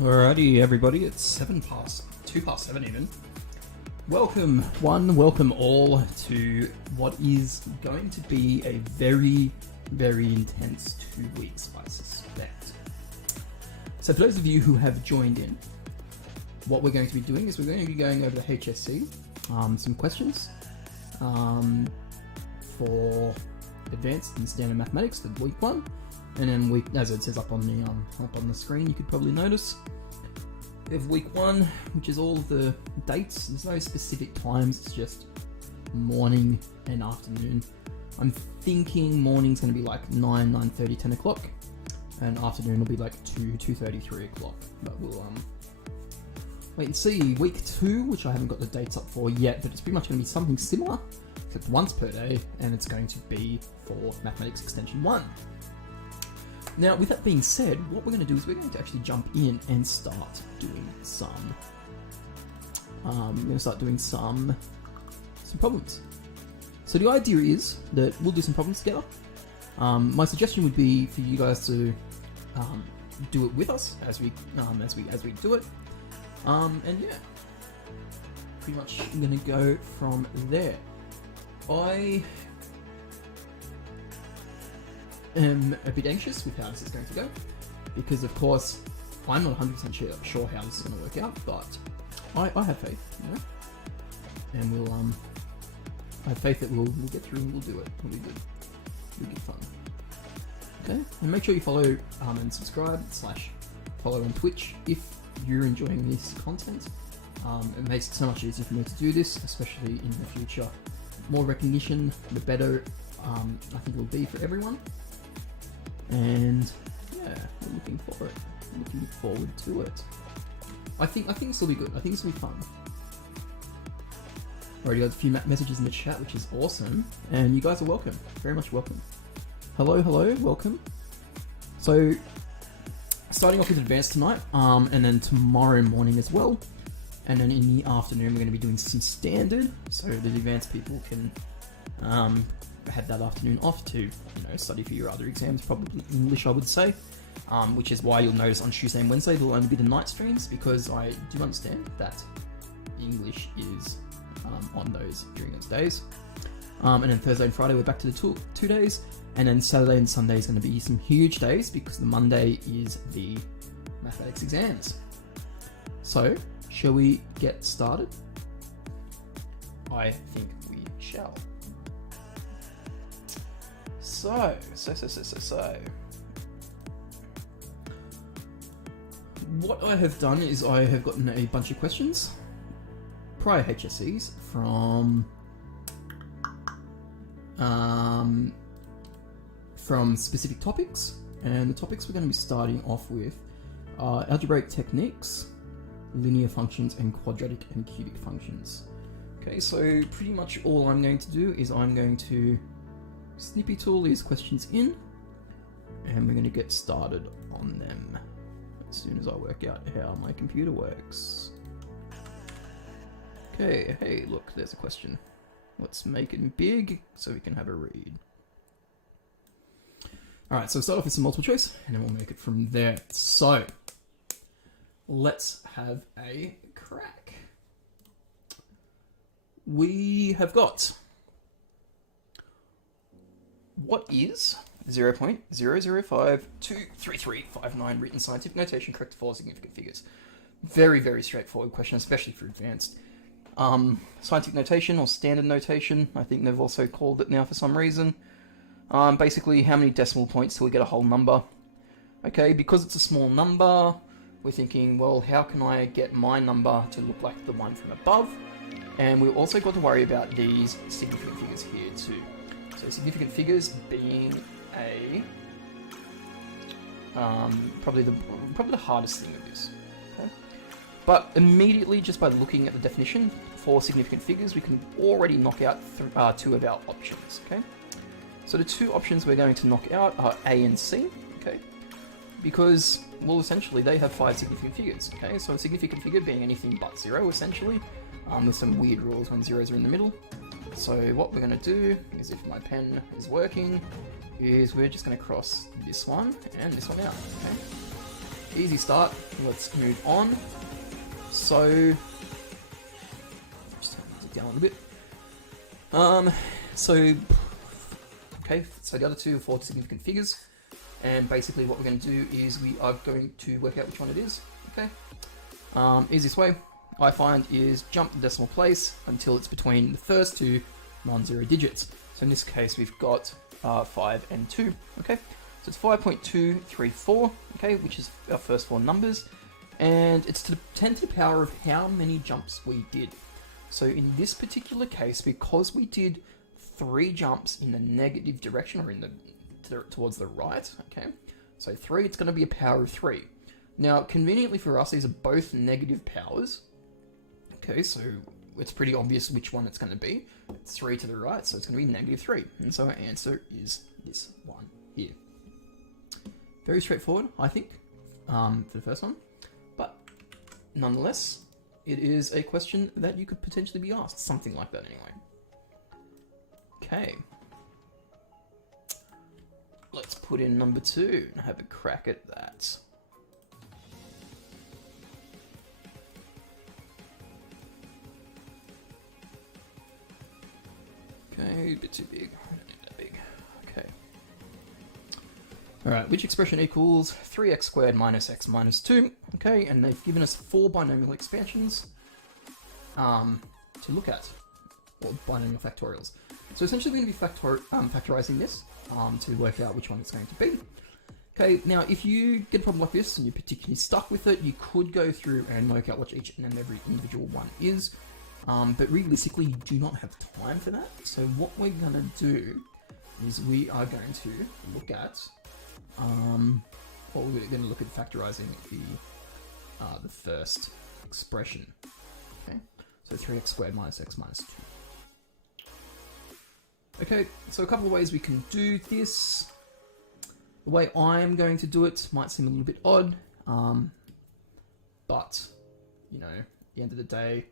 Alrighty, everybody, it's 2 past 7 even. Welcome welcome all to what is going to be a very, very intense 2 weeks, I suspect. So for those of you who have joined in, what we're going to be doing is we're going to be going over the HSC, some questions for advanced and standard mathematics for week 1. And then week, as it says up on the screen, you could probably notice, we have week 1, which is all of the dates. There's no specific times, it's just morning and afternoon. I'm thinking morning's going to be like 9, 9:30, 10 o'clock, and afternoon will be like 2:30, 3 o'clock. But we'll wait and see. Week 2, which I haven't got the dates up for yet, but it's pretty much going to be something similar. clicked once per day, and it's going to be for Mathematics Extension 1. Now, with that being said, what we're going to do is we're going to actually jump in and start doing some problems. So the idea is that we'll do some problems together. My suggestion would be for you guys to do it with us as we do it. And yeah, pretty much I'm gonna go from there. I am a bit anxious with how this is going to go because, of course, I'm not 100% sure how this is going to work out, but I have faith, you know? And we'll I have faith that we'll get through and we'll do it. It'll be good. It'll be good fun. Okay, and make sure you follow and subscribe / follow on Twitch if you're enjoying this content. It makes it so much easier for me to do this, especially in the future. More recognition, the better. I think it will be for everyone. And yeah, we're looking forward to it. I think this will be good. I think this will be fun. Already got a few messages in the chat, which is awesome. And you guys are welcome. Very much welcome. Hello, welcome. So, starting off with advanced tonight, and then tomorrow morning as well. And then in the afternoon, we're going to be doing some standard, so the advanced people can have that afternoon off to, study for your other exams, probably English, I would say. Which is why you'll notice on Tuesday and Wednesday there'll only be the night streams, because I do understand that English is on those during those days. And then Thursday and Friday we're back to the two days, and then Saturday and Sunday is going to be some huge days because the Monday is the mathematics exams. So, shall we get started? I think we shall. So. What I have done is I have gotten a bunch of questions, prior HSCs, from specific topics, and the topics we're going to be starting off with are algebraic techniques, linear functions, and quadratic and cubic functions. Okay, so pretty much all I'm going to do is I'm going to snippy tool these questions in, and we're going to get started on them as soon as I work out how my computer works. Okay, hey, look, there's a question. Let's make it big so we can have a read. Alright, so start off with some multiple choice, and then we'll make it from there. So, let's have a crack. We have got, what is 0.00523359 written scientific notation correct for significant figures? Very, very straightforward question, especially for advanced. Scientific notation, or standard notation, I think they've also called it now for some reason. Basically, how many decimal points till we get a whole number? Okay, because it's a small number, we're thinking, well, how can I get my number to look like the one from above? And we've also got to worry about these significant figures here too. So significant figures being probably the hardest thing of this. Okay? But immediately, just by looking at the definition for significant figures, we can already knock out two of our options. Okay, so the two options we're going to knock out are A and C. Okay, because, well, essentially they have 5 significant figures. Okay, so a significant figure being anything but 0, essentially, with some weird rules when zeros are in the middle. So what we're going to do is, if my pen is working, is we're just going to cross this one and this one out. Okay, easy start. Let's move on. So just turn it down a little bit. Okay, so the other two are 4 significant figures, and basically what we're going to do is we are going to work out which one it is. Okay, easiest way I find is jump the decimal place until it's between the first two non-zero digits. So in this case, we've got 5 and 2. Okay, so it's 5.234. Okay, which is our first 4 numbers, and it's to the 10 to the power of how many jumps we did. So in this particular case, because we did 3 jumps in the negative direction, or in the towards the right. Okay, so 3, it's going to be a power of 3. Now, conveniently for us, these are both negative powers. Okay, so it's pretty obvious which one it's going to be. It's 3 to the right, so it's going to be -3. And so our answer is this one here. Very straightforward, I think, for the first one. But nonetheless, it is a question that you could potentially be asked. Something like that anyway. Okay. Let's put in number 2 and have a crack at that. Okay, a bit too big. I don't need that big. Okay. Alright, which expression equals 3x squared minus x minus 2? Okay, and they've given us 4 binomial expansions to look at, or binomial factorials. So essentially we're going to be factorizing this to work out which one it's going to be. Okay, now if you get a problem like this and you're particularly stuck with it, you could go through and work out what each and every individual one is. But realistically, you do not have time for that. So what we're going to do is we are going to look at, we're going to look at factorizing the first expression. Okay, so 3x squared minus x minus 2. Okay, so a couple of ways we can do this. The way I'm going to do it might seem a little bit odd, but, you know, at the end of the day,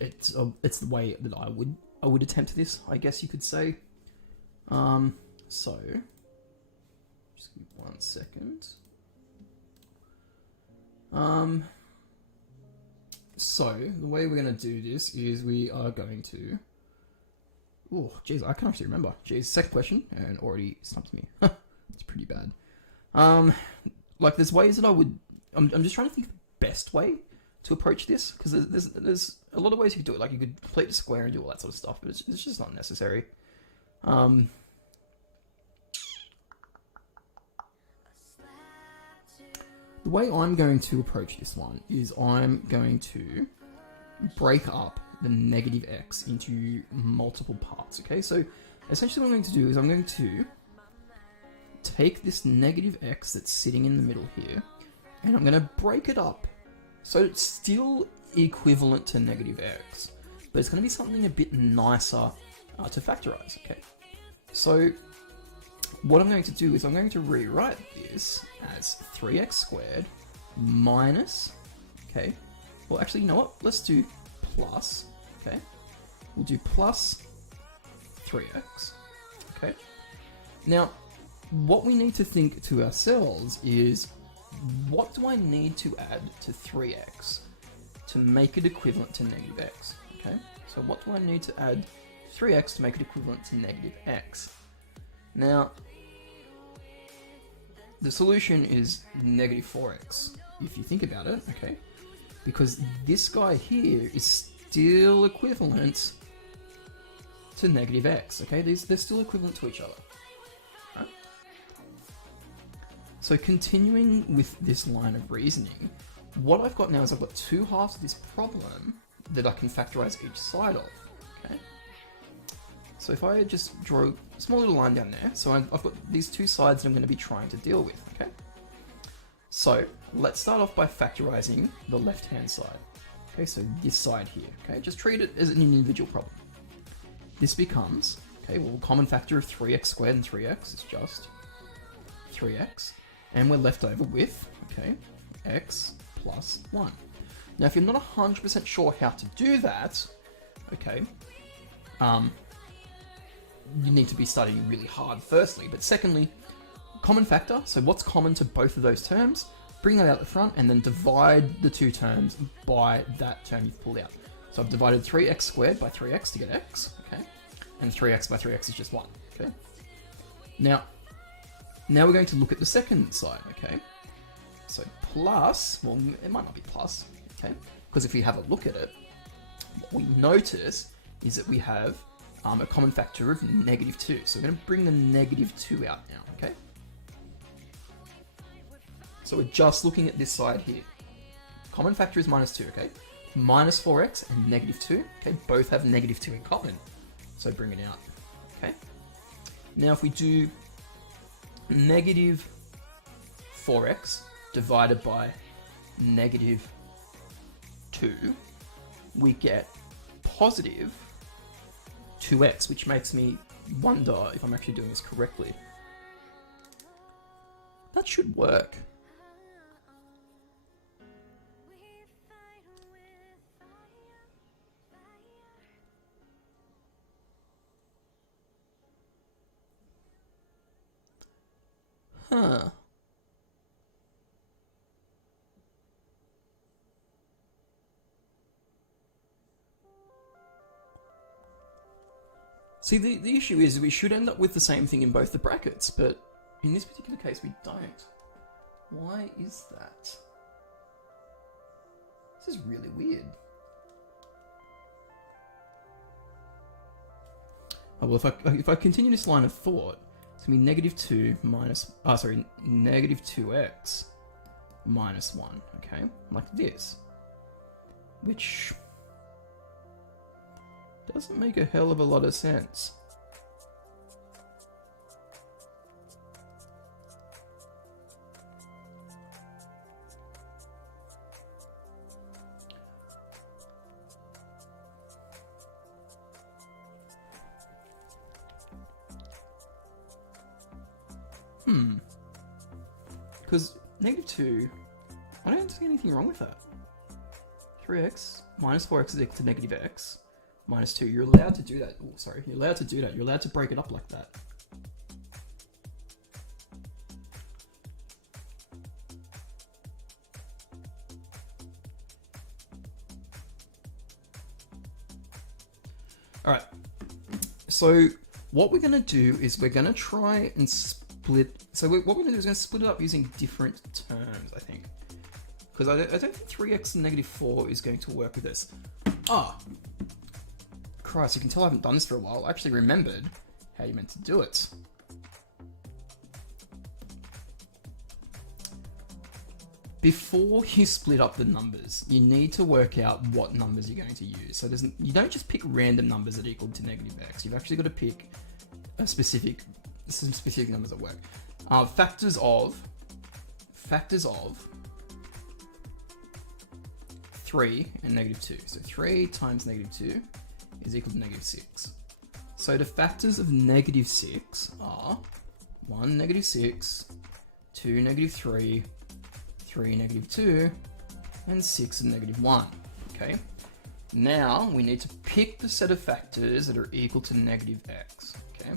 it's the way that I would attempt this, I guess you could say. So just give me 1 second. So the way we're going to do this is we are going to. Oh, jeez, I can't actually remember. Jeez, second question and already stumped me. It's pretty bad. Like there's ways that I'm just trying to think of the best way to approach this, because there's a lot of ways you could do it. Like you could complete the square and do all that sort of stuff, but it's just not necessary. The way I'm going to approach this one is I'm going to break up the negative x into multiple parts. Okay, so essentially what I'm going to do is I'm going to take this negative x that's sitting in the middle here, and I'm going to break it up so it's still equivalent to negative x, but it's going to be something a bit nicer to factorize. Okay, so what I'm going to do is I'm going to rewrite this as 3x squared minus, okay, well actually, you know what, let's do plus, okay, we'll do plus 3x, okay. Now, what we need to think to ourselves is, what do I need to add to 3x to make it equivalent to negative x, okay? So what do I need to add 3x to make it equivalent to negative x? Now, the solution is negative 4x, if you think about it, okay? Because this guy here is still equivalent to negative x, okay? They're still equivalent to each other, right? So continuing with this line of reasoning, what I've got now is I've got 2 halves of this problem that I can factorize each side of, okay? So if I just draw a small little line down there, so I've got these 2 sides that I'm going to be trying to deal with, okay? So let's start off by factorizing the left-hand side. Okay, so this side here, okay? Just treat it as an individual problem. This becomes, okay, well, common factor of 3x squared and 3x is just 3x. And we're left over with, okay, x plus 1. Now, if you're not 100% sure how to do that, okay, you need to be studying really hard, firstly. But secondly, common factor, so what's common to both of those terms? Bring that out the front and then divide the 2 terms by that term you've pulled out. So I've divided 3x squared by 3x to get x, okay, and 3x by 3x is just 1, okay. Now we're going to look at the second side, okay? So plus, well, it might not be plus, okay? Because if we have a look at it, what we notice is that we have a common factor of negative 2. So we're going to bring the negative 2 out now, okay? So we're just looking at this side here. Common factor is minus 2, okay? Minus 4x and negative 2, okay? Both have negative 2 in common. So bring it out, okay? Now if we do negative 4x divided by negative 2, we get positive 2x, which makes me wonder if I'm actually doing this correctly. That should work. Huh. See, the issue is we should end up with the same thing in both the brackets, but in this particular case we don't. Why is that? This is really weird. Oh, well, if I continue this line of thought, it's going to be negative 2 minus... negative 2x minus 1, okay? Like this. Which doesn't make a hell of a lot of sense. Because negative 2, I don't see anything wrong with that. 3x minus 4x is equal to negative x minus 2. You're allowed to do that. Oh, sorry. You're allowed to do that. You're allowed to break it up like that. All right. So what we're going to do is we're going to try and split. So what we're going to do is going to split it up using different terms, I think. Because I don't think 3x and negative 4 is going to work with this. Ah! Christ, you can tell I haven't done this for a while. I actually remembered how you meant to do it. Before you split up the numbers, you need to work out what numbers you're going to use. So you don't just pick random numbers that equal to negative x. You've actually got to pick some specific numbers at work. Factors of 3 and negative 2. So 3 times negative 2 is equal to negative 6. So the factors of negative 6 are 1 negative 6, 2 negative 3, 3 negative 2, and 6 and negative 1. Okay. Now we need to pick the set of factors that are equal to negative x. Okay.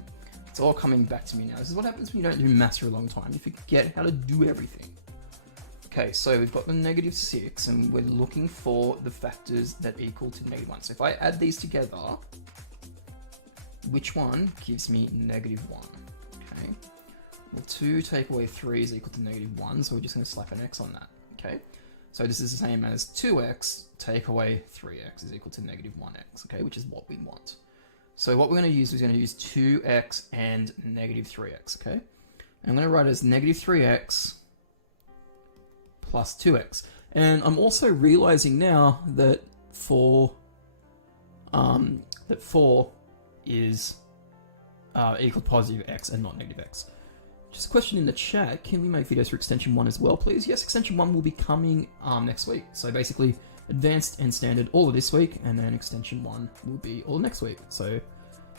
It's all coming back to me now. This is what happens when you don't do maths for a long time. You forget how to do everything. Okay, so we've got the negative 6, and we're looking for the factors that equal to negative 1. So if I add these together, which one gives me negative 1? Okay. Well, 2 take away 3 is equal to negative 1, so we're just going to slap an x on that. Okay. So this is the same as 2x take away 3x is equal to negative 1x, okay, which is what we want. So what we're going to use is 2x and negative 3x, okay? And I'm going to write it as negative 3x plus 2x. And I'm also realizing now that 4 is equal to positive x and not negative x. Just a question in the chat, can we make videos for extension 1 as well, please? Yes, extension 1 will be coming next week. So basically, advanced and standard all of this week, and then extension 1 will be all next week. So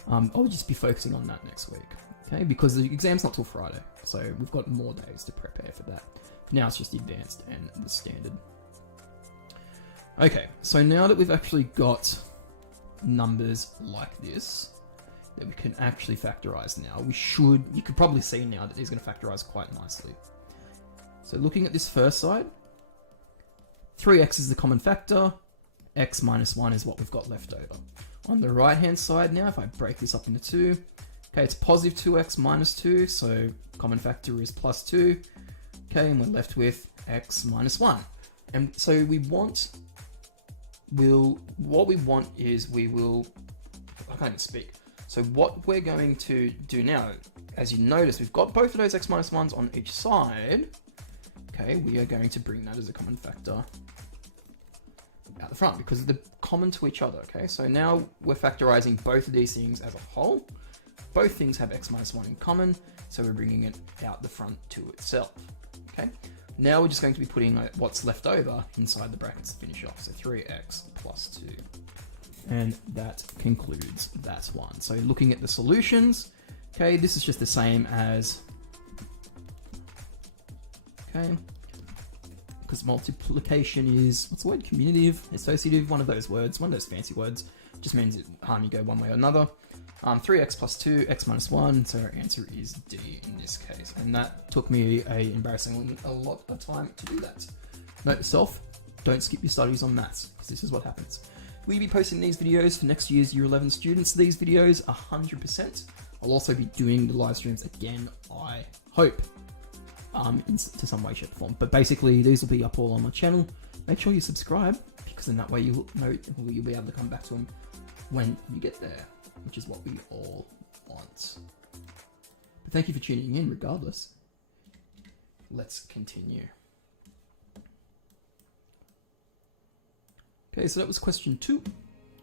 I'll just be focusing on that next week, okay? Because the exam's not till Friday, so we've got more days to prepare for that. For now, it's just the advanced and the standard. Okay, so now that we've actually got numbers like this, that we can actually factorize now, you could probably see now that these are going to factorize quite nicely. So looking at this first side, 3x is the common factor, x minus 1 is what we've got left over. On the right hand side now, if I break this up into 2, okay, it's positive 2x minus 2, so common factor is plus 2, okay, and we're left with x minus 1. And so I can't even speak. So what we're going to do now, as you notice, we've got both of those x minus 1s on each side. Okay, we are going to bring that as a common factor out the front because they're common to each other. Okay, so now we're factorizing both of these things as a whole. Both things have x minus 1 in common, so we're bringing it out the front to itself. Okay, now we're just going to be putting what's left over inside the brackets to finish off. So 3x plus 2. And that concludes that one. So looking at the solutions, okay, this is just the same as, okay, because multiplication is, what's the word, commutative, associative, one of those words, one of those fancy words, just means it, you go one way or another. 3x plus 2, x minus 1, so our answer is D in this case. And that took me a lot of time to do that. Note to self, don't skip your studies on maths, because this is what happens. We'll be posting these videos for next year's Year 11 students. These videos, 100%. I'll also be doing the live streams again, I hope, to some way, shape, or form. But basically, these will be up all on my channel. Make sure you subscribe, because in that way you'll be able to come back to them when you get there, which is what we all want. But thank you for tuning in, regardless. Let's continue. Okay, so that was question 2.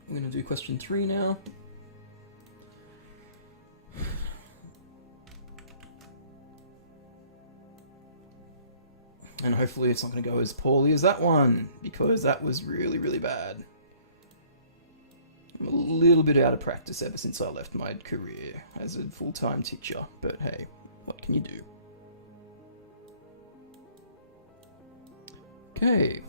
We're going to do question 3 now. And hopefully it's not going to go as poorly as that one, because that was really, really bad. I'm a little bit out of practice ever since I left my career as a full-time teacher, but hey, what can you do? Okay.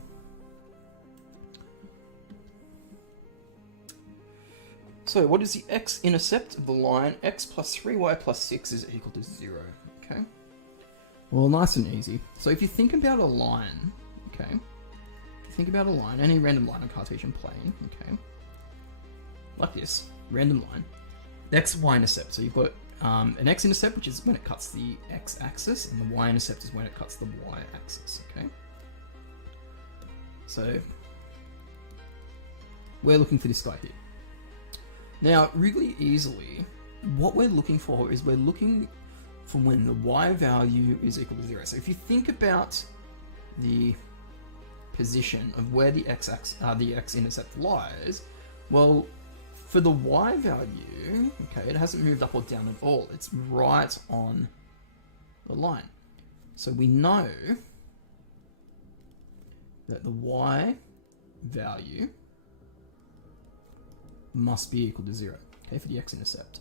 So what is the x-intercept of the line x plus 3y plus 6 is equal to 0? Okay. Well, nice and easy. So if you think about a line, okay, think about a line, any random line on Cartesian plane, okay, like this, random line, x, y-intercept. So you've got an x-intercept, which is when it cuts the x-axis, and the y-intercept is when it cuts the y-axis, okay? So we're looking for this guy here. Now, really easily, what we're looking for is we're looking for when the y value is equal to 0. So if you think about the position of where the x-intercept lies, well, for the y value, okay, it hasn't moved up or down at all. It's right on the line. So we know that the y value must be equal to 0, okay, for the x-intercept.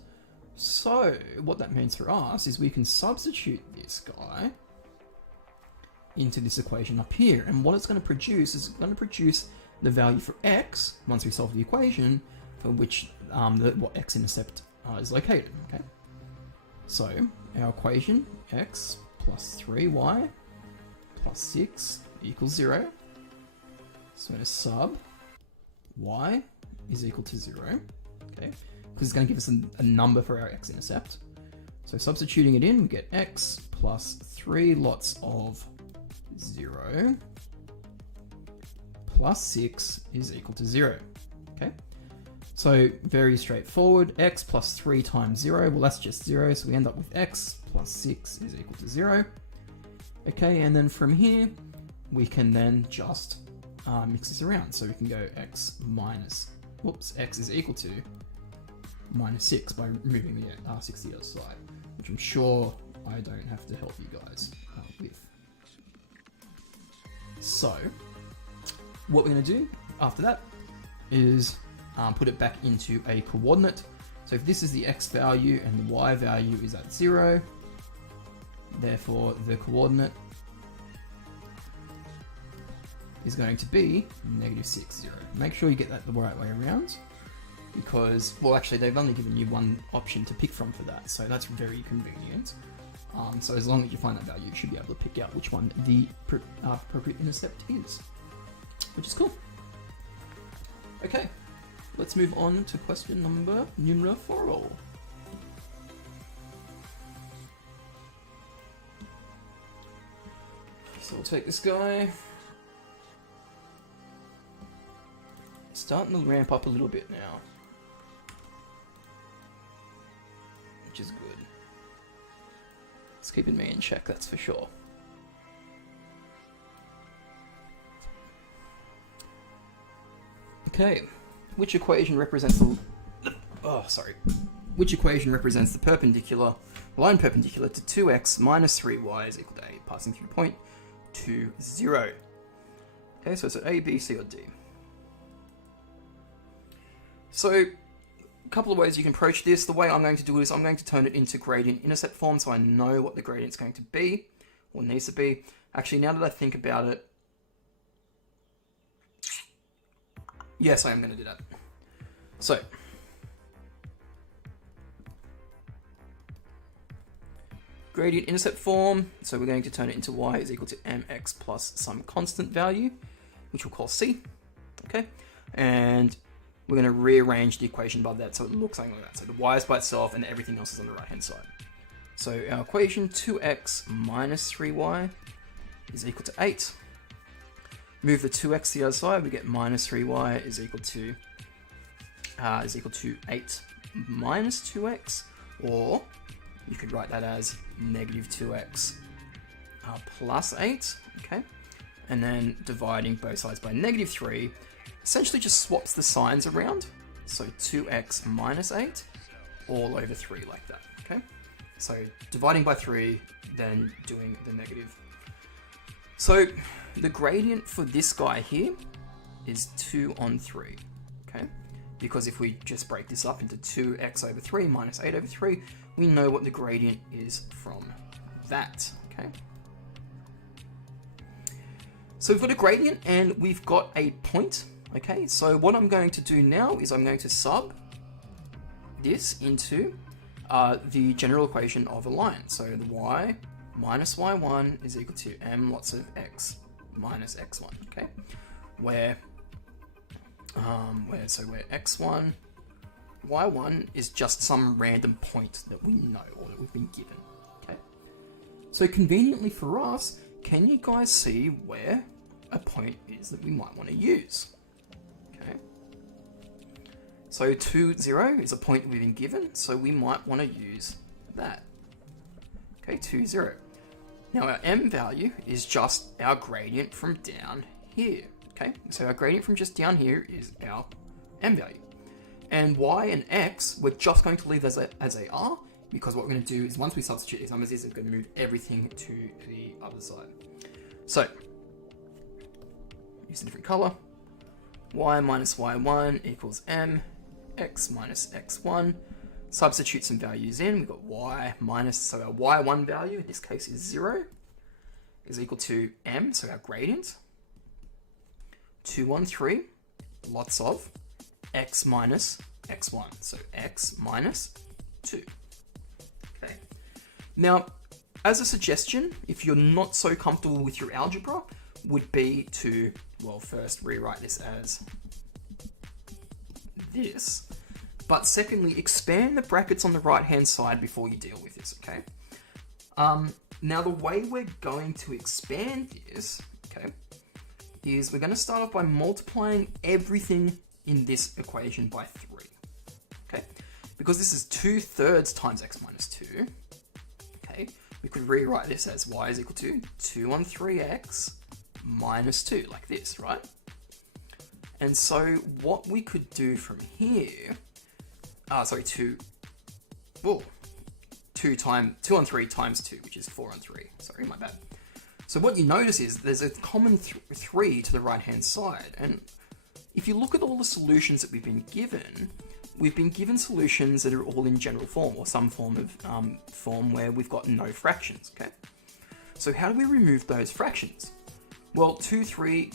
So what that means for us is we can substitute this guy into this equation up here, and what it's going to produce is it's going to produce the value for x once we solve the equation for which what x-intercept is located. Okay, so our equation x plus 3y plus 6 equals 0. So we're going to sub y is equal to 0. Okay, because it's going to give us a number for our x-intercept. So substituting it in, we get x plus 3 lots of 0 plus 6 is equal to 0. Okay, so very straightforward. X plus 3 times 0, well, that's just 0, so we end up with x plus 6 is equal to 0. Okay, and then from here, we can then just mix this around. So we can go x is equal to minus 6 by removing the 6 to the other side, which I'm sure I don't have to help you guys with. So what we're going to do after that is put it back into a coordinate. So if this is the x value and the y value is at 0, therefore the coordinate is going to be negative 6, 0. Make sure you get that the right way around, because, well, actually they've only given you one option to pick from for that, so that's very convenient. So as long as you find that value, you should be able to pick out which one the appropriate intercept is, which is cool. Okay, let's move on to question numero 4. So we'll take this guy. Starting to ramp up a little bit now, which is good. It's keeping me in check, that's for sure. Okay, which equation represents the which equation represents the perpendicular line perpendicular to 2x minus 3y is equal to a passing through point 2, 0. Okay, so it's at A, B, C, or D. So, a couple of ways you can approach this. The way I'm going to do it is I'm going to turn it into gradient intercept form so I know what the gradient's going to be, or needs to be. Actually, now that I think about it, yes, I am going to do that. So, gradient intercept form, so we're going to turn it into y is equal to mx plus some constant value, which we'll call c, okay? And we're going to rearrange the equation above that so it looks something like that. So the y is by itself and everything else is on the right hand side. So our equation 2x minus 3y is equal to 8. Move the 2x to the other side, we get minus 3y is equal to 8 minus 2x, or you could write that as negative 2x plus 8, okay? And then dividing both sides by negative 3 essentially just swaps the signs around. So 2x minus 8 all over 3 like that, okay? So dividing by 3, then doing the negative. So the gradient for this guy here is 2 on 3, okay? Because if we just break this up into 2x over 3 minus 8 over 3, we know what the gradient is from that, okay? So we've got a gradient and we've got a point, okay? So what I'm going to do now is I'm going to sub this into the general equation of a line. So the y minus y1 is equal to m lots of x minus x1, okay? Where x1, y1 is just some random point that we know or that we've been given, okay? So conveniently for us, can you guys see where a point is that we might want to use? Okay. So 2, 0 is a point that we've been given, so we might want to use that. Okay, 2, 0. Now our m value is just our gradient from down here. Okay, so our gradient from just down here is our m value. And y and x, we're just going to leave as they are, because what we're going to do is once we substitute these numbers, we're going to move everything to the other side. So, use a different color. Y minus y1 equals m, x minus x1. Substitute some values in. We've got y minus, so our y1 value, in this case is 0, is equal to m, so our gradient. 2 on 3, lots of x minus x1, so x minus 2. Okay. Now, as a suggestion, if you're not so comfortable with your algebra, would be to, well, first rewrite this as this, but secondly, expand the brackets on the right-hand side before you deal with this, okay? Now, the way we're going to expand this, okay, is we're going to start off by multiplying everything in this equation by 3, okay? Because this is 2/3 times x minus 2, okay? We could rewrite this as y is equal to 2 on 3x minus 2, like this, right? And so what we could do from here, 2 on 3 times 2, which is 4 on 3. Sorry, my bad. So what you notice is there's a common 3 to the right-hand side. And if you look at all the solutions that we've been given solutions that are all in general form, or some form of form where we've got no fractions, okay? So how do we remove those fractions? Well, 2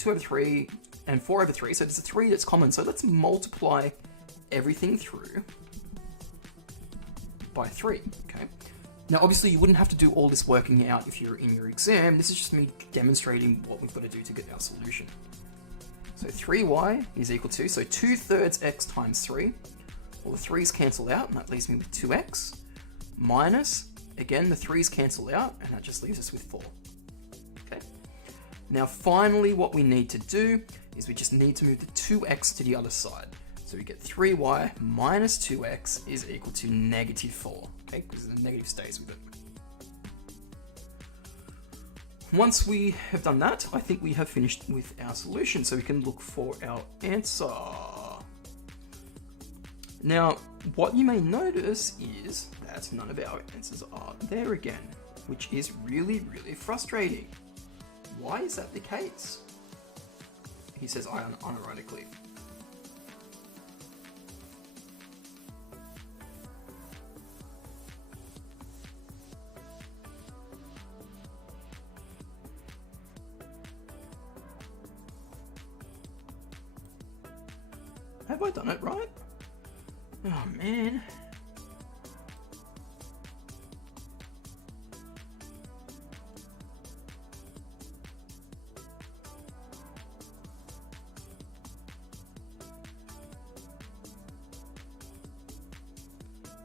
over 3, and 4 over 3, so there's a 3 that's common. So let's multiply everything through by 3, okay? Now, obviously, you wouldn't have to do all this working out if you're in your exam. This is just me demonstrating what we've got to do to get our solution. So 3y is equal to, so 2/3 x times 3. Well, the 3's cancel out, and that leaves me with 2x, minus, again, the 3's cancel out, and that just leaves us with 4. Okay. Now, finally, what we need to do is we just need to move the 2x to the other side. So we get 3y minus 2x is equal to negative 4, okay, because the negative stays with it. Once we have done that, I think we have finished with our solution, so we can look for our answer. Now, what you may notice is that none of our answers are there again, which is really, really frustrating. Why is that the case? He says unironically. Have I done it right? Oh man.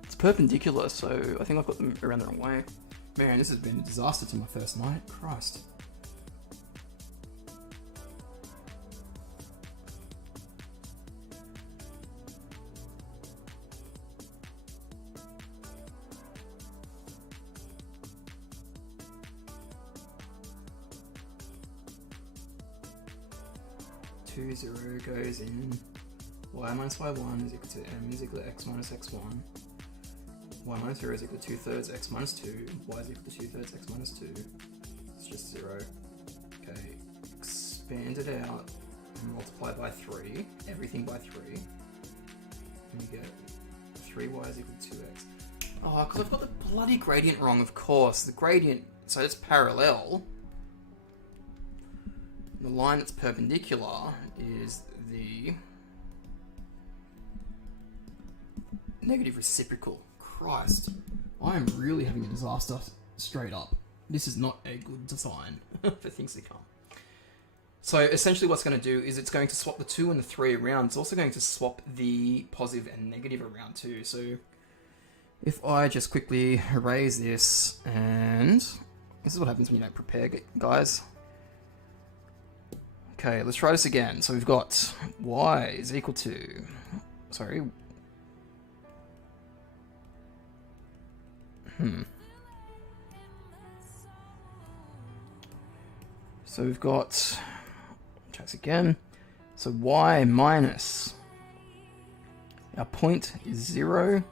It's perpendicular, so I think I've got them around the wrong way. Man, this has been a disaster to my first night. Christ. Two zero goes in y minus y1 is equal to m is equal to x minus x1. Y minus 0 is equal to 2/3 x minus 2. Y is equal to 2/3 x minus 2. It's just 0. Okay, expand it out and multiply by 3. Everything by 3. And you get 3y is equal to 2x. Oh, because I've got the bloody gradient wrong, of course. The gradient, so it's parallel. The line that's perpendicular is the negative reciprocal. Christ. I am really having a disaster straight up. This is not a good design for things to come. So essentially what's going to do is it's going to swap the 2 and the 3 around. It's also going to swap the positive and negative around too. So if I just quickly erase this, and this is what happens when you don't prepare, guys. Okay, let's try this again. So we've got y is equal to, So we've got, try this again. So y minus, our point is 0,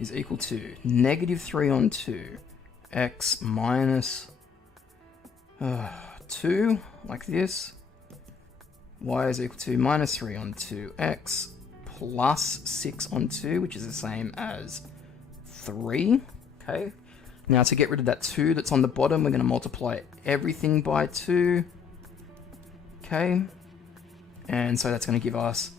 is equal to negative 3 on 2, x minus 2, like this. Y is equal to minus 3 on 2x plus 6 on 2, which is the same as 3. Okay. Now to get rid of that 2 that's on the bottom, we're going to multiply everything by 2. Okay. And so that's going to give us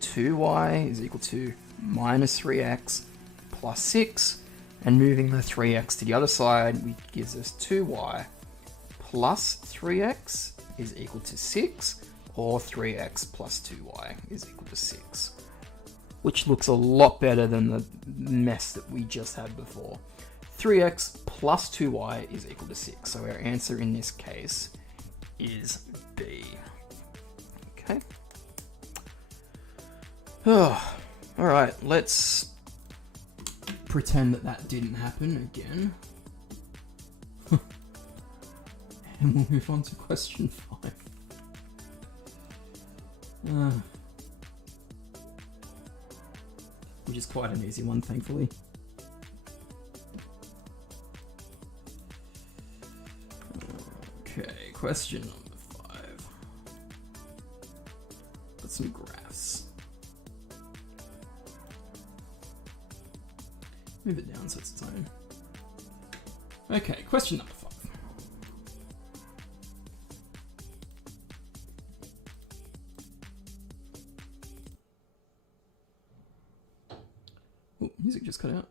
2y is equal to minus 3x plus 6. And moving the 3x to the other side, which gives us 2y plus 3x is equal to 6. Or 3x plus 2y is equal to 6. Which looks a lot better than the mess that we just had before. 3x plus 2y is equal to 6. So our answer in this case is B. Okay. Oh, alright, let's pretend that that didn't happen again. And we'll move on to question 5. Which is quite an easy one, thankfully. Okay, question number 5. Got some graphs. Move it down so it's its own. Okay, question number 5. Oh, music just cut out.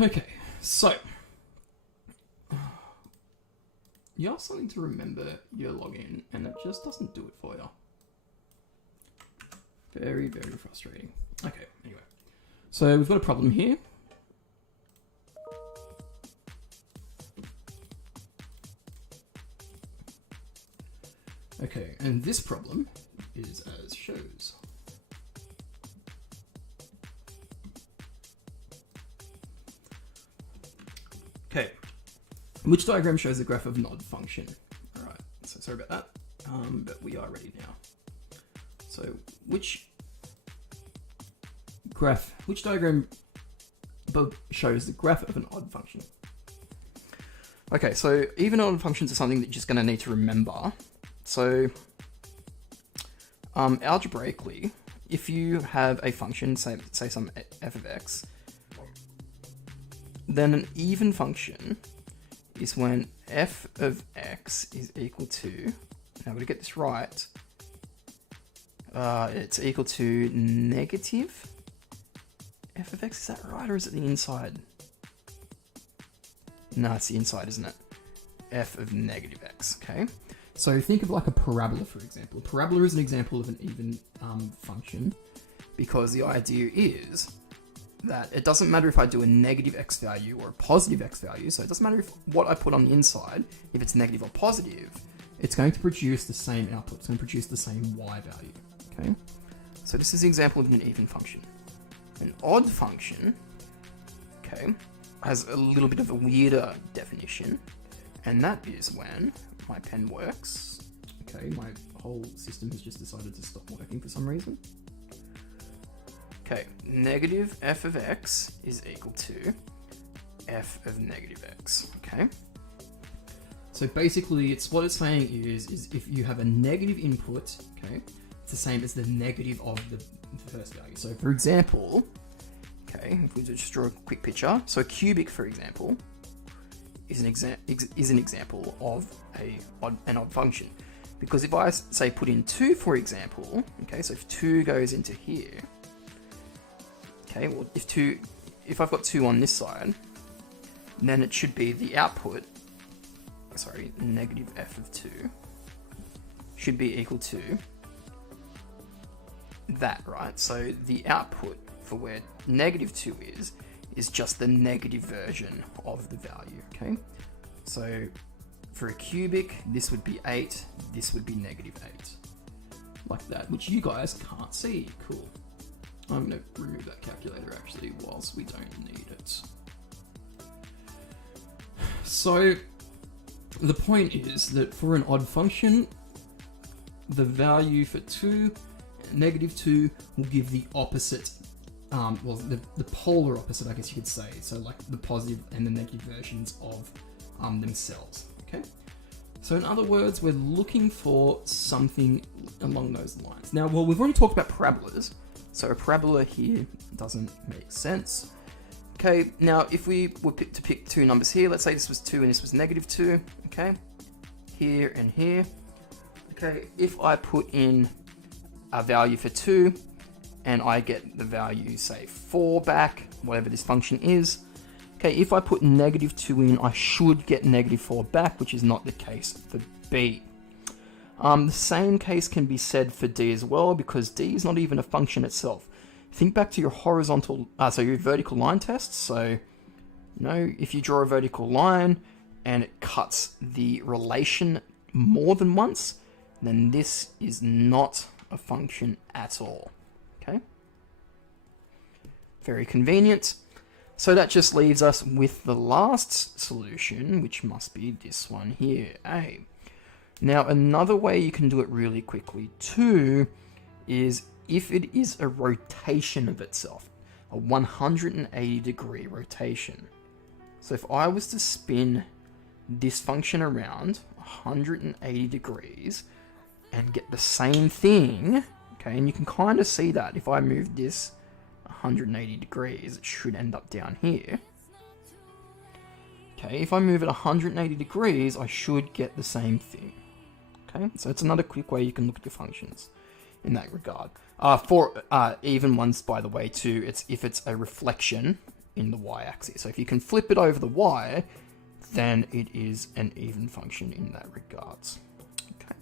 Okay, so you ask something to remember your login and it just doesn't do it for you. Very, very frustrating. Okay, anyway. So we've got a problem here. Okay, and this problem is as shows. Okay, which diagram shows the graph of an odd function? Alright, so sorry about that, but we are ready now. So which diagram shows the graph of an odd function? Okay, so even odd functions are something that you're just going to need to remember. So, algebraically, if you have a function, say some f of x, then an even function is when f of x is equal to, now to get this right, it's equal to negative f of x. Is that right, or is it the inside? No, it's the inside, isn't it? F of negative x, okay? So think of like a parabola, for example. A parabola is an example of an even function, because the idea is that it doesn't matter if I do a negative x value or a positive x value, so it doesn't matter if what I put on the inside, if it's negative or positive, it's going to produce the same output. It's going to produce the same y value, okay? So this is an example of an even function. An odd function, okay, has a little bit of a weirder definition, and that is when my pen works. Okay, my whole system has just decided to stop working for some reason. Okay, negative f of x is equal to f of negative x, okay? So basically, what it's saying is if you have a negative input, okay, it's the same as the negative of the first value. So for example, okay, if we just draw a quick picture, so cubic, for example, is an example of an odd function. Because if I say put in 2, for example, okay, so if 2 goes into here, okay, well if I've got 2 on this side, then it should be the output, sorry, negative f of 2 should be equal to that, right? So the output for where negative 2 is just the negative version of the value, okay? So for a cubic, this would be 8, this would be negative 8. Like that, which you guys can't see. Cool. I'm going to remove that calculator actually, whilst we don't need it. So the point is that for an odd function, the value for 2, negative 2, will give the opposite, well, the polar opposite, I guess you could say. So like the positive and the negative versions of themselves, okay? So in other words, we're looking for something along those lines. Now, well, we've already talked about parabolas, so a parabola here doesn't make sense. Okay, now if we were to pick 2 numbers here, let's say this was 2 and this was negative 2, okay? Here and here. Okay, if I put in a value for 2 and I get the value, say 4 back, whatever this function is, okay, if I put negative 2 in, I should get negative 4 back, which is not the case for B. The same case can be said for D as well, because D is not even a function itself. Think back to your your vertical line tests. So, you know, if you draw a vertical line and it cuts the relation more than once, then this is not a function at all, okay? Very convenient. So that just leaves us with the last solution, which must be this one here, A. Now, another way you can do it really quickly too is if it is a rotation of itself, a 180 degree rotation. So if I was to spin this function around 180 degrees and get the same thing, okay, and you can kind of see that if I move this 180 degrees, it should end up down here. Okay, if I move it 180 degrees, I should get the same thing. Okay, so it's another quick way you can look at your functions in that regard. For even ones, by the way, too, it's if it's a reflection in the y-axis. So if you can flip it over the y, then it is an even function in that regards. Okay.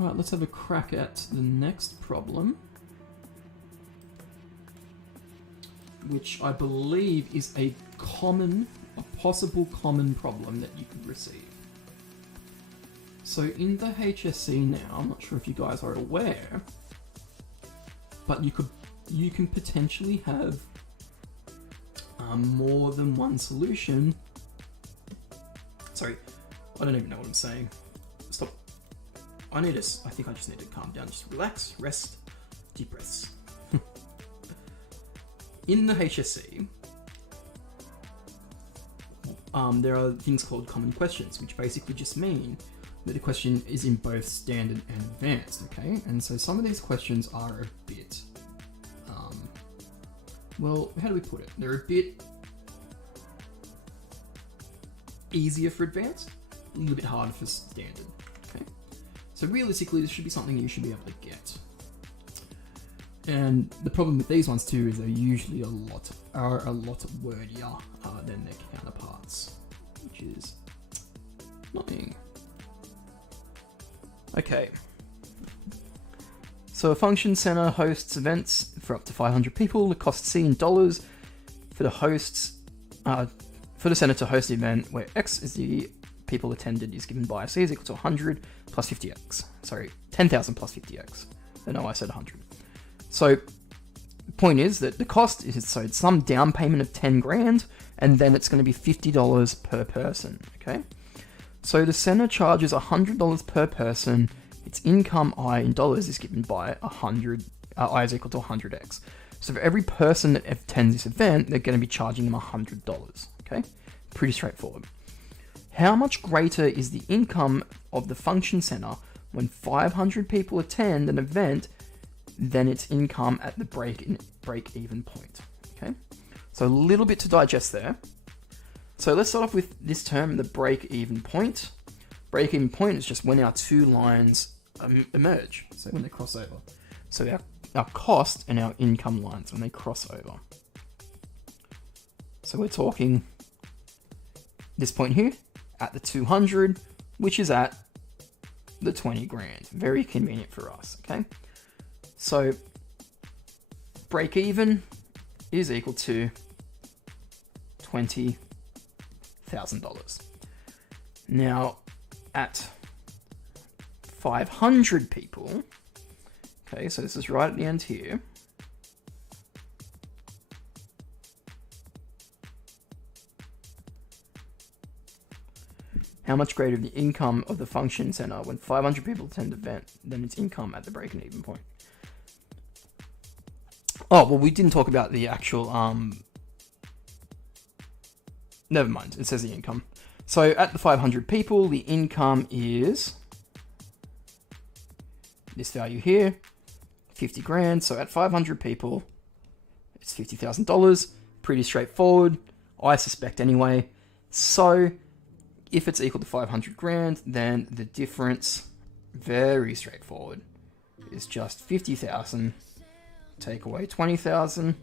All right, let's have a crack at the next problem, which I believe is a possible common problem that you could receive. So in the HSC now, I'm not sure if you guys are aware, but you can potentially have more than one solution. Sorry, I don't even know what I'm saying. Stop. I think I just need to calm down. Just relax, rest, deep breaths. In the HSC, there are things called common questions, which basically just mean that the question is in both standard and advanced, okay? And so some of these questions are a bit well, how do we put it? They're a bit easier for advanced, a little bit harder for standard. Okay, so realistically, this should be something you should be able to get. And the problem with these ones too is they're usually a lot wordier than their counterparts, which is annoying. Okay. So a function center hosts events for up to 500 people. The cost C in dollars for the hosts, for the center to host the event where X is the people attended is given by C is equal to 100 plus 50X. Sorry, 10,000 plus 50X. No, I said 100. So the point is that the cost is, so it's some down payment of 10 grand, and then it's going to be $50 per person. Okay. So the center charges $100 per person. Its income I in dollars is given by 100. I is equal to 100x. So for every person that attends this event, they're going to be charging them $100. Okay, pretty straightforward. How much greater is the income of the function center when 500 people attend an event than its income at the break-even point? Okay, so a little bit to digest there. So let's start off with this term, the break-even point. Break-even point is just when our two lines emerge, so when they cross over. So our cost and our income lines when they cross over. So we're talking this point here at the 200, which is at the 20 grand. Very convenient for us, okay? So break-even is equal to $20,000. Now, at 500 people, okay, so this is right at the end here. How much greater the income of the function center when 500 people attend the event than its income at the break-even point? Oh, well, we didn't talk about the actual, never mind, it says the income. So at the 500 people, the income is this value here, 50 grand. So at 500 people, it's $50,000. Pretty straightforward, I suspect anyway. So if it's equal to 500 grand, then the difference, very straightforward, is just 50,000, take away 20,000.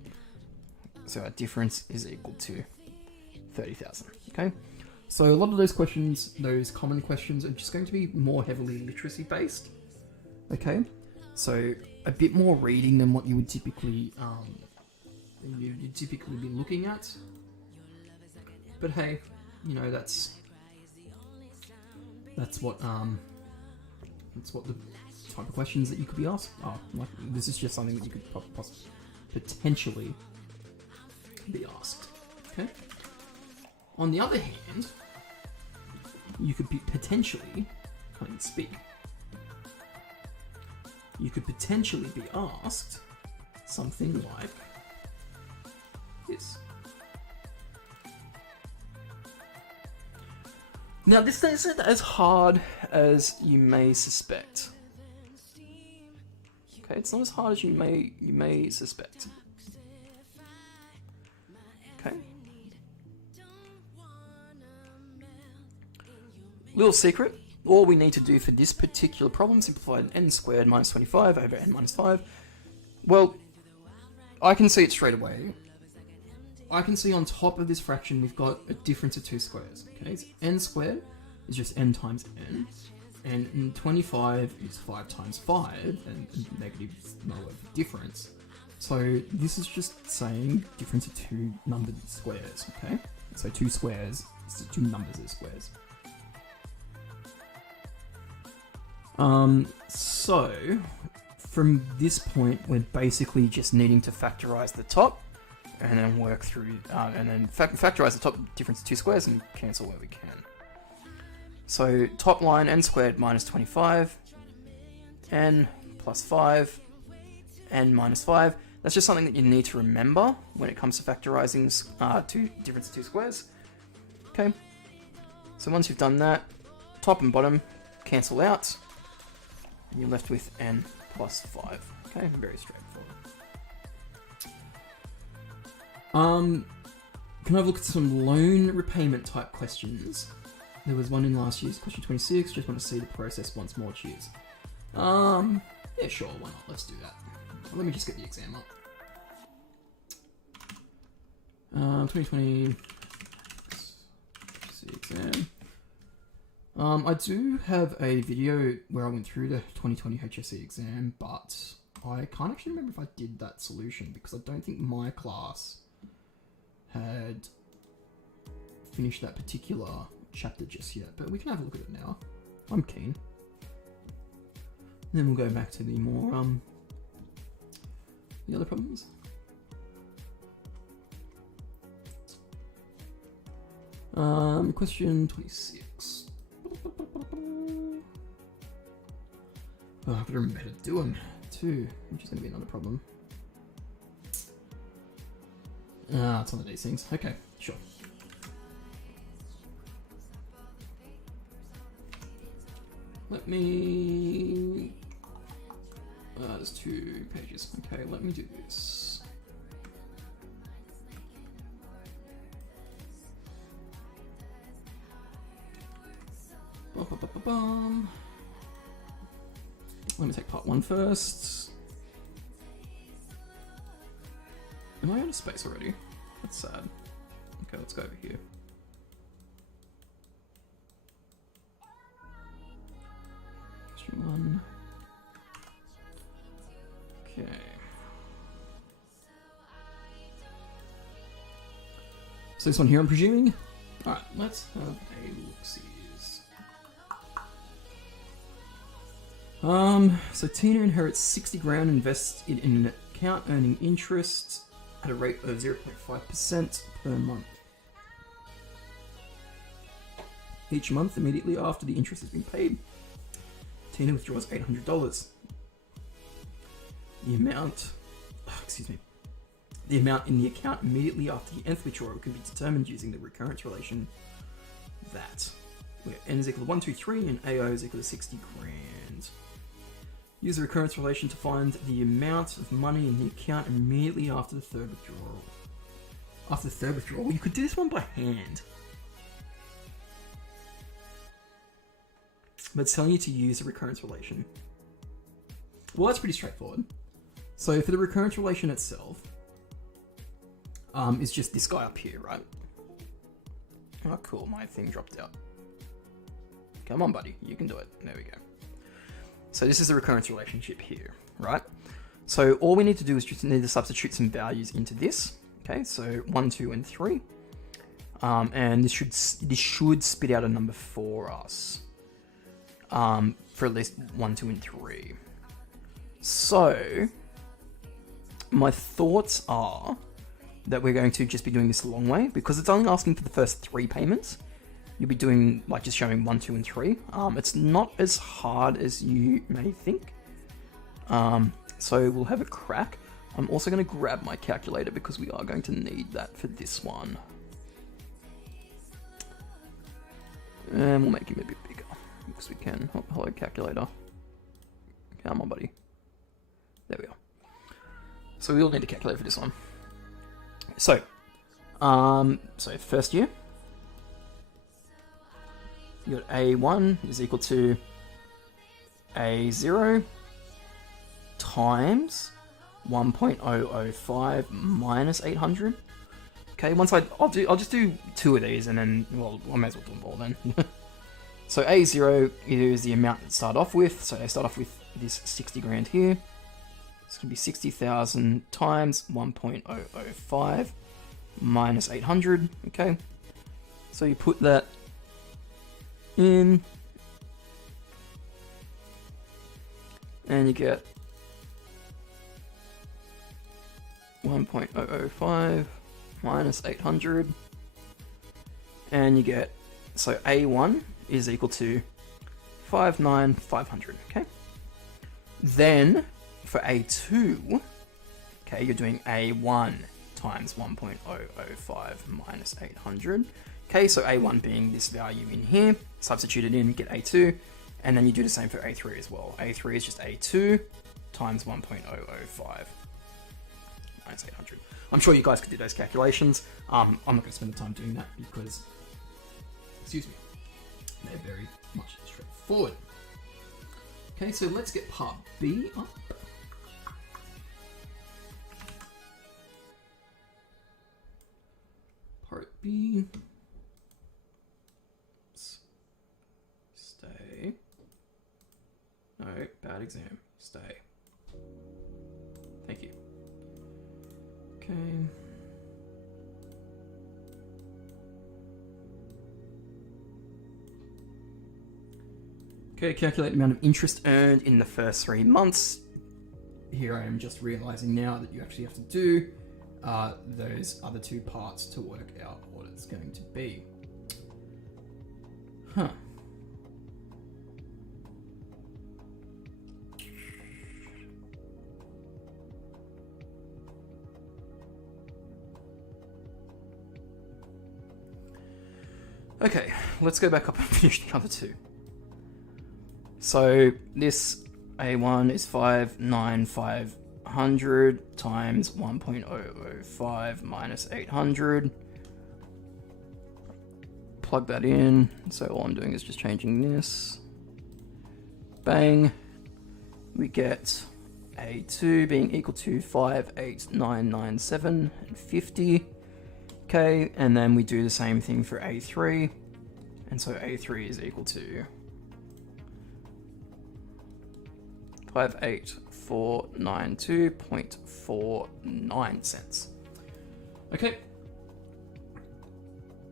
So our difference is equal to 30,000, okay? So a lot of those questions, those common questions, are just going to be more heavily literacy based. Okay, so a bit more reading than what you would typically you'd typically be looking at. But hey, you know that's what the type of questions that you could be asked. Oh, like this is just something that you could potentially be asked. Okay. On the other hand, you could be potentially, can't even speak, you could potentially be asked something like this. Now, this isn't as hard as you may suspect. Okay, it's not as hard as you may suspect. Okay. Little secret, all we need to do for this particular problem, simplify n squared minus 25 over n minus 5. Well, I can see it straight away. I can see on top of this fraction we've got a difference of two squares. Okay, so n squared is just n times n, and 25 is 5 times 5, and negative is no difference. So this is just saying difference of two numbered squares. Okay, so two squares is two numbers as squares. So from this point, we're basically just needing to factorize the top, and then work through, and then factorize the top difference of two squares and cancel where we can. So top line n squared minus 25, n plus 5, n minus 5. That's just something that you need to remember when it comes to factorizing two difference of two squares. Okay. So once you've done that, top and bottom cancel out. And you're left with n plus 5. Okay, very straightforward. Can I have a look at some loan repayment type questions? There was one in last year's question 26. Just want to see the process once more. Cheers. Yeah, sure. Why not? Let's do that. Let me just get the exam up. 2020 exam. I do have a video where I went through the 2020 HSC exam, but I can't actually remember if I did that solution because I don't think my class had finished that particular chapter just yet. But we can have a look at it now. I'm keen. Then we'll go back to the more the other problems. Question 26. Oh, I've got to remember how to do them too, which is going to be another problem. It's one of these things. Okay, sure. Let me... there's 2 pages. Okay, let me do this. Let me take part 1 first. Am I out of space already? That's sad. Okay, let's go over here. Question 1. Okay. So this one here, I'm presuming? Alright, let's have a look-see. So Tina inherits 60 grand, invests it in an account earning interest at a rate of 0.5% per month. Each month, immediately after the interest has been paid, Tina withdraws $800. The amount in the account immediately after the nth withdrawal can be determined using the recurrence relation that, where n is equal to 1, 2, 3 and AO is equal to 60 grand. Use the recurrence relation to find the amount of money in the account immediately after the third withdrawal. After the third withdrawal, you could do this one by hand. But it's telling you to use the recurrence relation. Well, that's pretty straightforward. So for the recurrence relation itself, is just this guy up here, right? Oh, cool, my thing dropped out. Come on, buddy, you can do it. There we go. So this is the recurrence relationship here, right? So all we need to do is just need to substitute some values into this. Okay, so 1, 2, and 3. And this should spit out a number for us. For at least 1, 2, and 3. So my thoughts are that we're going to just be doing this the long way because it's only asking for the first 3 payments. You'll be doing, like, just showing 1, 2, and 3. It's not as hard as you may think. So we'll have a crack. I'm also going to grab my calculator because we are going to need that for this one. And we'll make him a bit bigger because we can. Hello, calculator. Come on, buddy. There we are. So we all need a calculator for this one. So first year. You got A1 is equal to A0 times 1.005 minus 800. Okay, I'll just do 2 of these and then, well, I may as well do them all then. So A0 is the amount to start off with. So they start off with this 60 grand here. It's going to be 60,000 times 1.005 minus 800. Okay, so you put that in, and you get 1.005 minus 800, and you get, so A1 is equal to 5,900, okay? Then, for A2, okay, you're doing A1 times 1.005 minus 800. Okay, so A1 being this value in here, substitute it in, get A2, and then you do the same for A3 as well. A3 is just A2 times 1.005. minus 800. I'm sure you guys could do those calculations. I'm not going to spend the time doing that because, excuse me, they're very much straightforward. Okay, so let's get part B up. Part B. Stay. No, bad exam. Stay. Thank you. Okay. Okay, calculate the amount of interest earned in the first 3 months. Here I am just realizing now that you actually have to do those other two parts to work out what it's going to be. Huh. Okay, let's go back up and finish the other two. So this A1 is 59500 times 1.005 minus 800. Plug that in. So all I'm doing is just changing this. Bang. We get A2 being equal to 58997 and 50. Okay, and then we do the same thing for A3. And so A3 is equal to 58492.49 cents. Okay.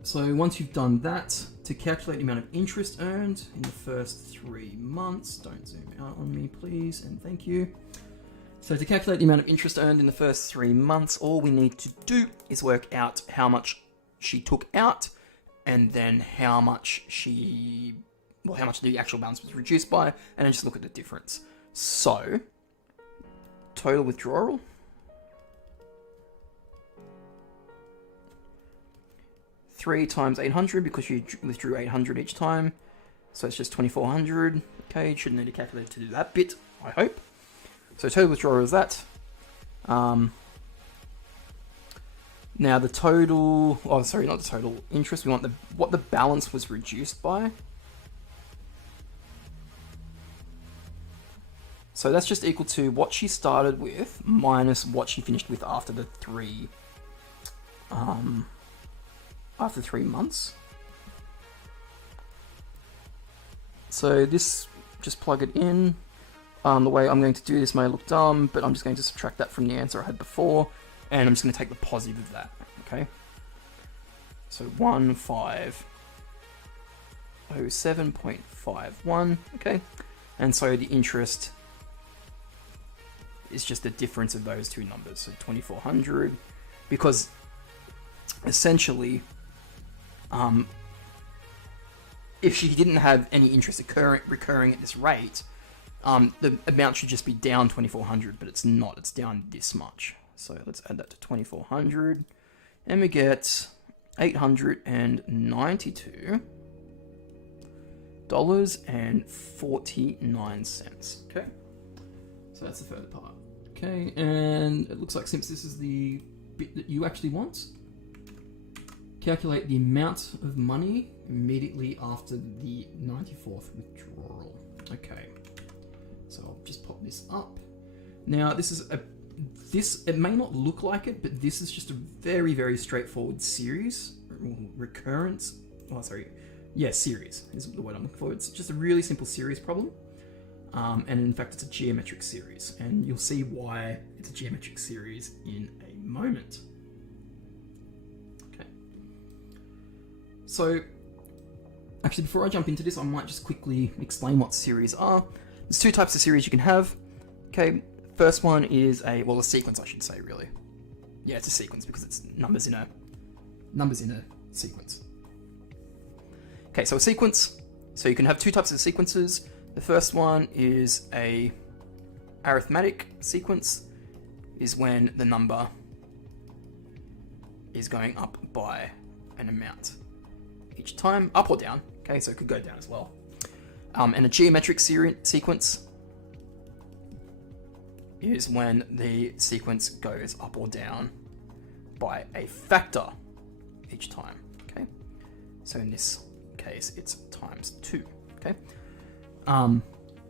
So once you've done that, to calculate the amount of interest earned in the first 3 months, don't zoom out on me please, and thank you. So to calculate the amount of interest earned in the first 3 months, all we need to do is work out how much she took out, and then how much the actual balance was reduced by, and then just look at the difference. So, total withdrawal. Three times 800, because you withdrew 800 each time. So it's just 2400. Okay, you shouldn't need a calculator to do that bit, I hope. So total withdrawal is that. Now the total, oh sorry, not the total interest, we want what the balance was reduced by. So that's just equal to what she started with minus what she finished with after the after 3 months. So this, just plug it in. The way I'm going to do this may look dumb, but I'm just going to subtract that from the answer I had before, and I'm just going to take the positive of that, okay? So 1507.51, okay? And so the interest is just the difference of those two numbers, so 2400, because essentially, if she didn't have any interest recurring at this rate, the amount should just be down 2400, but it's not, it's down this much. So let's add that to 2400, and we get $892.49. Okay, so that's the further part. Okay, and it looks like since this is the bit that you actually want, calculate the amount of money immediately after the 94th withdrawal. Okay, so I'll just pop this up. Now this is it may not look like it, but this is just a very, very straightforward series. Recurrence, series is the word I'm looking for. It's just a really simple series problem. And in fact, it's a geometric series, and you'll see why it's a geometric series in a moment. Okay. So, actually, before I jump into this, I might just quickly explain what series are. There's two types of series you can have. Okay, first one is a sequence, I should say, really. Yeah, it's a sequence because it's numbers in a sequence. Okay, so a sequence. So you can have two types of sequences. The first one is a arithmetic sequence, is when the number is going up by an amount each time, up or down. Okay, so it could go down as well. And a geometric sequence is when the sequence goes up or down by a factor each time, okay? So in this case, it's times 2, okay?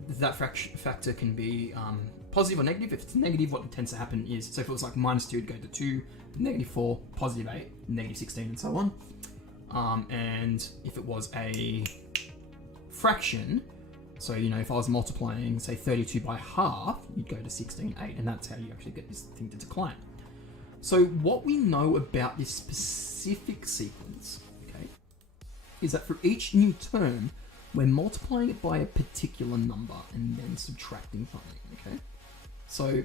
That factor can be positive or negative. If it's negative, what tends to happen is, so if it was like -2, it'd go to 2, -4, +8, -16, and so on. And if it was a fraction, so, you know, if I was multiplying, say, 32 by half, you'd go to 16/8, and that's how you actually get this thing to decline. So what we know about this specific sequence, okay, is that for each new term, we're multiplying it by a particular number and then subtracting from it, okay? So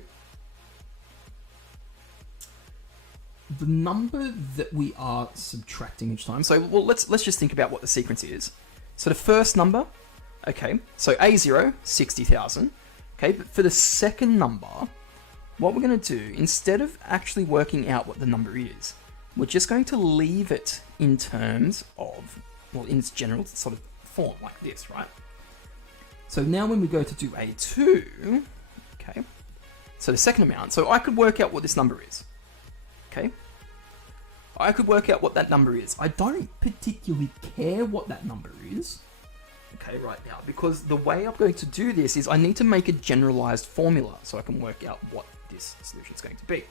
the number that we are subtracting each time, so well, let's just think about what the sequence is. So the first number, okay, so A0, 60,000, okay, but for the second number, what we're going to do, instead of actually working out what the number is, we're just going to leave it in terms of, well, in its general sort of form, like this, right? So now when we go to do A2, okay, so the second amount, so I could work out what this number is, okay? I could work out what that number is. I don't particularly care what that number is, okay, right now, because the way I'm going to do this is I need to make a generalized formula so I can work out what this solution is going to be.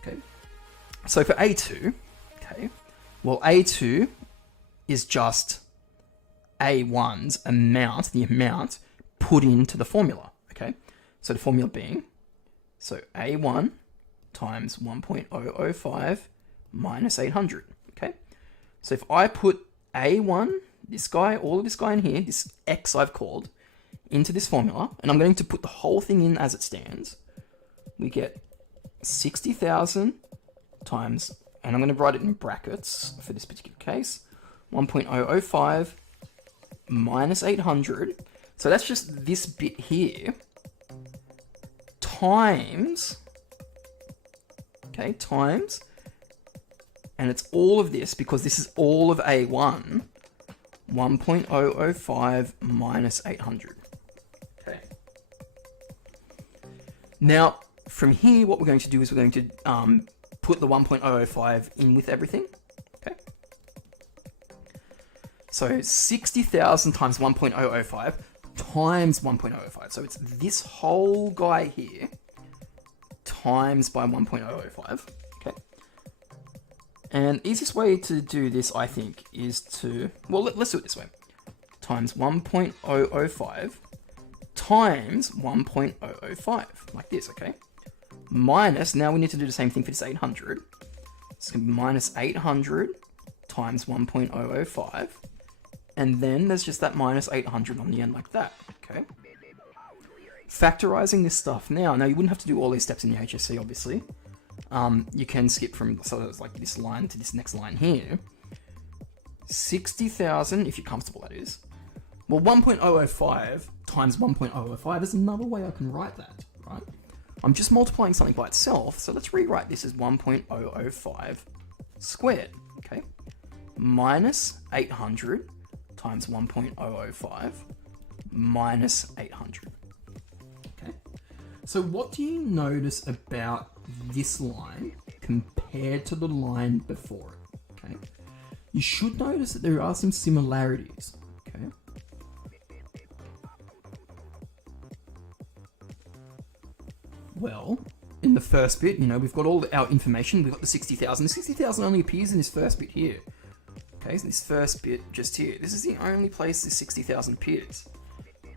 Okay, so for A2, okay, well, A2 is just A1's amount, the amount put into the formula, okay? So the formula being, so A1 times 1.005 minus 800, okay? So if I put A1, this guy, all of this guy in here, this X I've called, into this formula, and I'm going to put the whole thing in as it stands, we get 60,000 times, and I'm going to write it in brackets for this particular case, 1.005 minus 800, so that's just this bit here, times, okay, times, and it's all of this, because this is all of A1, 1.005 minus 800. Okay. Now, from here, what we're going to do is we're going to put the 1.005 in with everything. Okay. So 60,000 times 1.005 times 1.005. So it's this whole guy here times by 1.005. Okay. And the easiest way to do this, I think, is to, well, let's do it this way. Times 1.005 times 1.005, like this, okay? Minus, now we need to do the same thing for this 800. It's going to be minus 800 times 1.005. And then there's just that minus 800 on the end like that, okay? Factorizing this stuff now you wouldn't have to do all these steps in your HSC, obviously. You can skip from sort of like this line to this next line here. 60,000, if you're comfortable, that is. Well, 1.005 times 1.005 is another way I can write that, right? I'm just multiplying something by itself, so let's rewrite this as 1.005 squared, okay? Minus 800 times 1.005 minus 800. Okay. So what do you notice about this line compared to the line before it? Okay. You should notice that there are some similarities. Okay. Well, in the first bit, we've got all our information. We've got the 60,000. The 60,000 only appears in this first bit here. Okay, so this first bit just here. This is the only place this 60,000 appears.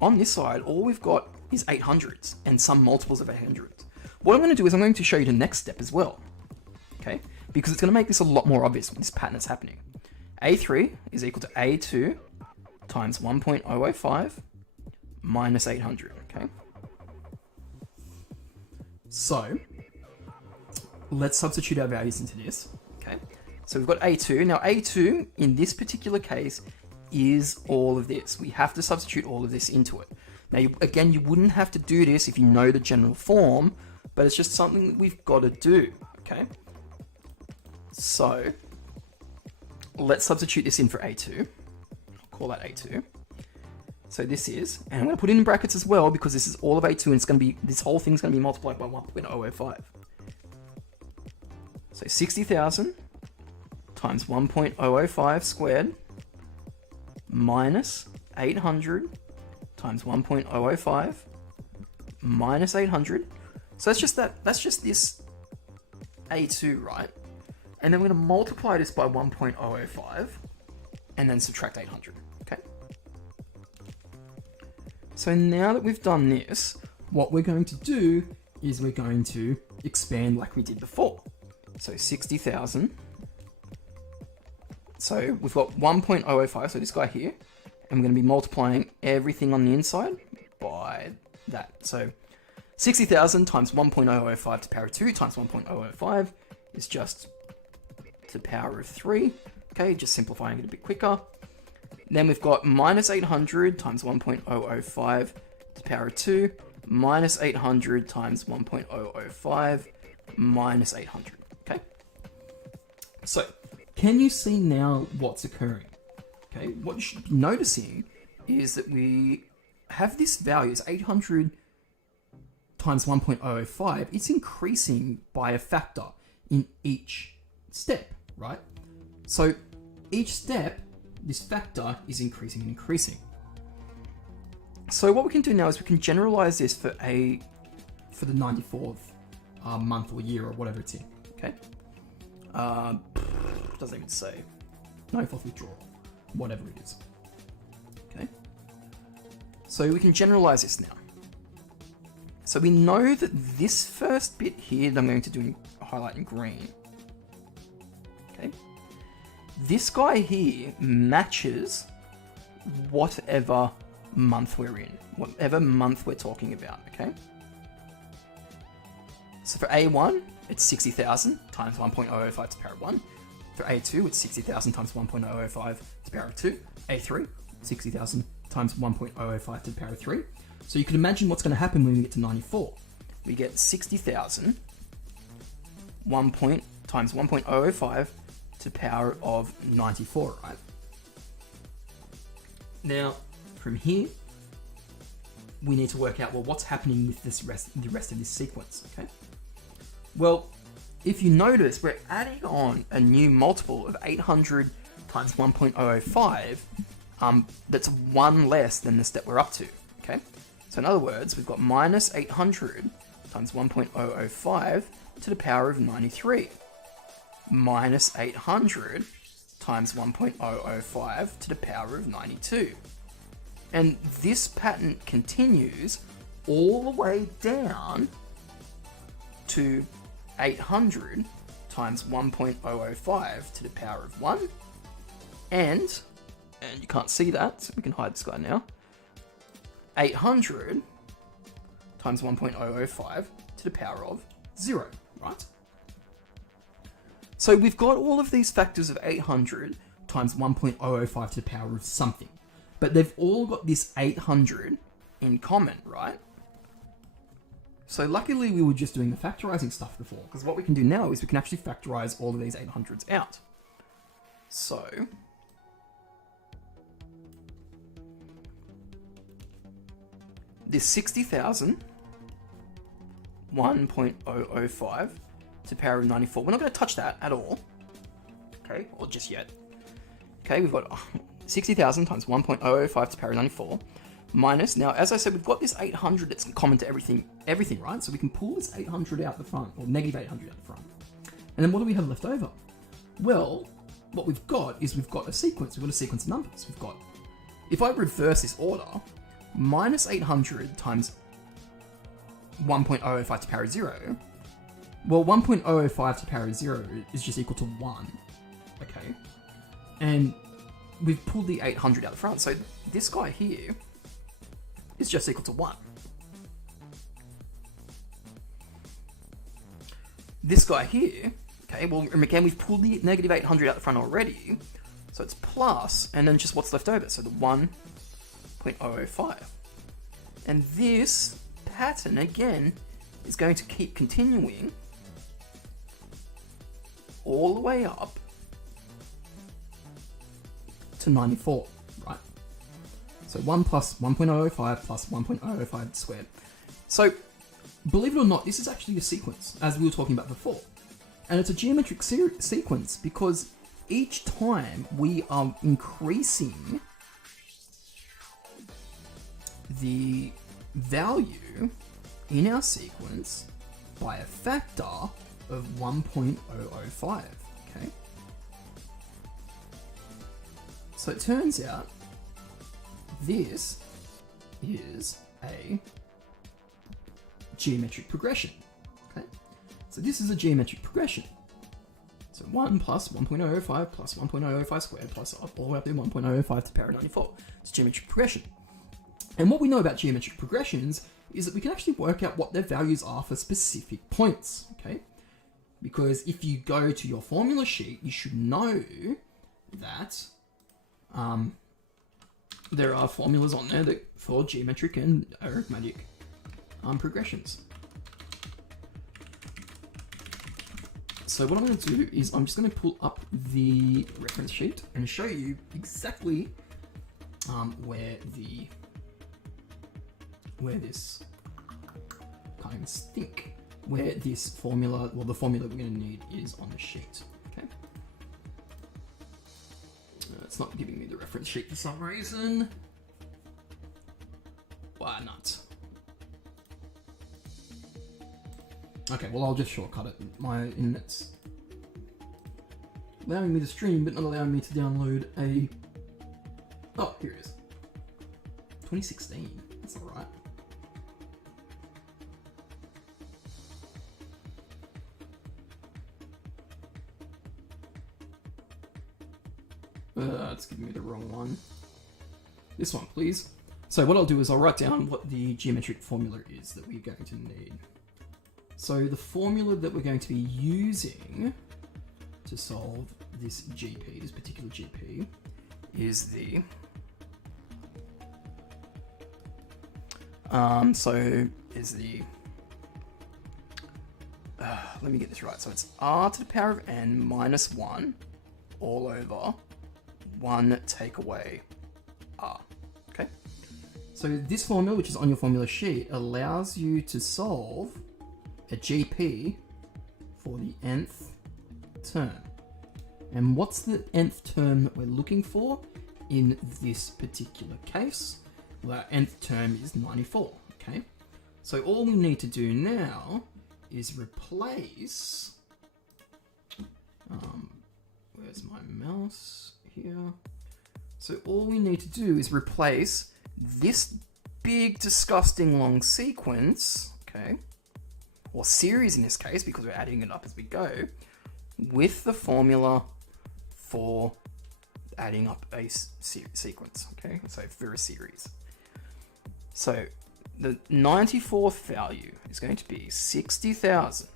On this side, all we've got is 800s and some multiples of 800s. What I'm going to do is I'm going to show you the next step as well. Okay, because it's going to make this a lot more obvious when this pattern is happening. A3 is equal to A2 times 1.005 minus 800. Okay. So, let's substitute our values into this. Okay. So we've got A2. Now A2, in this particular case, is all of this. We have to substitute all of this into it. Now, again, you wouldn't have to do this if you know the general form, but it's just something that we've got to do, okay? So, let's substitute this in for A2. I'll call that A2. So this is, and I'm going to put it in brackets as well because this is all of A2 and it's going to be, this whole thing's going to be multiplied by 1.005. So 60,000 times 1.005 squared minus 800 times 1.005 minus 800. So that's just this A2, right? And then we're going to multiply this by 1.005 and then subtract 800, okay? So now that we've done this, what we're going to do is we're going to expand like we did before. So 60,000. So we've got 1.005, so this guy here, and we're going to be multiplying everything on the inside by that. So 60,000 times 1.005 to the power of 2 times 1.005 is just to the power of 3. Okay, just simplifying it a bit quicker. Then we've got minus 800 times 1.005 to the power of 2 minus 800 times 1.005 minus 800. Okay, so can you see now what's occurring? Okay, what you should be noticing is that we have this value as 800 times 1.005. It's increasing by a factor in each step, right? So each step, this factor is increasing and increasing. So what we can do now is we can generalize this for the 94th month or year or whatever it's in, okay? Doesn't even say. 94th withdrawal, whatever it is, okay? So we can generalize this now. So we know that this first bit here that I'm going to do highlight in green, okay? This guy here matches whatever month we're in, whatever month we're talking about, okay? So for A1, it's 60,000 times 1.005 to the power of 1. For A2, it's 60,000 times 1.005 to the power of 2. A3, 60,000 times 1.005 to the power of 3. So you can imagine what's going to happen when we get to 94. We get 60,000 times 1.005 to the power of 94, right? Now, from here, we need to work out, well, what's happening with the rest of this sequence, okay? Well, if you notice, we're adding on a new multiple of 800 times 1.005 that's one less than the step we're up to, okay? So in other words, we've got minus 800 times 1.005 to the power of 93. Minus 800 times 1.005 to the power of 92. And this pattern continues all the way down to 800 times 1.005 to the power of 1. And you can't see that, so we can hide this guy now. 800 times 1.005 to the power of 0, right? So we've got all of these factors of 800 times 1.005 to the power of something. But they've all got this 800 in common, right? So luckily we were just doing the factorizing stuff before, because what we can do now is we can actually factorize all of these 800s out. So this 60,000, 1.005 to the power of 94. We're not going to touch that at all, okay, or just yet. Okay, we've got 60,000 times 1.005 to the power of 94 minus, now as I said, we've got this 800 that's common to everything, right? So we can pull this 800 out the front, or negative 800 out the front. And then what do we have left over? Well, what we've got is we've got a sequence. We've got a sequence of numbers. We've got, if I reverse this order, minus 800 times 1.005 to the power of 0, well, 1.005 to the power of 0 is just equal to 1, okay? And we've pulled the 800 out the front, so this guy here is just equal to 1. This guy here, okay, well, again, we've pulled the negative 800 out the front already, so it's plus, and then just what's left over, so the 1.005. And this pattern, again, is going to keep continuing all the way up to 94, right? So 1 plus 1.005 plus 1.005 squared. So, believe it or not, this is actually a sequence, as we were talking about before. And it's a geometric sequence because each time we are increasing the value in our sequence by a factor of 1.005, okay? So it turns out this is a geometric progression, okay? So this is a geometric progression. So 1 plus 1.005 plus 1.005 squared plus all the way up to 1.005 to the power of 94. It's a geometric progression. And what we know about geometric progressions is that we can actually work out what their values are for specific points, okay? Because if you go to your formula sheet, you should know that there are formulas on there for geometric and arithmetic progressions. So what I'm going to do is I'm just going to pull up the reference sheet and show you exactly where this formula, well, the formula we're going to need is on the sheet. Okay. It's not giving me the reference sheet for some reason. Why not? Okay, well, I'll just shortcut it. My internet's allowing me to stream, but not allowing me to download a... Oh, here it is. 2016. That's alright. It's giving me the wrong one. This one, please. So what I'll do is I'll write down what the geometric formula is that we're going to need. So the formula that we're going to be using to solve this GP, this particular GP, is the... let me get this right. So it's r to the power of n minus 1 all over 1 take away r. Okay? So this formula, which is on your formula sheet, allows you to solve a GP for the nth term. And what's the nth term that we're looking for in this particular case? Well, our nth term is 94, okay? So all we need to do now is replace... where's my mouse? Here. So all we need to do is replace this big, disgusting long sequence, okay? Or series in this case, because we're adding it up as we go, with the formula for adding up a sequence, okay? So for a series. So the 94th value is going to be 60,000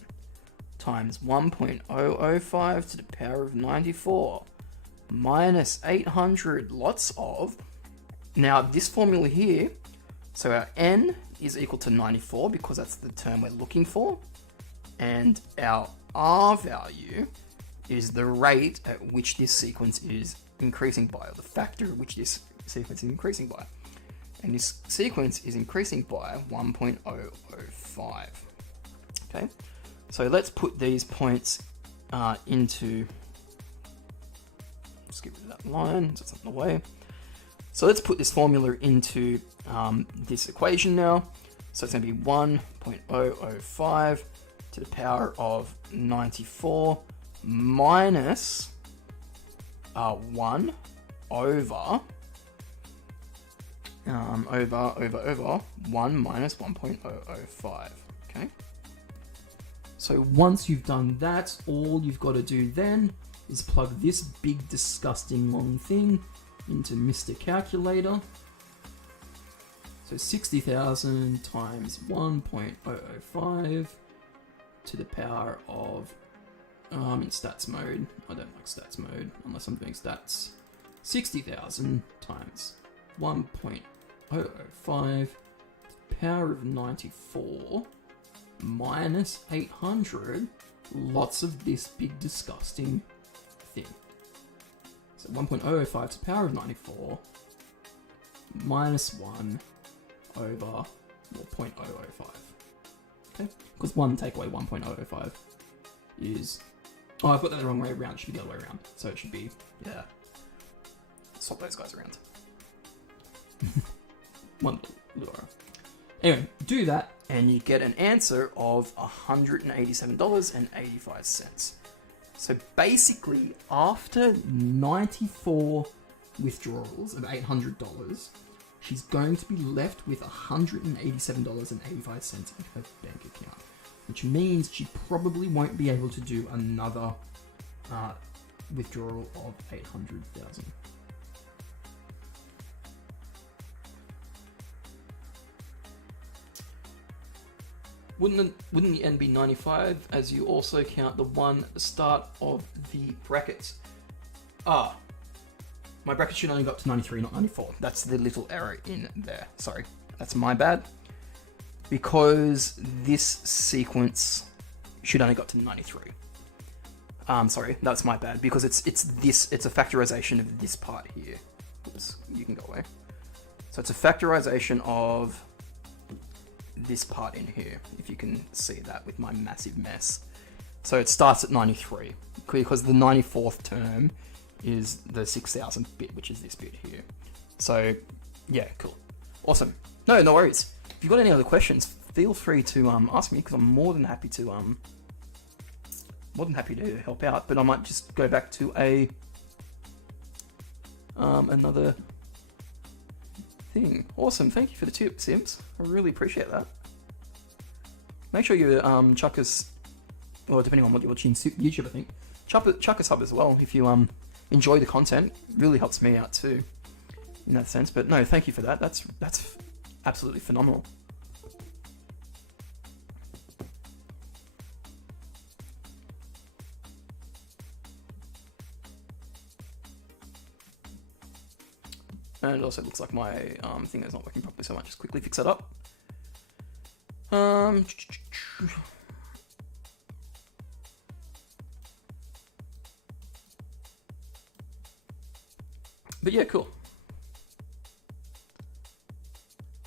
times 1.005 to the power of 94 minus 800 lots of... Now this formula here, so our n is equal to 94 because that's the term we're looking for, and our r value is the rate at which this sequence is increasing by, or the factor at which this sequence is increasing by. And this sequence is increasing by 1.005. Okay, so let's put these points into... Just get rid of that line, so it's not in the way. So let's put this formula into this equation now. So it's going to be 1.005 to the power of 94 minus 1 over 1 minus 1.005. Okay. So once you've done that, all you've got to do then is plug this big, disgusting long thing into Mr. Calculator. So 60,000 times 1.005 to the power of... I'm in stats mode. I don't like stats mode unless I'm doing stats. 60,000 times 1.005 to the power of 94 minus 800 lots of this big, disgusting thing. So 1.005 to the power of 94 minus 1 over, well, 0.005. Okay? Because 1 take away 1.005 is... Oh, I've got that the wrong way around. It should be the other way around. So it should be, yeah. Swap those guys around. One little error. Anyway, do that, and you get an answer of $187.85. So basically, after 94 withdrawals of $800, she's going to be left with $187.85 in her bank account, which means she probably won't be able to do another withdrawal of $800,000. Wouldn't the end be 95 as you also count the one at the start of the brackets? Ah, my bracket should only go up to 93, not 94. That's the little error in there. Sorry, that's my bad. Because this sequence should only go up to 93. Sorry, that's my bad. Because it's a factorization of this part here. Oops, you can go away. So it's a factorization of this part in here, if you can see that with my massive mess. So it starts at 93 because the 94th term is the 6,000th bit, which is this bit here. So yeah, cool, awesome. No worries. If you've got any other questions, feel free to ask me, because I'm more than happy to help out. But I might just go back to another thing. Awesome, thank you for the tip, Sims. I really appreciate that. Make sure you chuck us, well, depending on what you're watching YouTube, I think, chuck us up as well if you enjoy the content. It really helps me out too, in that sense. But no, thank you for that. That's absolutely phenomenal. And it also looks like my thing is not working properly, so I might just quickly fix that up. But yeah, cool.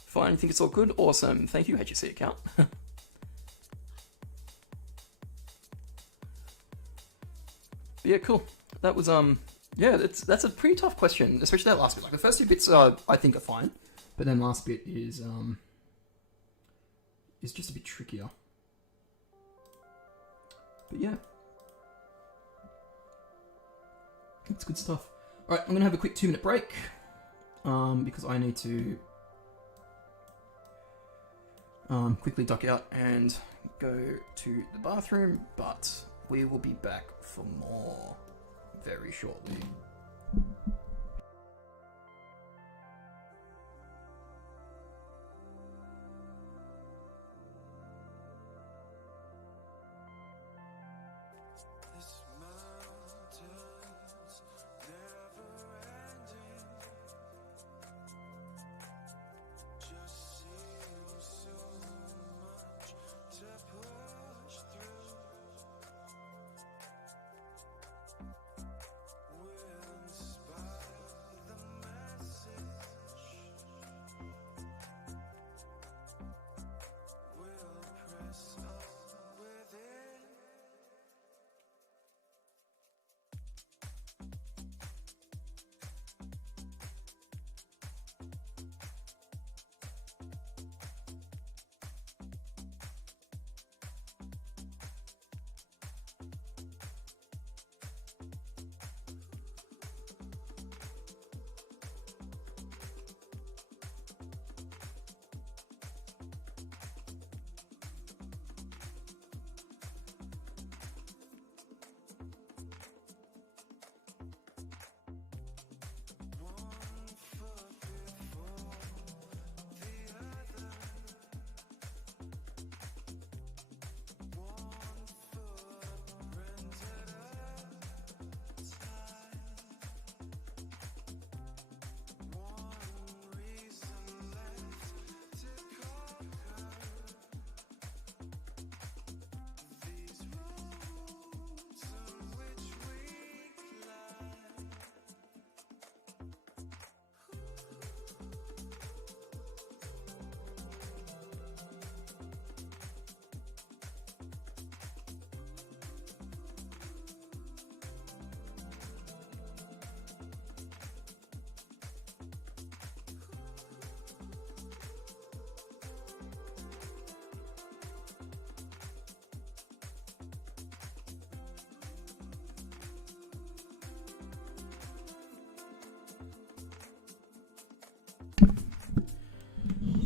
Fine, you think it's all good? Awesome. Thank you, HSC account. But yeah, cool. That was yeah, that's a pretty tough question, especially that last bit. Like the first two bits, I think are fine, but then last bit is just a bit trickier. But yeah, it's good stuff. All right, I'm gonna have a quick 2-minute break because I need to quickly duck out and go to the bathroom. But we will be back for more very shortly. Will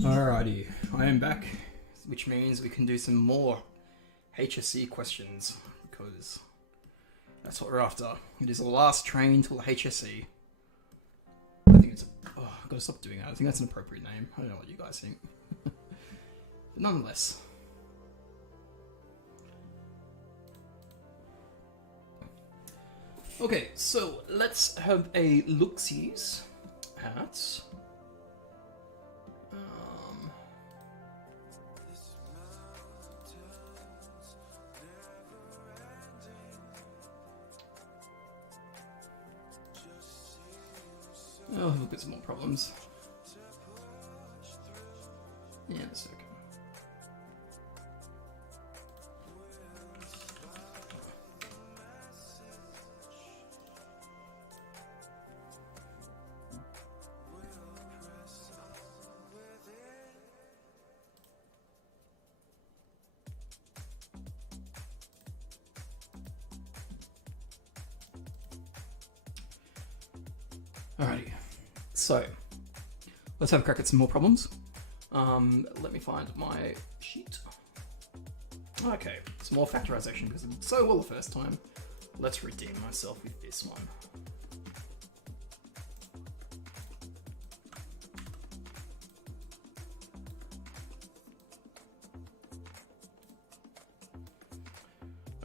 Alrighty, I am back, which means we can do some more HSC questions, because that's what we're after. It is the last train till HSC. I think it's I've got to stop doing that. I think that's an appropriate name. I don't know what you guys think. But nonetheless. Okay, so let's have a look-sees at... Oh, look at some more problems. Yeah, it's okay. Alrighty, so let's have a crack at some more problems. Let me find my sheet. Okay, some more factorization because I did so well the first time. Let's redeem myself with this one.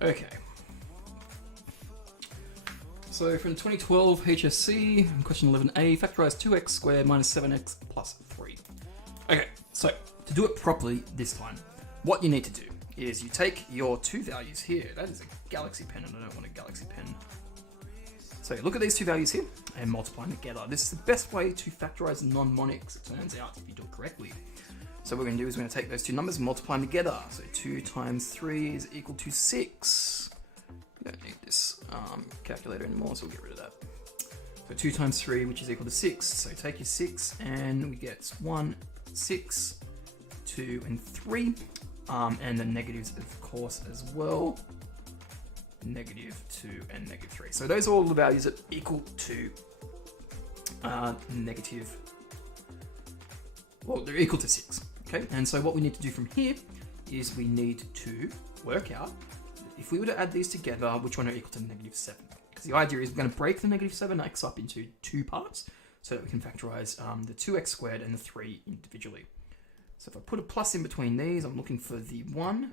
Okay. So from 2012 HSC, question 11a, factorize 2x squared minus 7x plus 3. Okay, so to do it properly this time, what you need to do is you take your two values here. That is a galaxy pen and I don't want a galaxy pen. So look at these two values here and multiply them together. This is the best way to factorize non-monics, it turns out, if you do it correctly. So what we're going to do is we're going to take those two numbers and multiply them together. So 2 times 3 is equal to 6. We don't need this calculator anymore, so we'll get rid of that. So 2 times 3, which is equal to 6. So take your 6, and we get 1, 6, 2, and 3. And the negatives, of course, as well. Negative 2 and negative 3. So those are all the values that equal to negative... Well, they're equal to 6. Okay, and so what we need to do from here is we need to work out if we were to add these together, which one are equal to negative 7? Because the idea is we're going to break the negative 7x up into two parts so that we can factorize the 2x squared and the 3 individually. So if I put a plus in between these, I'm looking for the 1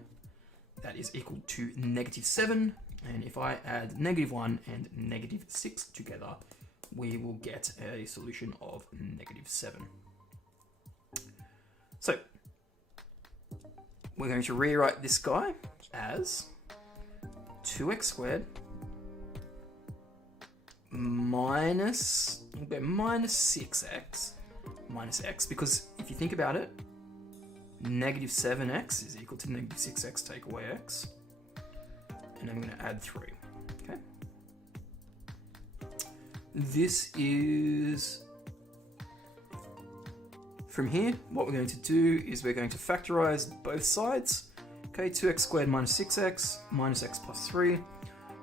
that is equal to negative 7. And if I add negative 1 and negative 6 together, we will get a solution of negative 7. So we're going to rewrite this guy as 2x squared minus 6x minus x, because if you think about it, negative 7x is equal to negative 6x take away x, and I'm going to add 3. Okay, this is... From here, what we're going to do is we're going to factorize both sides. Okay, 2x squared minus 6x minus x plus 3.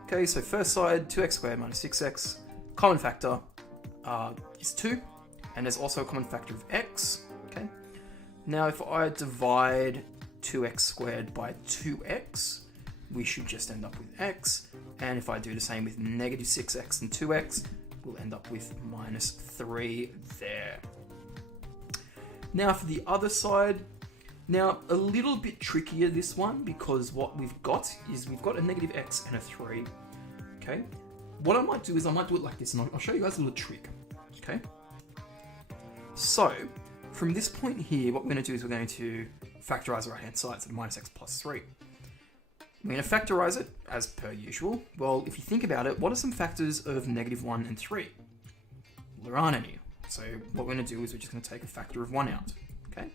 Okay, so first side, 2x squared minus 6x. Common factor is 2, and there's also a common factor of x. Okay, now if I divide 2x squared by 2x, we should just end up with x. And if I do the same with negative 6x and 2x, we'll end up with minus 3 there. Now for the other side, now a little bit trickier this one, because what we've got is we've got a negative x and a 3. Okay, what I might do is I might do it like this, and I'll show you guys a little trick. Okay, so from this point here, what we're going to do is we're going to factorize the right hand side, so the minus x plus 3. We're going to factorize it as per usual. Well, if you think about it, what are some factors of negative 1 and 3? Well, there aren't any. So what we're going to do is we're just going to take a factor of 1 out. Okay,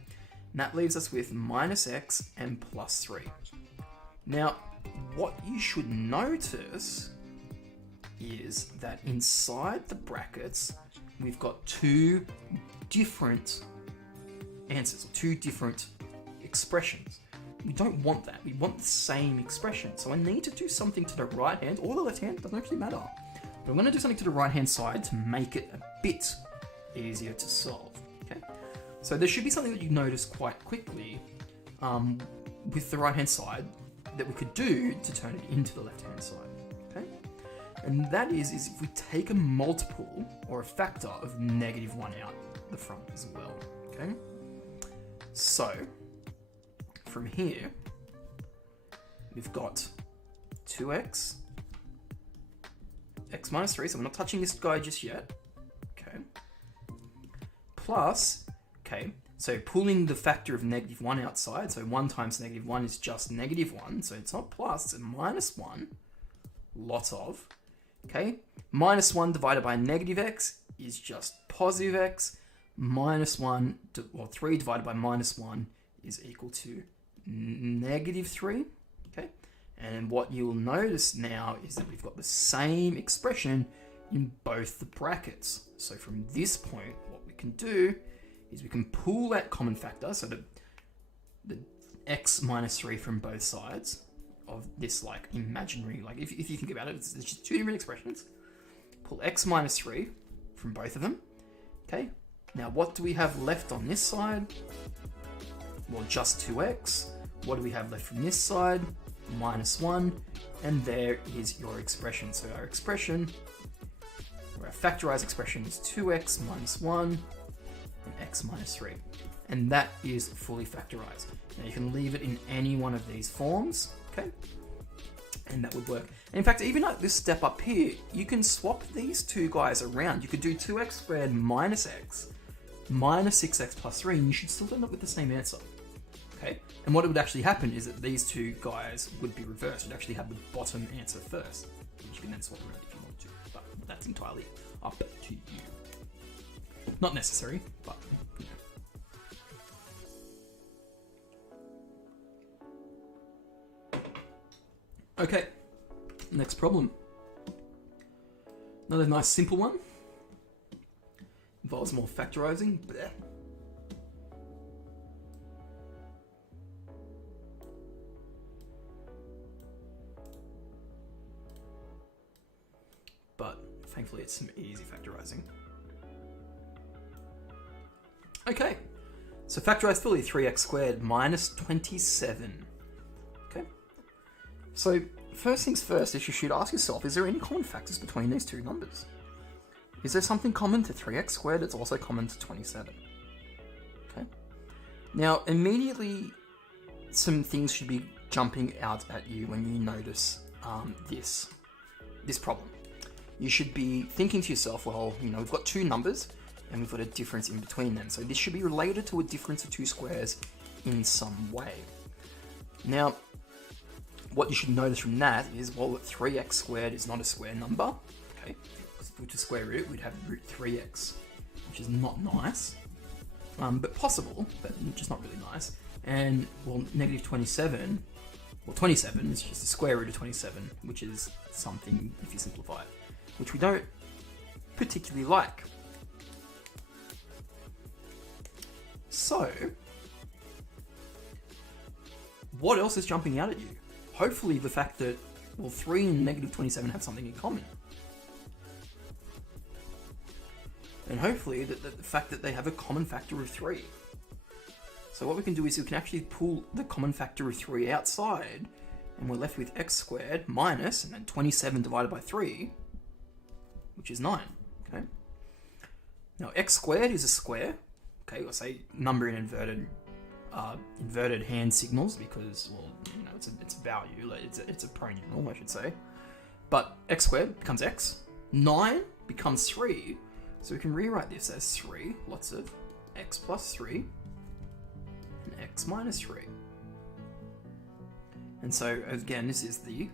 and that leaves us with minus x and plus 3. Now, what you should notice is that inside the brackets, we've got two different answers, or two different expressions. We don't want that. We want the same expression. So I need to do something to the right hand or the left hand, doesn't actually matter. But I'm going to do something to the right hand side to make it a bit easier to solve. Okay, So there should be something that you notice quite quickly with the right-hand side that we could do to turn it into the left-hand side, okay? And that is if we take a multiple or a factor of -1 out the front as well, okay? So, from here, we've got 2x, x minus 3, so we're not touching this guy just yet, okay? Plus, okay, so pulling the factor of -1 outside, so 1 times -1 is just -1, so it's not plus, it's a -1, lots of, okay? -1 divided by -x is just positive x, -1, or 3 divided by -1 is equal to -3, okay? And what you'll notice now is that we've got the same expression in both the brackets. So from this point, what we can do is we can pull that common factor, so the x minus 3 from both sides of this like imaginary, like if you think about it, it's just two different expressions. Pull x minus 3 from both of them, okay? Now what do we have left on this side? Well, just 2x. What do we have left from this side? -1, and there is your expression. So our expression, or our factorized expression, is 2x minus 1 and x minus 3. And that is fully factorized. Now you can leave it in any one of these forms, okay? And that would work. And in fact, even at this step up here, you can swap these two guys around. You could do 2x squared minus x minus 6x plus 3, and you should still end up with the same answer. Okay, and what would actually happen is that these two guys would be reversed. You'd actually have the bottom answer first, which you can then swap around if you want to, but that's entirely up to you. Not necessary, but you know. Okay, next problem. Another nice simple one. Involves more factorizing. Blech. But thankfully it's some easy factorizing. Okay, so factorize fully 3x squared minus 27. Okay, so first things first is you should ask yourself, is there any common factors between these two numbers? Is there something common to 3x squared that's also common to 27? Okay, now immediately some things should be jumping out at you when you notice this problem. You should be thinking to yourself, well, you know, we've got two numbers and we've got a difference in between them. So this should be related to a difference of two squares in some way. Now, what you should notice from that is, well, that 3x squared is not a square number, okay? Because if we were to square root, we'd have root 3x, which is not nice, but possible, but just not really nice. And, well, negative 27, well, 27 is just the square root of 27, which is something if you simplify it, which we don't particularly like. So, what else is jumping out at you? Hopefully the fact that, well, 3 and negative 27 have something in common. And hopefully the fact that they have a common factor of 3. So what we can do is we can actually pull the common factor of 3 outside, and we're left with x squared minus, and then 27 divided by 3, which is 9, okay? Now x squared is a square, okay, we'll say number in inverted hand signals because, well, you know, it's a value, like it's a pronumeral, I should say. But x squared becomes x, 9 becomes 3, so we can rewrite this as 3, lots of x plus 3, and x minus 3. And so, again, this is the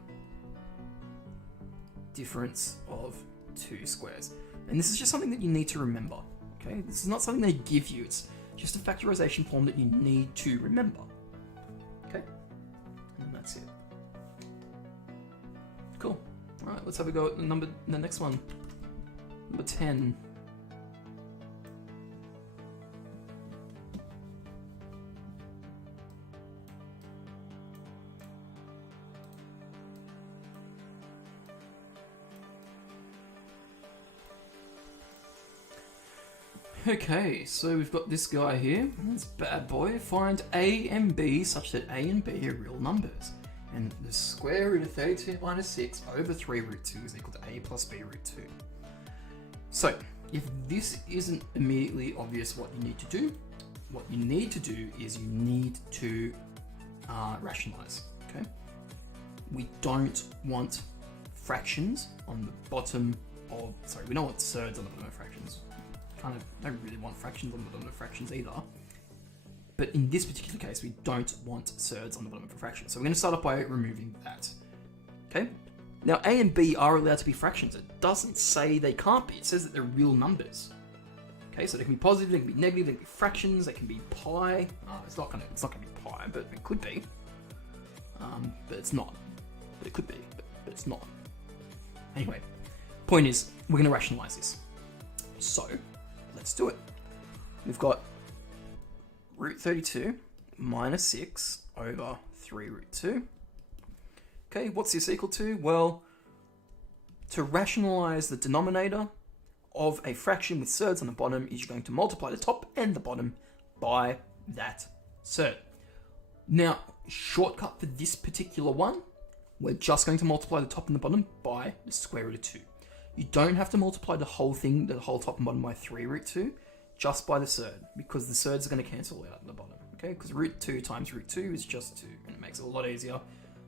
difference of two squares. And this is just something that you need to remember, okay? This is not something they give you, it's just a factorization form that you need to remember, okay? And that's it. Cool. All right, let's have a go at the next one. Number 10. Okay, so we've got this guy here. This bad boy. Find a and b such that a and b are real numbers. And the square root of 32 minus 6 over 3 root 2 is equal to a plus b root 2. So, if this isn't immediately obvious what you need to do, what you need to do is you need to rationalize, okay? We don't want fractions on the bottom of, we don't want surds on the bottom of fractions. Don't really want fractions on the bottom of fractions either. But in this particular case, we don't want surds on the bottom of a fraction. So we're going to start off by removing that. Okay? Now, a and b are allowed to be fractions. It doesn't say they can't be. It says that they're real numbers. Okay, so they can be positive, they can be negative, they can be fractions, they can be pi. It's not gonna be pi, but it could be. But it's not. But it could be, but it's not. Anyway, point is, we're going to rationalize this. So, let's do it. We've got root 32 minus 6 over 3 root 2. Okay, what's this equal to? Well, to rationalize the denominator of a fraction with surds on the bottom is you're going to multiply the top and the bottom by that surd. Now, shortcut for this particular one, we're just going to multiply the top and the bottom by the square root of 2. You don't have to multiply the whole thing, the whole top and bottom by 3 root 2, just by the surd, because the surds are going to cancel out at the bottom, okay? Because root 2 times root 2 is just 2, and it makes it a lot easier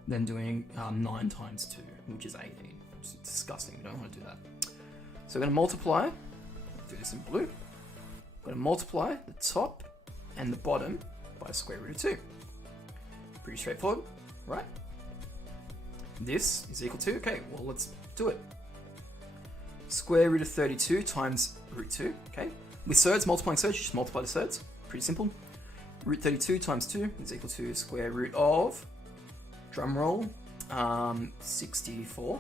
than doing 9 times 2, which is 18. It's disgusting, you don't want to do that. So we're going to multiply, do this in blue, we're going to multiply the top and the bottom by square root of 2. Pretty straightforward, right? This is equal to, okay, well, let's do it. Square root of 32 times root 2, okay? With surds, multiplying surds, you just multiply the surds. Pretty simple. Root 32 times 2 is equal to square root of, drum roll, 64.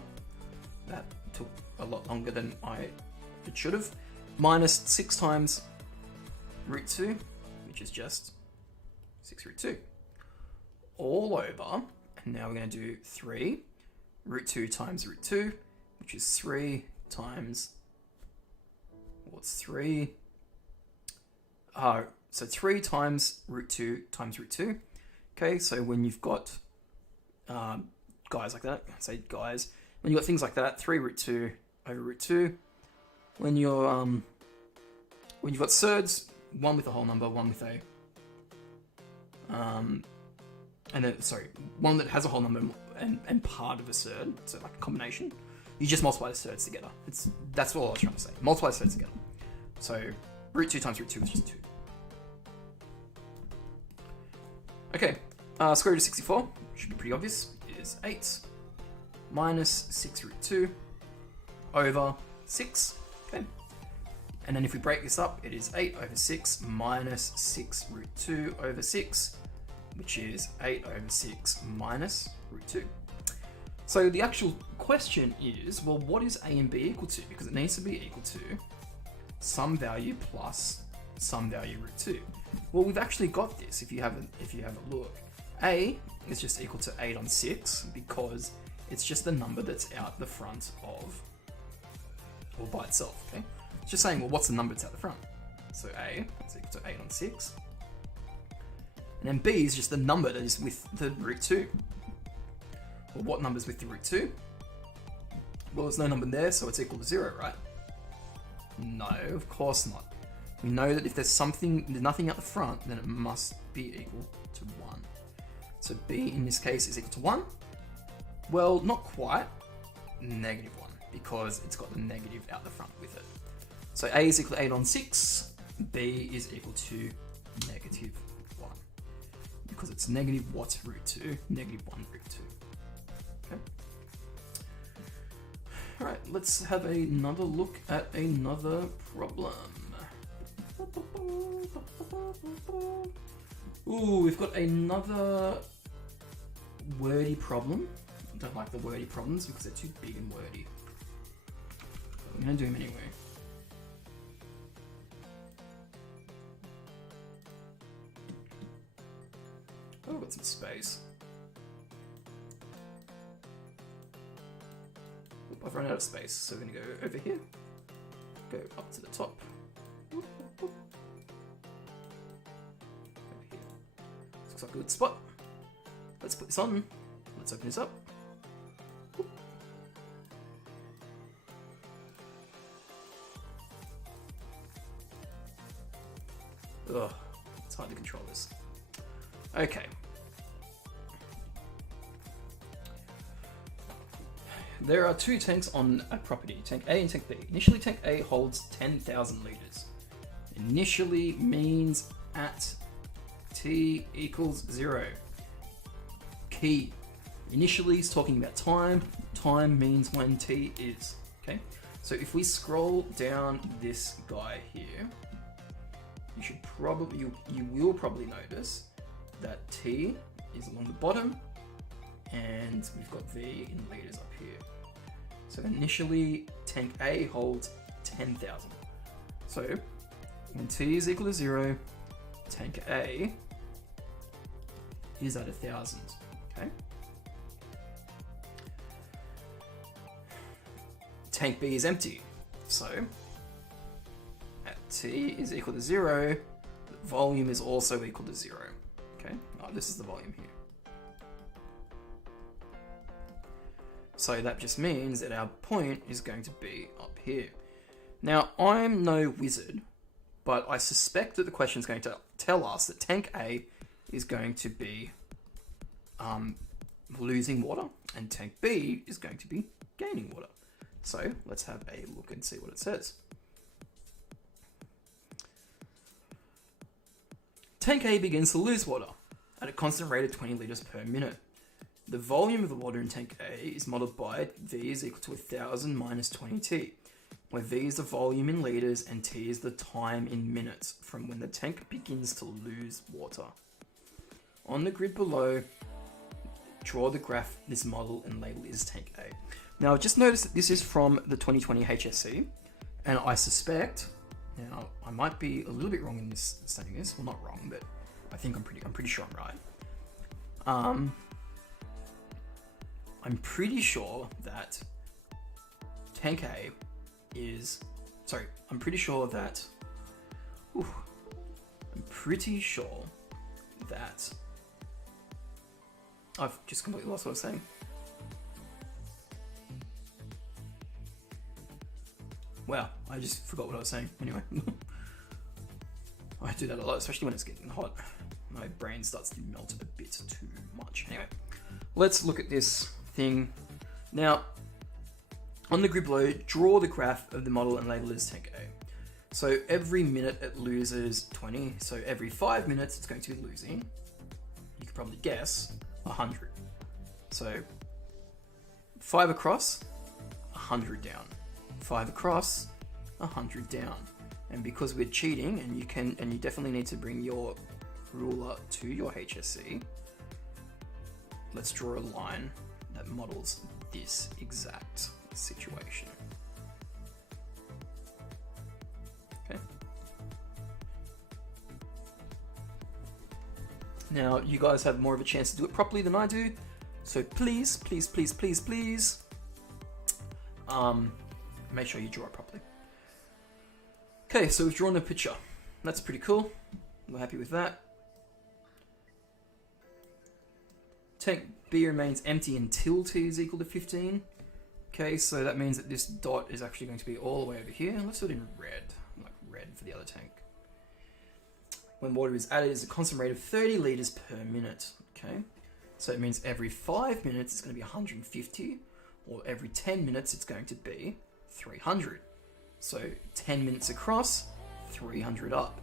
That took a lot longer than it should have. Minus 6 times root 2, which is just 6 root 2. All over, and now we're going to do 3 root 2 times root 2, which is 3 times, what's 3? So 3 times root 2 times root 2. Okay, so when you've got guys like that, say guys, when you've got things like that, 3 root 2 over root 2. When you're when you've got surds, one with a whole number, one with a one that has a whole number and part of a surd, so like a combination, you just multiply the surds together. That's what I was trying to say. Multiply the surds together. So root 2 times root 2 is just 2. Okay, square root of 64, should be pretty obvious, is 8 minus 6 root 2 over 6. Okay, and then if we break this up, it is 8 over 6 minus 6 root 2 over 6, which is 8 over 6 minus root 2. So the actual question is, well, what is a and b equal to? Because it needs to be equal to some value plus some value root 2. Well, we've actually got this if you have a look. A is just equal to 8 on 6 because it's just the number that's out the front of, or by itself, okay? It's just saying, well, what's the number that's out the front? So A is equal to 8 on 6. And then B is just the number that is with the root 2. Well, what number's with the root 2? Well, there's no number there, so it's equal to 0, right? No, of course not. We know that if there's nothing at the front, then it must be equal to 1. So B in this case is equal to 1. Well, not quite. Negative 1, because it's got the negative out the front with it. So A is equal to 8 on 6. B is equal to negative 1. Because it's negative what's root 2? Negative 1 root 2. Okay. Alright, let's have another look at another problem. Ooh, we've got another wordy problem. I don't like the wordy problems because they're too big and wordy. But I'm going to do them anyway. Oh, I've got some space. Oop, I've run out of space, so we're going to go over here. Go up to the top. Boop, boop, boop. looks like a good spot. Let's put this on. Let's open this up. Ugh, it's hard to control this. Okay. There are two tanks on a property, tank A and tank B. Initially, tank A holds 10,000 liters. Initially means at t equals 0. Key. Initially is talking about time. Time means when t is. Okay. So if we scroll down this guy here, you should probably you will probably notice that t is along the bottom, and we've got v in liters up here. So initially, tank A holds 10,000. So when t is equal to 0, tank A is at 1,000. Okay. Tank B is empty. So at t is equal to 0, the volume is also equal to 0. Okay. Oh, this is the volume here. So that just means that our point is going to be up here. Now, I'm no wizard, but I suspect that the question is going to tell us that tank A is going to be losing water, and tank B is going to be gaining water. So let's have a look and see what it says. Tank A begins to lose water at a constant rate of 20 liters per minute. The volume of the water in tank A is modeled by V is equal to 1,000 minus 20t, where V is the volume in liters and T is the time in minutes from when the tank begins to lose water. On the grid below, draw the graph of this model and label it as tank A. Now, I've just noticed that this is from the 2020 HSC, and I suspect, now I might be a little bit wrong in this saying this, well, not wrong, but I think I'm pretty sure I'm right. I'm pretty sure that tank A is, sorry, I'm pretty sure that I've just completely lost what I was saying. Wow, I just forgot what I was saying. Anyway, I do that a lot, especially when it's getting hot. My brain starts to melt a bit too much. Anyway, let's look at this thing. Now, on the grid below, draw the graph of the model and label it as tank A. So every minute it loses 20, so every 5 minutes it's going to be losing, you could probably guess, 100. So 5 across, 100 down. 5 across, 100 down. And because we're cheating, and you definitely need to bring your ruler to your HSC, let's draw a line that models this exact situation. Okay. Now, you guys have more of a chance to do it properly than I do, so please, make sure you draw it properly. Okay, so we've drawn a picture. That's pretty cool. We're happy with that. Tank B remains empty until t is equal to 15. Okay, so that means that this dot is actually going to be all the way over here. Let's do it in red, like red for the other tank. When water is added, it's a constant rate of 30 liters per minute. Okay, so it means every 5 minutes it's going to be 150, or every 10 minutes it's going to be 300. So 10 minutes across, 300 up.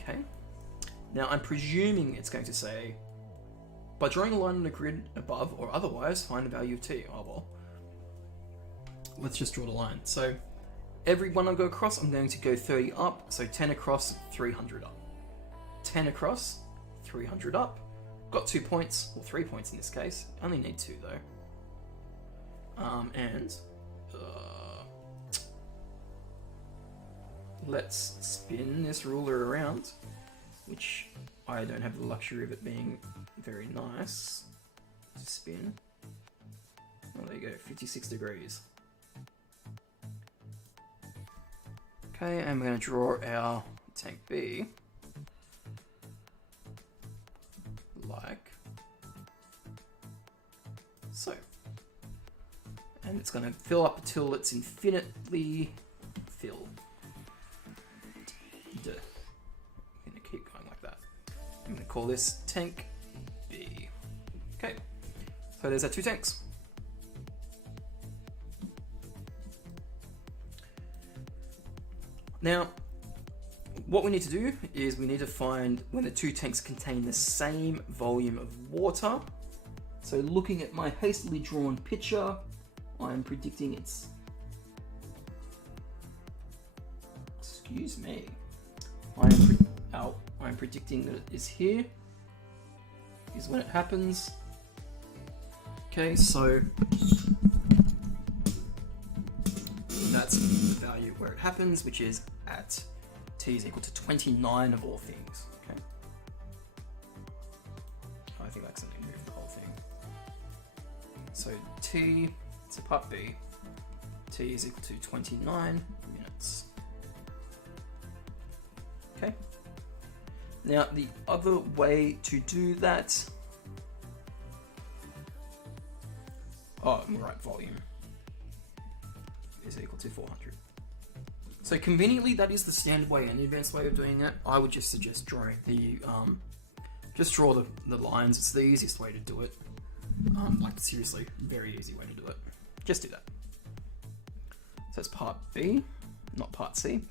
Okay, now I'm presuming it's going to say, by drawing a line on the grid above or otherwise, find the value of t. Oh well. Let's just draw the line. So every one I go across, I'm going to go 30 up. So 10 across, 300 up. 10 across, 300 up. Got 2 points, or 3 points in this case. I only need 2 though. Let's spin this ruler around, which I don't have the luxury of it being very nice to spin. Oh, there you go, 56 degrees. Okay, and we're going to draw our tank B. like so. And it's going to fill up until it's infinitely filled. I'm going to keep going like that. I'm going to call this tank B. Okay, so there's our two tanks. Now, what we need to do is we need to find when the two tanks contain the same volume of water. So looking at my hastily drawn picture, I'm predicting it's... Excuse me. I'm predicting that it is here. Is when it happens. Okay, so that's the value where it happens, which is at t is equal to 29 of all things. Okay. I think that's going to move the whole thing. So t, so part B, t is equal to 29 minutes. Okay. Now the other way to do that, right, volume is equal to 400. So conveniently, that is the standard way and the advanced way of doing it. I would just suggest drawing the, just draw the lines. It's the easiest way to do it. Like seriously, very easy way to do it. Just do that. So it's part B, not part C.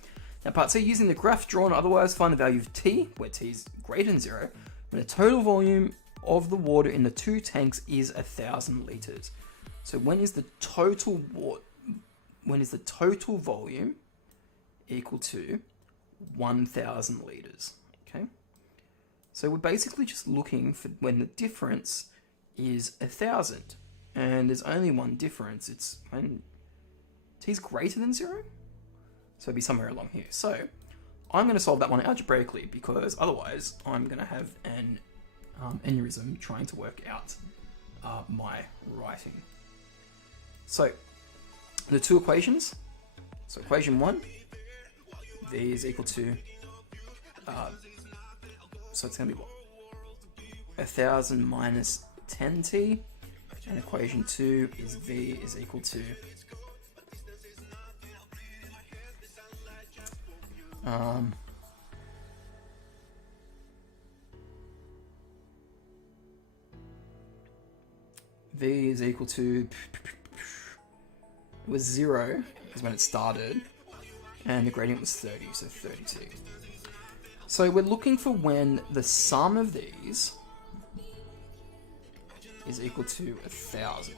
Now part C, using the graph drawn otherwise, find the value of t, where t is greater than 0, when the total volume of the water in the two tanks is 1,000 liters. So when is the total volume equal to 1,000 liters? Okay. So we're basically just looking for when the difference is 1,000, and there's only one difference. It's when t is greater than 0. So it'd be somewhere along here. So I'm going to solve that one algebraically, because otherwise I'm going to have an aneurysm trying to work out my writing. So the two equations. So equation 1, v is equal to, so it's going to be what? 1,000 minus 10t, and equation 2 is v is equal to v is equal to, it was 0 is when it started, and the gradient was 30, so 30t. So we're looking for when the sum of these is equal to 1,000.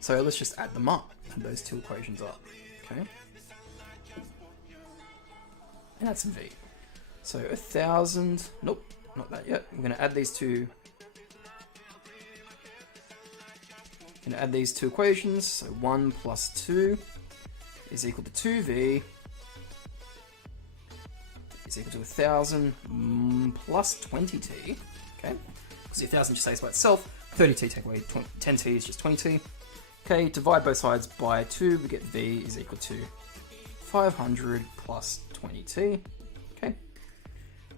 So let's just add them up, add those two equations up, okay? And that's v. So 1,000, nope, not that yet. We're gonna add these two. Gonna add these two equations. So 1 plus 2 is equal to 2v is equal to 1,000 plus 20t. Okay, because the 1,000 just stays by itself. 30t take away 10t is just 20t. Okay, divide both sides by 2. We get v is equal to 500 plus 20t. Okay.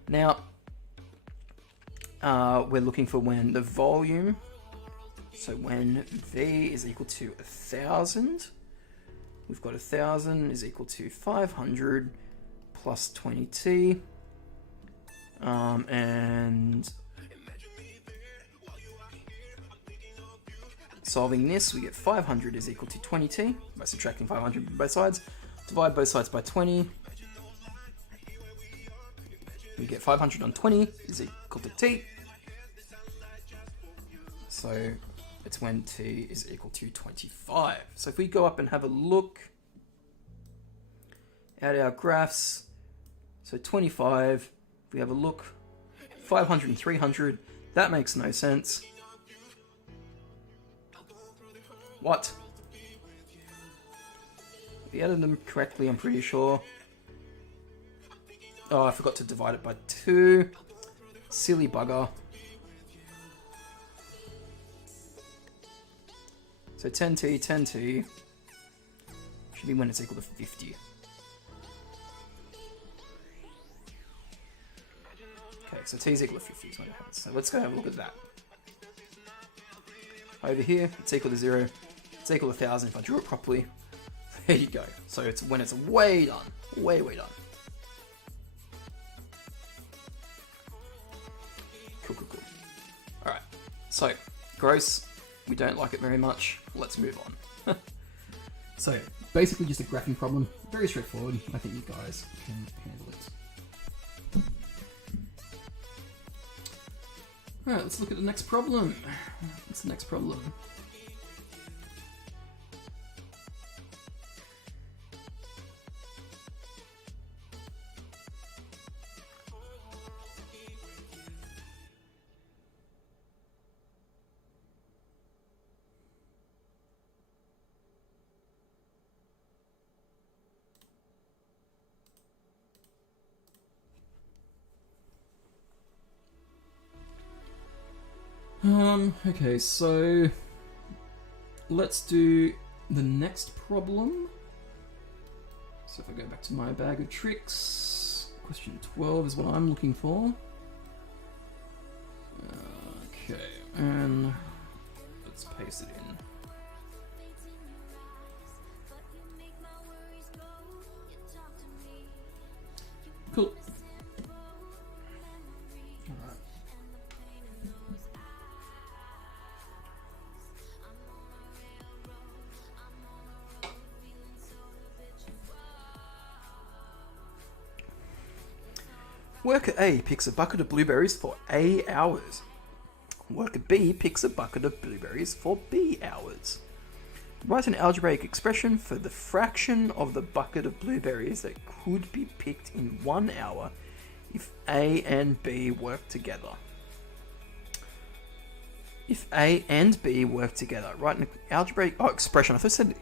Now we're looking for when the volume. So when v is equal to 1,000, we've got 1,000 is equal to 500 plus 20t, and solving this, we get 500 is equal to 20t by subtracting 500 from both sides. Divide both sides by 20. We get 500 on 20 is equal to t. So it's when t is equal to 25. So if we go up and have a look at our graphs, so 25, if we have a look, 500 and 300, that makes no sense. What? We added them correctly, I'm pretty sure. Oh, I forgot to divide it by 2. Silly bugger. So 10t, 10t should be when it's equal to 50. Okay, so t is equal to 50 is when it happens. So let's go have a look at that. over here, it's equal to 0. It's equal to 1,000 if I drew it properly. There you go. So it's when it's way done. Way done. Cool. Alright, so gross, we don't like it very much. Let's move on. So, basically just a graphing problem. Very straightforward. I think you guys can handle it. Alright, let's look at the next problem. What's the next problem? Okay, so let's do the next problem. So if I go back to my bag of tricks, question 12 is what I'm looking for. Okay, and let's paste it in. Cool. Worker A picks a bucket of blueberries for A hours. Worker B picks a bucket of blueberries for B hours. Write an algebraic expression for the fraction of the bucket of blueberries that could be picked in 1 hour if A and B work together. If A and B work together, write an algebraic expression. I thought it said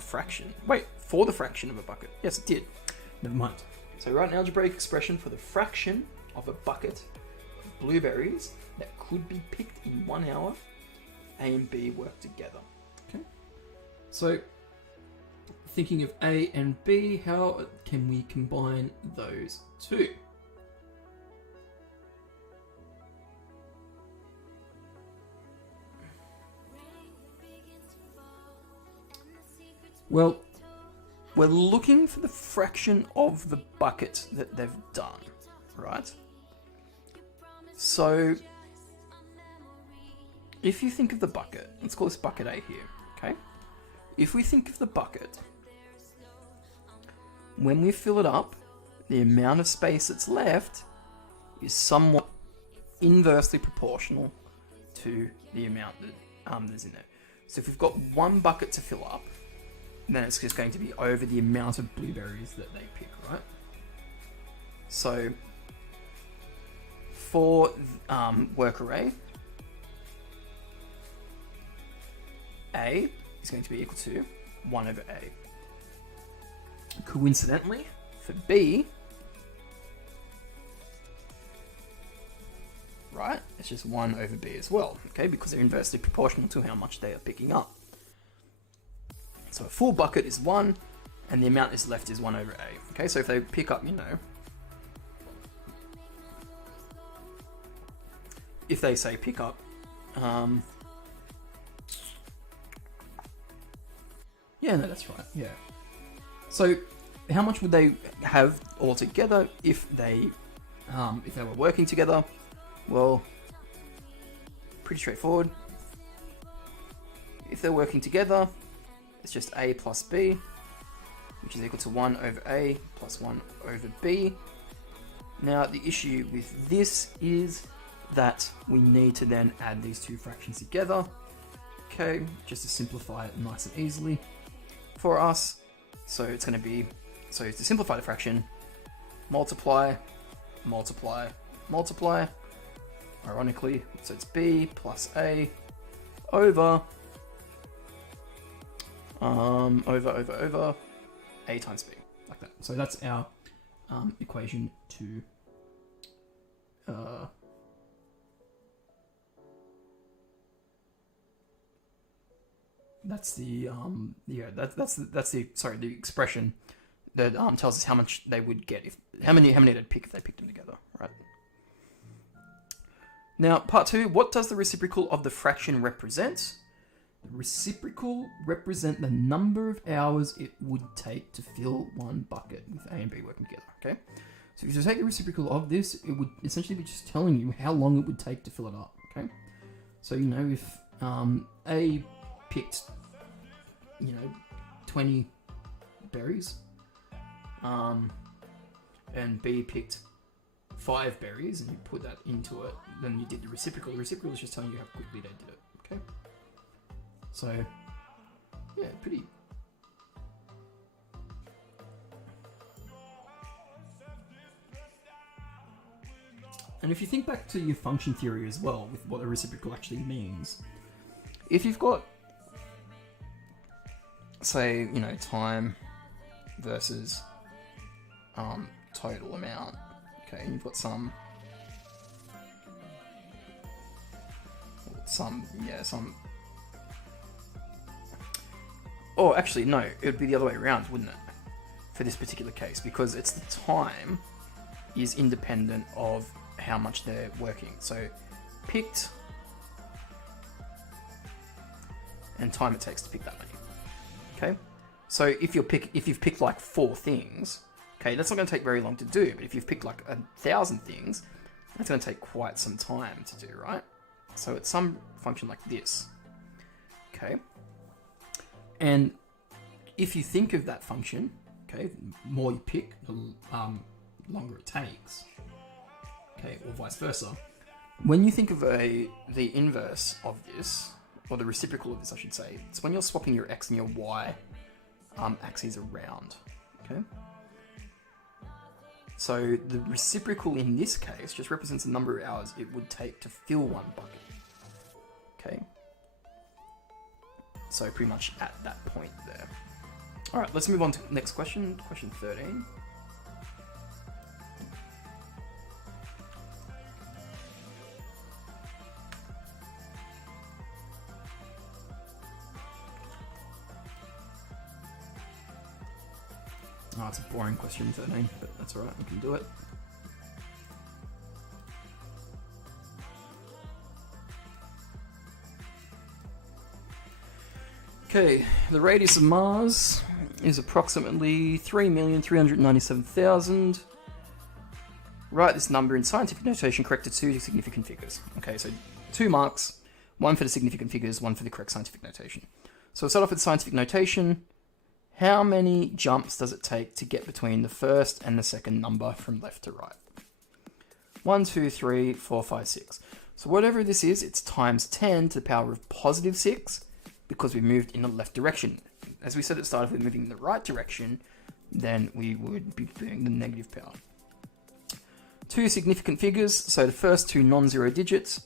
fraction. Wait, for the fraction of a bucket. Yes, it did. Never mind. So write an algebraic expression for the fraction of a bucket of blueberries that could be picked in 1 hour. A and B work together. Okay. So, thinking of A and B, how can we combine those two? Well, we're looking for the fraction of the bucket that they've done, right? So, if you think of the bucket, let's call this bucket A here, okay? If we think of the bucket, when we fill it up, the amount of space that's left is somewhat inversely proportional to the amount that that's in there. So if we've got one bucket to fill up, then it's just going to be over the amount of blueberries that they pick, right? So for worker A is going to be equal to 1 over A. Coincidentally, for B, right, it's just 1 over B as well, okay, because they're inversely proportional to how much they are picking up. So a full bucket is 1, and the amount that's left is 1 over A. Okay, so if they pick up, if they say pick up, yeah, no, that's right, yeah. So how much would they have altogether if they were working together? Well, pretty straightforward. If they're working together, it's just A plus B, which is equal to 1 over A plus 1 over B. Now, the issue with this is that we need to then add these two fractions together. Okay, just to simplify it nice and easily for us. So it's going to be, so to simplify the fraction, multiply, multiply, multiply, ironically, so it's B plus A over over A times B, like that. So that's our equation to that's the the expression that tells us how much they would get if how many they'd pick if they picked them together, right? Now, part 2, what does the reciprocal of the fraction represent? The reciprocal represent the number of hours it would take to fill one bucket with A and B working together, okay? So if you take the reciprocal of this, it would essentially be just telling you how long it would take to fill it up, okay? So, you know, if A picked, 20 berries, and B picked 5 berries, and you put that into it, then you did the reciprocal. The reciprocal is just telling you how quickly they did it, okay? So, yeah, pretty... And if you think back to your function theory as well, with what a reciprocal actually means, if you've got, say, time versus total amount, okay, and you've got some, oh, actually, no, it would be the other way around, wouldn't it, for this particular case, because it's the time is independent of how much they're working. So picked and time it takes to pick that many. Okay, so if you've picked like 4 things, okay, that's not going to take very long to do. But if you've picked like 1,000 things, that's going to take quite some time to do, right? So it's some function like this. Okay, and if you think of that function, okay, the more you pick, the longer it takes. Okay, or vice versa. When you think of the inverse of this, or the reciprocal of this, I should say, it's when you're swapping your x and your y axes around. Okay. So the reciprocal in this case just represents the number of hours it would take to fill one bucket. Okay. So pretty much at that point there. All right, let's move on to the next question. Question 13. Oh, it's a boring question, 13, but that's alright, we can do it. Okay, the radius of Mars is approximately 3,397,000. Write this number in scientific notation corrected to significant figures. Okay, so 2 marks, 1 for the significant figures, 1 for the correct scientific notation. So we'll start off with scientific notation. How many jumps does it take to get between the first and the second number from left to right? 1, 2, 3, 4, 5, 6. So whatever this is, it's times 10 to the power of positive 6 because we moved in the left direction. As we said at the start, if we're moving in the right direction, then we would be doing the negative power. 2 significant figures, so the first 2 non-zero digits,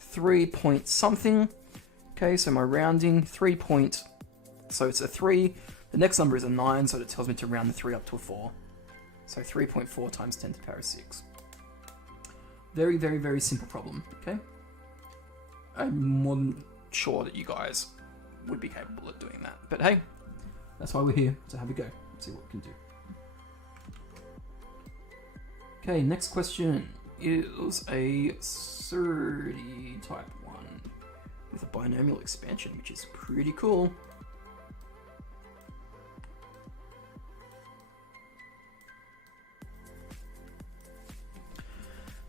3 point something. Okay, so my rounding, 3 point, so it's a 3. The next number is a 9, so it tells me to round the 3 up to a 4. So 3.4 times 10 to the power of 6. Very, very, very simple problem, okay? I'm more than sure that you guys would be capable of doing that. But hey, that's why we're here, to have a go, see what we can do. Okay, next question is a surdy type 1 with a binomial expansion, which is pretty cool.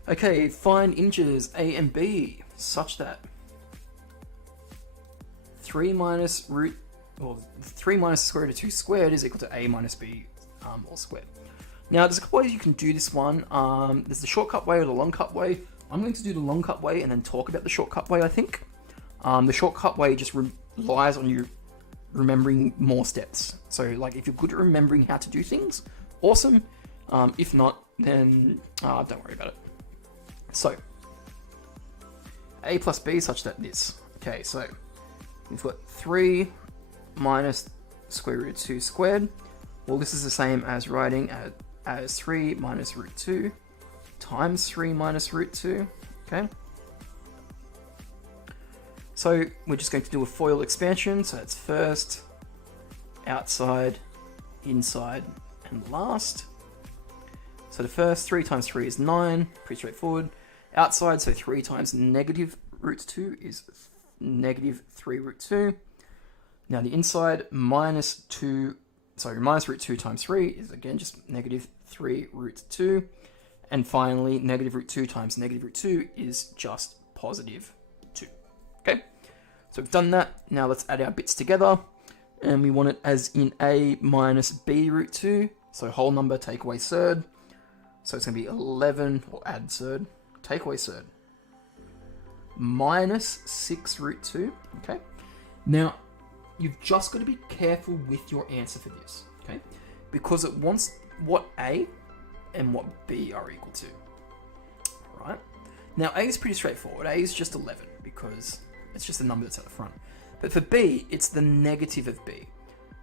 Okay, find integers a and b such that 3 minus the square root of 2 squared is equal to a minus b all squared. Now, there's a couple ways you can do this one. There's the shortcut way or the long cut way. I'm going to do the long cut way and then talk about the shortcut way, I think. The shortcut way just relies on you remembering more steps. So, like, if you're good at remembering how to do things, awesome. If not, then don't worry about it. So, a plus b such that this. Okay, so we've got 3 minus square root of 2 squared. Well, this is the same as writing as 3 minus root 2 times 3 minus root 2. Okay. So we're just going to do a FOIL expansion. So it's first, outside, inside, and last. So the first 3 times 3 is 9, pretty straightforward. outside, so 3 times negative root 2 is negative 3 root 2. Now the inside, minus root 2 times 3 is again just negative 3 root 2. And finally, negative root 2 times negative root 2 is just positive 2. Okay, so we've done that. Now let's add our bits together. And we want it as in a minus b root 2. So whole number, take away surd. So it's going to be 11, or add surd, take away surd. Minus 6 root 2. Okay, now you've just got to be careful with your answer for this. Okay, because it wants what a and what b are equal to. Right? Now a is pretty straightforward. A is just 11 because it's just a number that's at the front. But for b, it's the negative of b.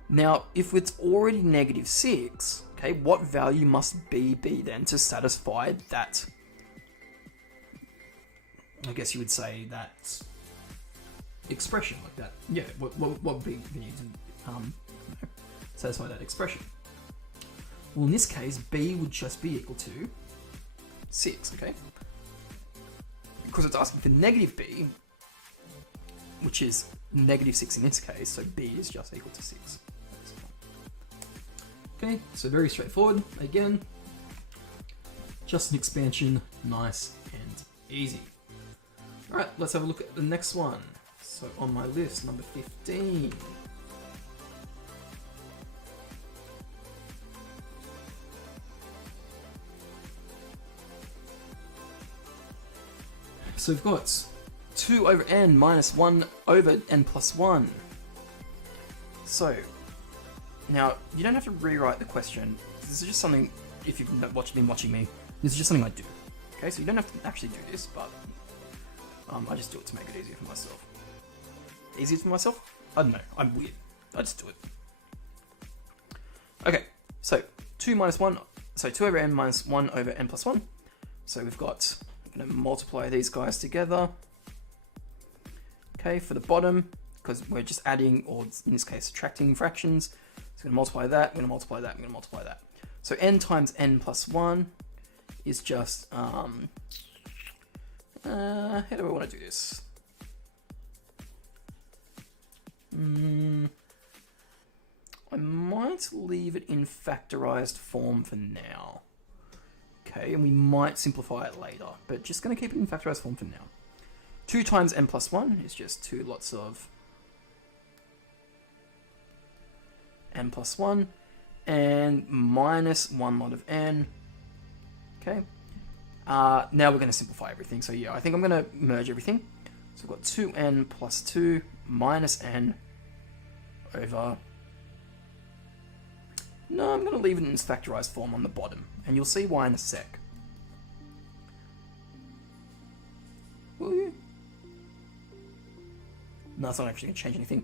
Now, if it's already negative 6, okay, what value must b be then to satisfy that? I guess you would say that expression like that. Yeah, what b you need to satisfy that expression? Well, in this case, b would just be equal to 6, okay? Because it's asking for negative b, which is negative 6 in this case, so b is just equal to 6. Okay, so very straightforward. Again, just an expansion, nice and easy. Alright, let's have a look at the next one. So on my list, number 15. So we've got 2 over n minus 1 over n plus 1. So, now, you don't have to rewrite the question. This is just something, if you've been watching me, this is just something I do. Okay, so you don't have to actually do this, but I just do it to make it easier for myself. Easier for myself? I don't know, I'm weird. I just do it. Okay, so 2 over n minus 1 over n plus 1. So we've got, I'm going to multiply these guys together. Okay, for the bottom, because we're just adding, or in this case, subtracting fractions. So we're going to multiply that, we're going to multiply that, we're going to multiply that. So n times n plus 1 is just, how do I want to do this? I might leave it in factorized form for now. Okay, and we might simplify it later, but just going to keep it in factorized form for now. 2 times n plus 1 is just 2 lots of n plus 1, and minus 1 lot of n. Okay. Now we're going to simplify everything. So yeah, I think I'm going to merge everything. So we've got 2n plus 2 minus n over... No, I'm going to leave it in its factorized form on the bottom, and you'll see why in a sec. Will you? No, it's not actually going to change anything.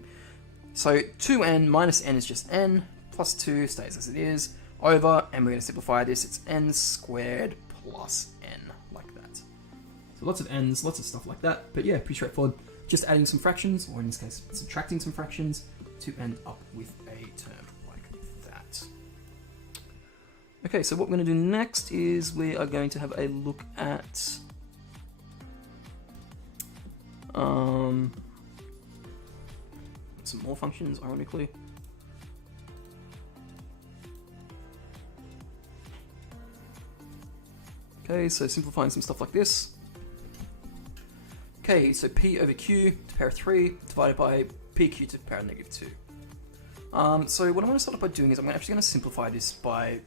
So 2n minus n is just n, plus 2 stays as it is, over, and we're going to simplify this, it's n squared plus n, like that. So lots of n's, lots of stuff like that, but yeah, pretty straightforward. Just adding some fractions, or in this case, subtracting some fractions, to end up with a term like that. Okay, so what we're going to do next is we are going to have a look at some more functions, ironically. Okay, so simplifying some stuff like this. Okay, so p over q to the power of 3 divided by pq to the power of negative 2. So what I want to start off by doing is I'm actually going to simplify this by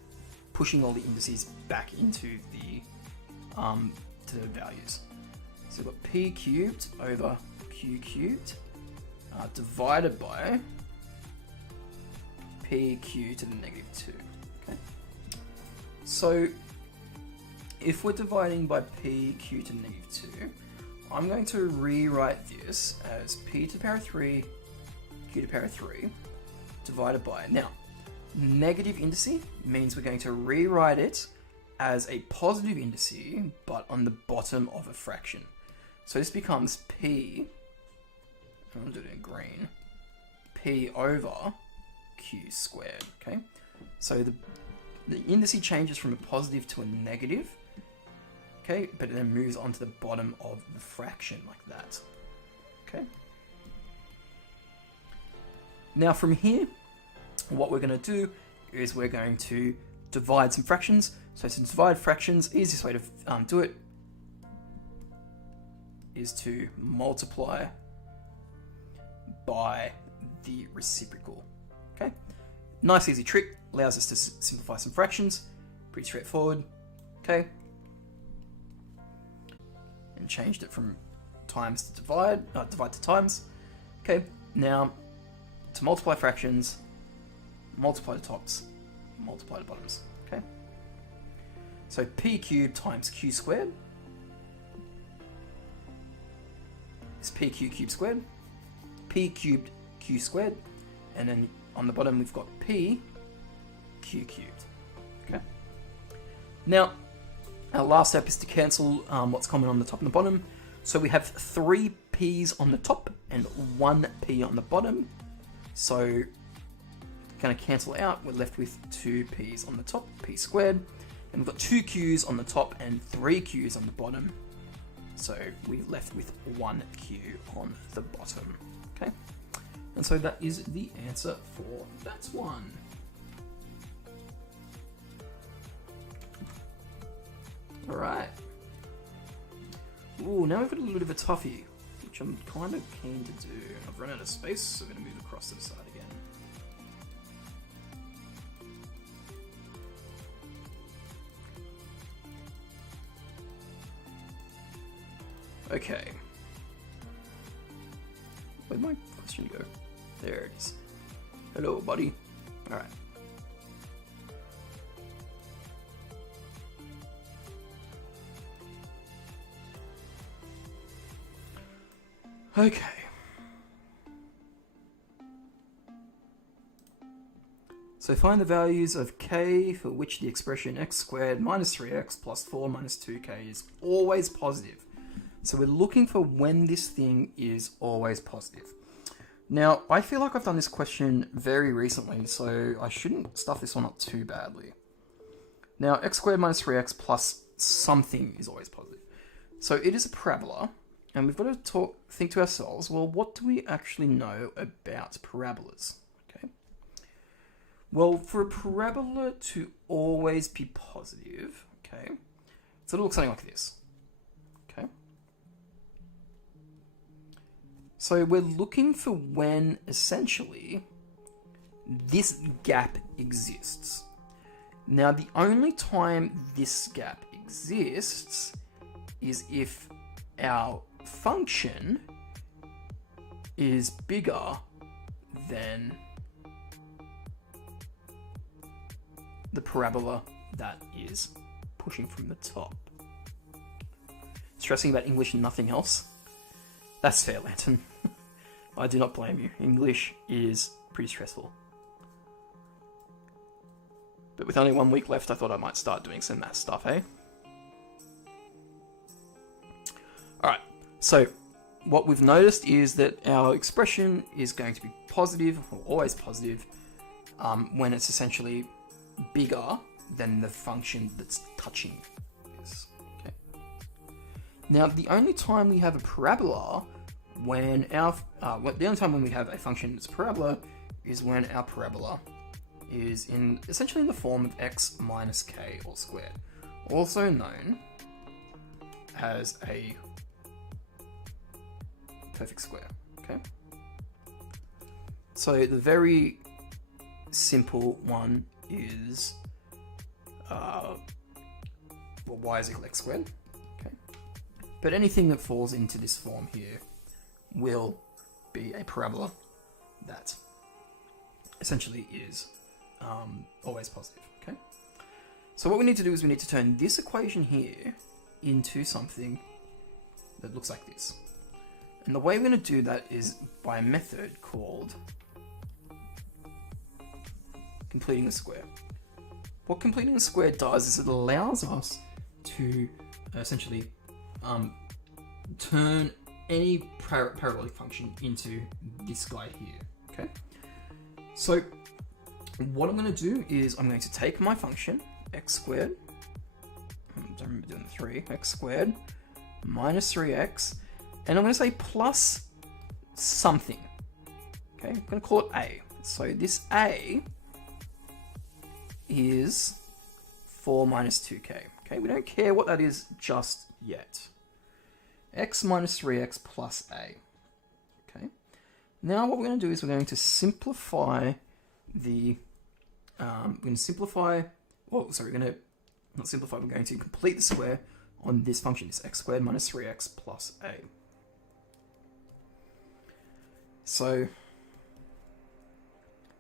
pushing all the indices back into the to the values. So we've got p cubed over q cubed divided by pq to the negative 2. Okay. So if we're dividing by pq to the negative 2, I'm going to rewrite this as p to the power of 3, q to the power of 3, divided by... Now, negative indice means we're going to rewrite it as a positive indice, but on the bottom of a fraction. So this becomes p, I'm going to do it in green, p over q squared, okay? So the indice changes from a positive to a negative, okay? But it then moves on to the bottom of the fraction like that, okay? Now from here, what we're going to do is we're going to divide some fractions. So to divide fractions, easiest way to do it is to multiply by the reciprocal, okay? Nice easy trick, allows us to simplify some fractions, pretty straightforward, okay? And changed it from times to divide to times, okay? Now, to multiply fractions, multiply the tops, multiply the bottoms, okay? So p cubed times q squared is p cubed squared, p cubed q squared, and then on the bottom we've got p q cubed, okay? Now, our last step is to cancel what's common on the top and the bottom. So we have 3 p's on the top and 1 p on the bottom. So going to cancel out, we're left with 2 p's on the top, p squared, and we've got 2 q's on the top and 3 q's on the bottom, so we're left with 1 q on the bottom, okay? And so that is the answer for that one. Alright. Ooh, now we've got a little bit of a toughie, which I'm kind of keen to do. I've run out of space, so I'm going to move across to the side again. Okay. Where'd my question go? There it is. Hello, buddy. Alright. Okay. So find the values of k for which the expression x squared minus 3x plus 4 minus 2k is always positive. So we're looking for when this thing is always positive. Now, I feel like I've done this question very recently, so I shouldn't stuff this one up too badly. Now, x squared minus 3x plus something is always positive. So it is a parabola, and we've got to think to ourselves, well, what do we actually know about parabolas? Okay. Well, for a parabola to always be positive, okay, so it'll look something like this. Okay. So we're looking for when, essentially, this gap exists. Now, the only time this gap exists is if our function is bigger than the parabola that is pushing from the top. Stressing about English and nothing else? That's fair, Lantern. I do not blame you. English is pretty stressful. But with only 1 week left, I thought I might start doing some math stuff, eh? Alright, so what we've noticed is that our expression is going to be positive, or always positive, when it's essentially bigger than the function that's touching this. Okay. Now, the only time we have a parabola when our the only time when we have a function that's a parabola is when our parabola is essentially in the form of x minus k all squared, also known as a perfect square. Okay. So the very simple one is y is equal to x squared. Okay. But anything that falls into this form here will be a parabola that essentially is always positive. Okay. So what we need to do is we need to turn this equation here into something that looks like this. And the way we're going to do that is by a method called completing the square. What completing the square does is it allows us to essentially turn any parabolic function into this guy here. Okay. So what I'm going to do is I'm going to take my function x squared don't remember doing the 3, x squared minus 3x, and I'm going to say plus something. Okay, I'm going to call it a. So this a is 4 minus 2k. Okay, we don't care what that is just yet. X minus 3x plus a. Okay, now what we're going to do is we're going to simplify the, we're going to simplify, well, sorry, we're going to, not simplify, we're going to complete the square on this function, this x squared minus 3x plus a. So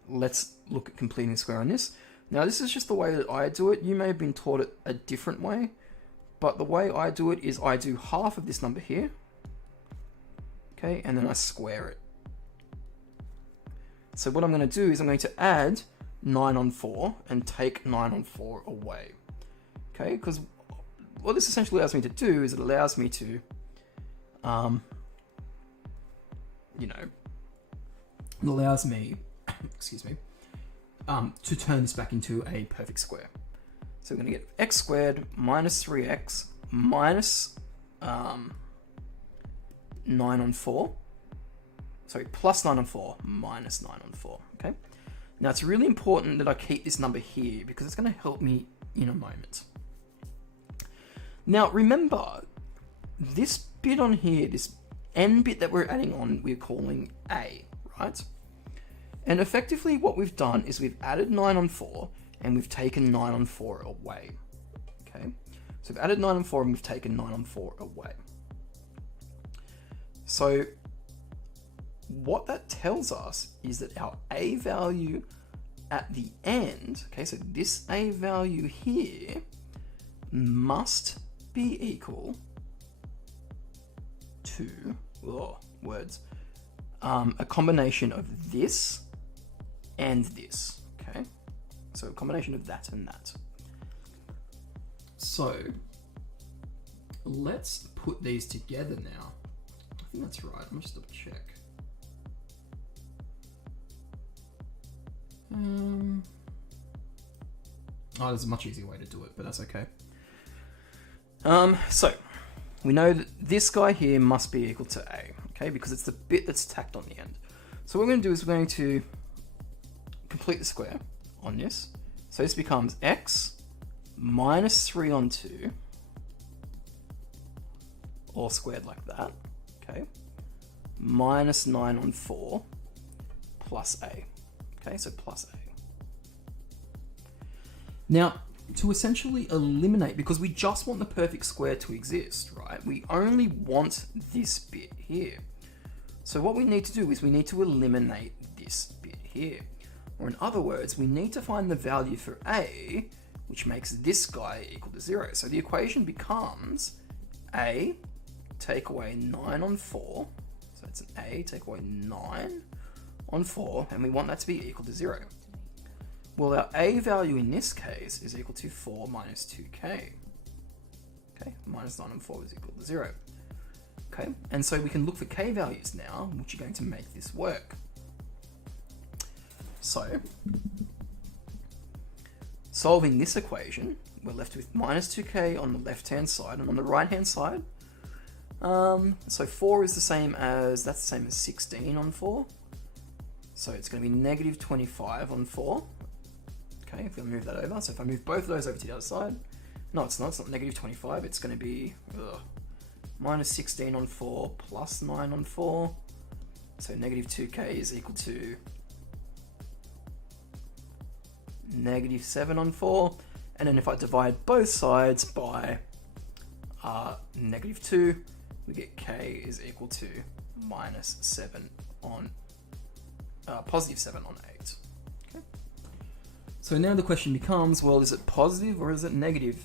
let's look at completing the square on this. Now this is just the way that I do it. You may have been taught it a different way, but the way I do it is I do half of this number here, okay, and then I square it. So what I'm going to do is I'm going to add 9 on 4 and take 9 on 4 away, okay, because what this essentially allows me to do is it allows me to, you know, it allows me, excuse me, to turn this back into a perfect square. So we're going to get x squared minus 3x minus 9 on 4. Sorry, plus 9 on 4 minus 9 on 4. Okay. Now it's really important that I keep this number here because it's going to help me in a moment. Now remember, this bit on here, this n bit that we're adding on, we're calling a, right? And effectively what we've done is we've added 9 on 4 and we've taken 9 on 4 away. Okay, so we've added 9 on 4 and we've taken 9 on 4 away. So what that tells us is that our a value at the end, okay, so this a value here must be equal to, a combination of this and this, okay? So a combination of that and that. So let's put these together now. I think that's right. I'm just double check. Oh, there's a much easier way to do it, but that's okay. So we know that this guy here must be equal to a, okay, because it's the bit that's tacked on the end. So what we're going to do is we're going to complete the square on this. So this becomes x minus 3 on 2, all squared like that, okay, minus 9 on 4 plus a, okay, so plus a. Now, to essentially eliminate, because we just want the perfect square to exist, right? We only want this bit here. So what we need to do is we need to eliminate this bit here. Or in other words, we need to find the value for a, which makes this guy equal to 0. So the equation becomes a take away 9 on 4. So it's an a take away 9 on 4, and we want that to be equal to 0. Well, our a value in this case is equal to 4 minus 2k. Okay, minus 9 on 4 is equal to 0. Okay, and so we can look for k values now, which are going to make this work. So, solving this equation, we're left with minus 2k on the left-hand side, and on the right-hand side, so 4 is the same as, that's the same as 16 on 4. So it's going to be negative 25 on 4. Okay, if we move that over, so if I move both of those over to the other side, no, it's not negative 25, it's going to be minus 16 on 4 plus 9 on 4. So negative 2k is equal to negative 7 on 4. And then if I divide both sides by negative 2, we get k is equal to minus 7 on, positive 7 on 8. Okay. So now the question becomes, well, is it positive or is it negative?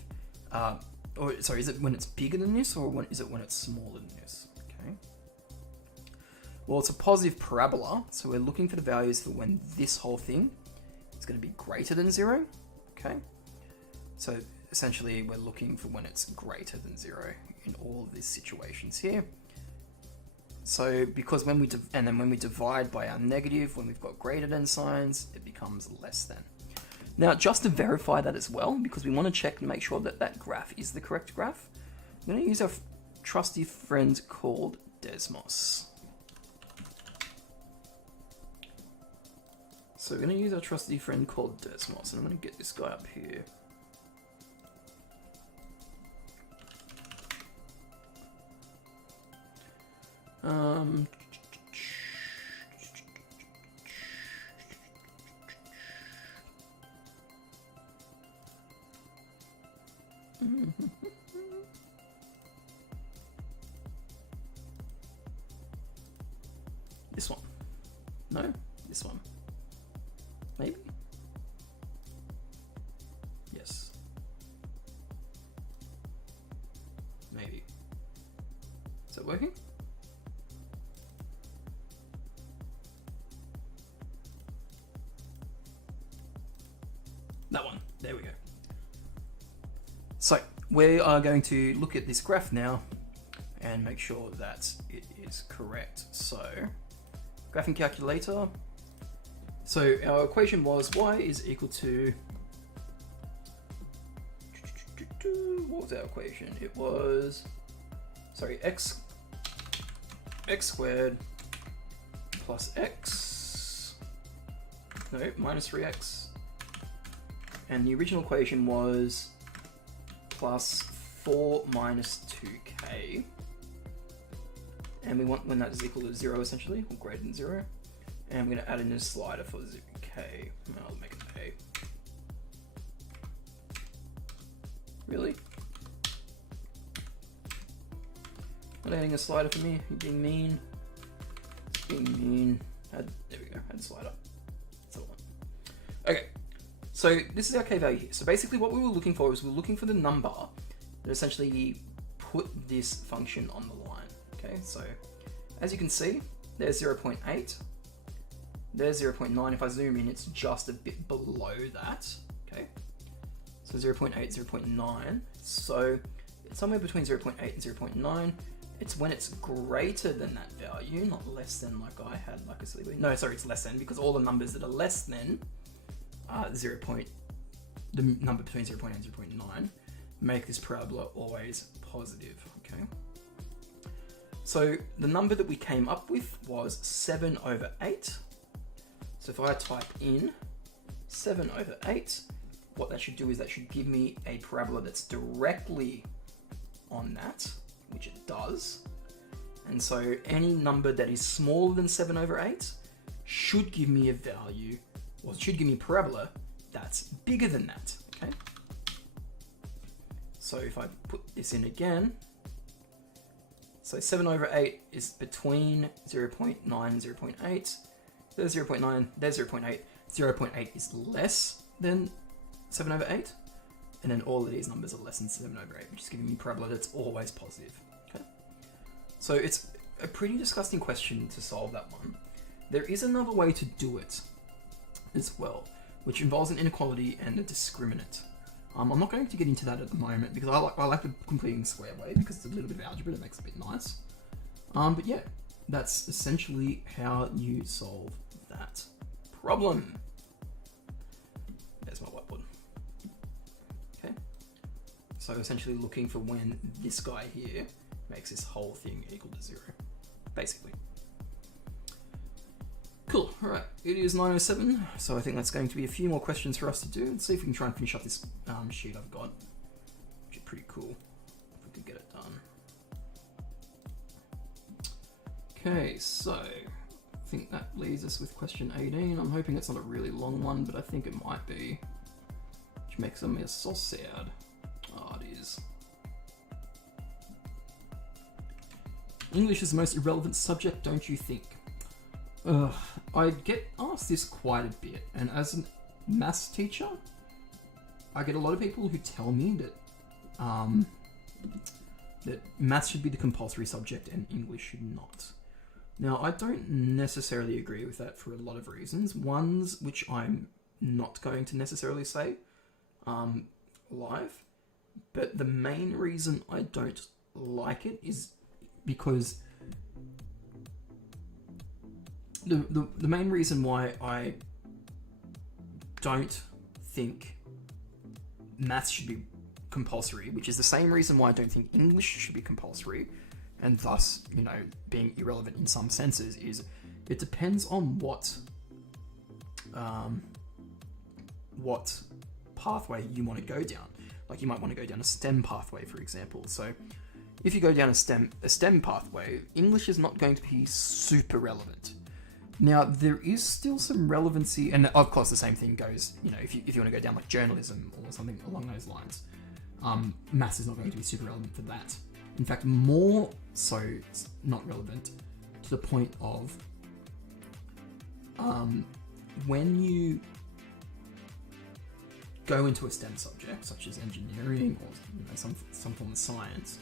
Or sorry, is it when it's bigger than this, or is it when it's smaller than this? Okay. Well, it's a positive parabola, so we're looking for the values for when this whole thing is going to be greater than 0. Okay. So essentially, we're looking for when it's greater than 0 in all of these situations here. So because when we when we divide by our negative, when we've got greater than signs, it becomes less than. Now, just to verify that as well, because we want to check and make sure that that graph is the correct graph, I'm going to use our trusty friend called Desmos. So we're going to use our trusty friend called Desmos, and I'm going to get this guy up here. This one. No, this one. Maybe? Yes. Maybe. Is it working? That one. There we go. So, we are going to look at this graph now and make sure that it is correct. So, graphing calculator. So our equation was y is equal to, what was our equation? It was, sorry, x squared plus x, no, minus 3x. And the original equation was plus 4 minus 2k. And we want when that is equal to 0 essentially, or greater than 0. And I'm going to add in a slider for k. I'll make it a. Really? Not adding a slider for me? You're being mean. It's being mean. There we go, add a slider. That's all I want. Okay, so this is our k value here. So basically what we were looking for is we were looking for the number that essentially put this function on the line. Okay, so as you can see, there's 0.8. There's 0.9. If I zoom in, it's just a bit below that. Okay, so 0.8, 0.9. So it's somewhere between 0.8 and 0.9. It's when it's greater than that value, not less than like I had like a silly. No, sorry, it's less than, because all the numbers that are less than the number between 0.8 and 0.9 make this parabola always positive. Okay. So the number that we came up with was 7 over 8. So if I type in 7 over 8, what that should do is that should give me a parabola that's directly on that, which it does. And so any number that is smaller than 7 over 8 should give me a value, or should give me a parabola that's bigger than that, okay? So if I put this in again, so 7 over 8 is between 0.9 and 0.8. There's 0.9, there's 0.8. 0.8 is less than 7 over 8. And then all of these numbers are less than 7 over 8, which is giving me a parabola that's always positive. Okay. So it's a pretty disgusting question to solve that one. There is another way to do it as well, which involves an inequality and a discriminant. I'm not going to get into that at the moment because I like the completing square way because it's a little bit of algebra that makes it a bit nice. But yeah, that's essentially how you solve that problem. There's my whiteboard. Okay. So essentially looking for when this guy here makes this whole thing equal to 0, basically. Cool, alright, it is 9:07, so I think that's going to be a few more questions for us to do. Let's see if we can try and finish up this sheet I've got, which is pretty cool, if we could get it done. Okay, so I think that leaves us with question 18. I'm hoping it's not a really long one, but I think it might be, which makes me so sad. Oh, it is. English is the most irrelevant subject, don't you think? I get asked this quite a bit, and as a maths teacher, I get a lot of people who tell me that that maths should be the compulsory subject and English should not. Now, I don't necessarily agree with that for a lot of reasons. Ones which I'm not going to necessarily say live, but the main reason I don't like it is because the main reason why I don't think maths should be compulsory, which is the same reason why I don't think English should be compulsory, and thus, being irrelevant in some senses, is it depends on what pathway you want to go down. Like, you might want to go down a STEM pathway, for example. So if you go down a STEM pathway, English is not going to be super relevant. Now, there is still some relevancy, and of course the same thing goes, if you want to go down like journalism or something along those lines, maths is not going to be super relevant for that. In fact, more so it's not relevant to the point of when you go into a STEM subject, such as engineering or some form of science,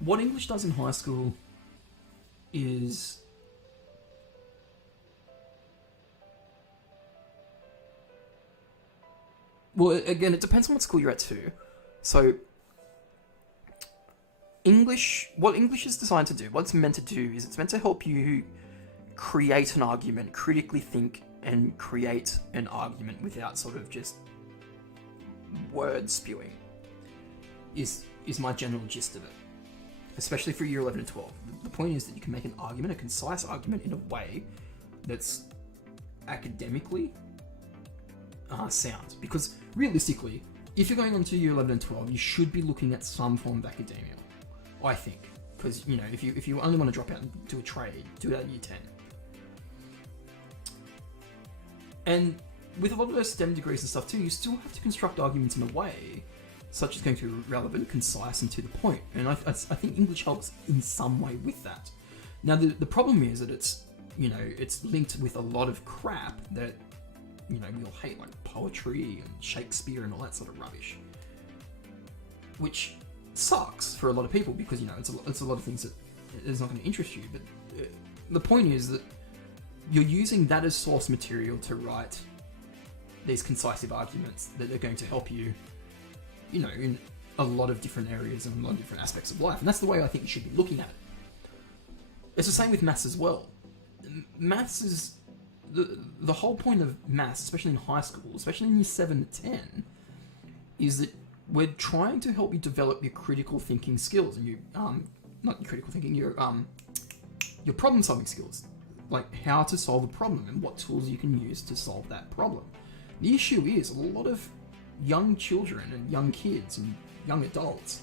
what English does in high school is well, again, it depends on what school you're at too. So what English is designed to do, what it's meant to do, is it's meant to help you create an argument, critically think and create an argument without sort of just word spewing, is my general gist of it. Especially for year 11 and 12. The point is that you can make an argument, a concise argument, in a way that's academically sound. Because realistically, if you're going on to year 11 and 12, you should be looking at some form of academia, I think. Because, if you only want to drop out and do a trade, do that in year 10. And with a lot of those STEM degrees and stuff too, you still have to construct arguments in a way such as going to be relevant, concise, and to the point. And I think English helps in some way with that. Now, the problem is that it's linked with a lot of crap that, we all hate, like poetry and Shakespeare and all that sort of rubbish. Which sucks for a lot of people because, it's a lot of things that is not going to interest you. But the point is that you're using that as source material to write these concisive arguments that are going to help you, in a lot of different areas and a lot of different aspects of life. And that's the way I think you should be looking at it. It's the same with maths as well. Maths is... The whole point of maths, especially in high school, especially in year 7 to 10, is that we're trying to help you develop your critical thinking skills and not your critical thinking, your problem-solving skills. Like how to solve a problem and what tools you can use to solve that problem. The issue is a lot of young children and young kids and young adults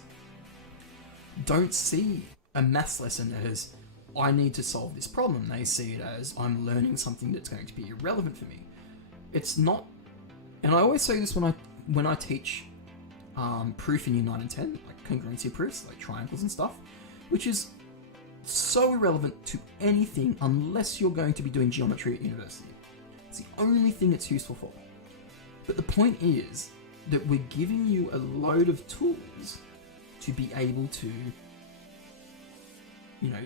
don't see a maths lesson as, I need to solve this problem. They see it as, I'm learning something that's going to be irrelevant for me. It's not, and I always say this when I teach proof in year 9 and 10, like congruency proofs, like triangles and stuff, which is so irrelevant to anything unless you're going to be doing geometry at university. It's the only thing it's useful for. But the point is that we're giving you a load of tools to be able to,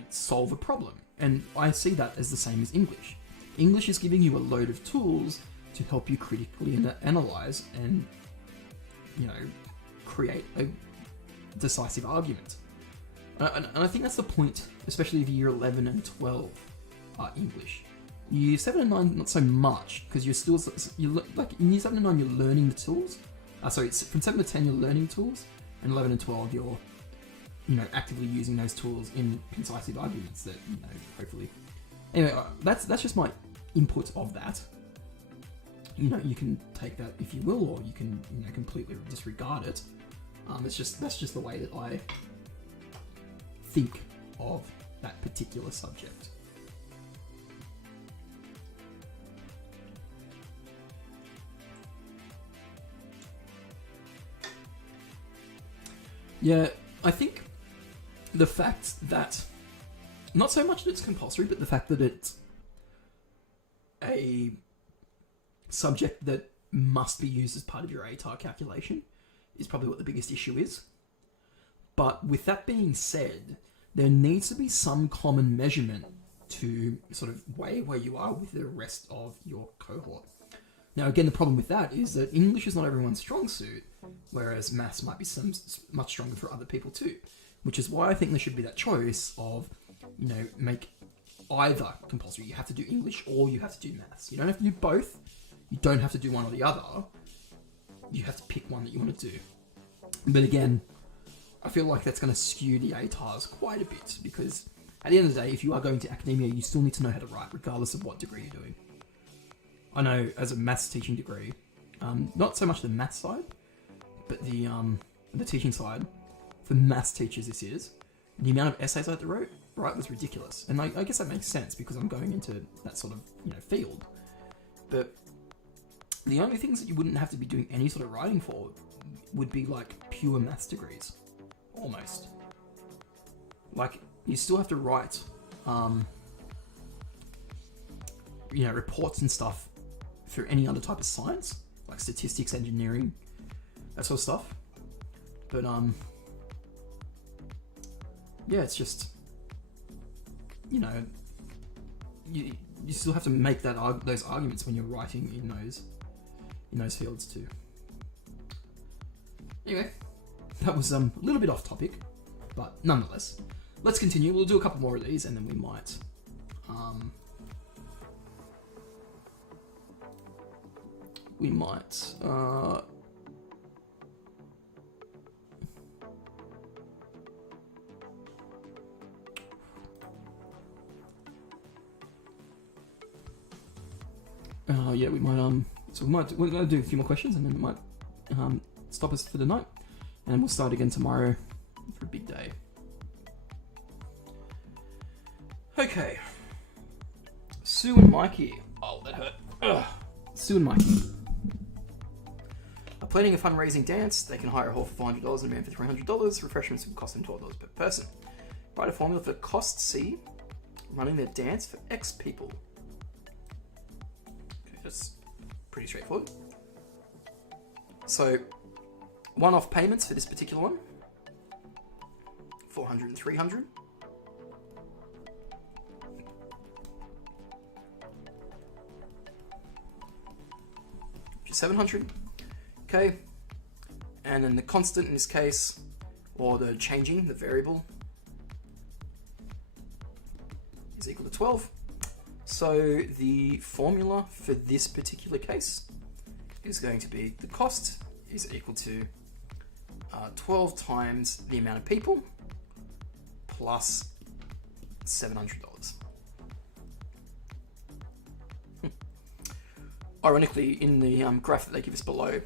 solve a problem. And I see that as the same as English. English is giving you a load of tools to help you critically analyze and, create a decisive argument. And I think that's the point, especially of year 11 and 12 English. Year 7 and 9, not so much, because like in year 7 and 9, you're learning the tools. So it's from 7 to 10, you're learning tools, and 11 and 12, you're, actively using those tools in concisive arguments that, hopefully. Anyway, that's just my input of that. You can take that if you will, or you can, completely disregard it. That's just the way that I think of that particular subject. Yeah, I think the fact that, not so much that it's compulsory, but the fact that it's a subject that must be used as part of your ATAR calculation is probably what the biggest issue is. But with that being said, there needs to be some common measurement to sort of weigh where you are with the rest of your cohort. Now, again, the problem with that is that English is not everyone's strong suit, whereas maths might be much stronger for other people too, which is why I think there should be that choice of, make either compulsory. You have to do English or you have to do maths. You don't have to do both. You don't have to do one or the other. You have to pick one that you want to do. But again, I feel like that's going to skew the ATARs quite a bit, because at the end of the day, if you are going to academia, you still need to know how to write, regardless of what degree you're doing. I know as a maths teaching degree, not so much the maths side, but the teaching side, for maths teachers this is, the amount of essays I had to write was ridiculous. And I guess that makes sense because I'm going into that sort of field. But the only things that you wouldn't have to be doing any sort of writing for would be like pure maths degrees, almost. Like you still have to write, reports and stuff for any other type of science, like statistics, engineering, that sort of stuff. But yeah, it's just, you still have to make those arguments when you're writing in those fields too. Anyway, that was a little bit off topic, but nonetheless, let's continue. We'll do a couple more of these, and then we might we're going to do a few more questions, and then it might stop us for the night, and then we'll start again tomorrow for a big day. Okay, Sue and Mikey. Oh, that hurt. Ugh. Sue and Mikey are planning a fundraising dance. They can hire a hall for $400 and a man for $300. Refreshments will cost them $12 per person. Write a formula for cost C, running their dance for X people. Okay, that's pretty straightforward. So, one-off payments for this particular one, $400 and $300. Which is $700. Okay. And then the constant in this case, or the variable, is equal to 12. So the formula for this particular case is going to be the cost is equal to 12 times the amount of people plus $700. Ironically, in the graph that they give us below, it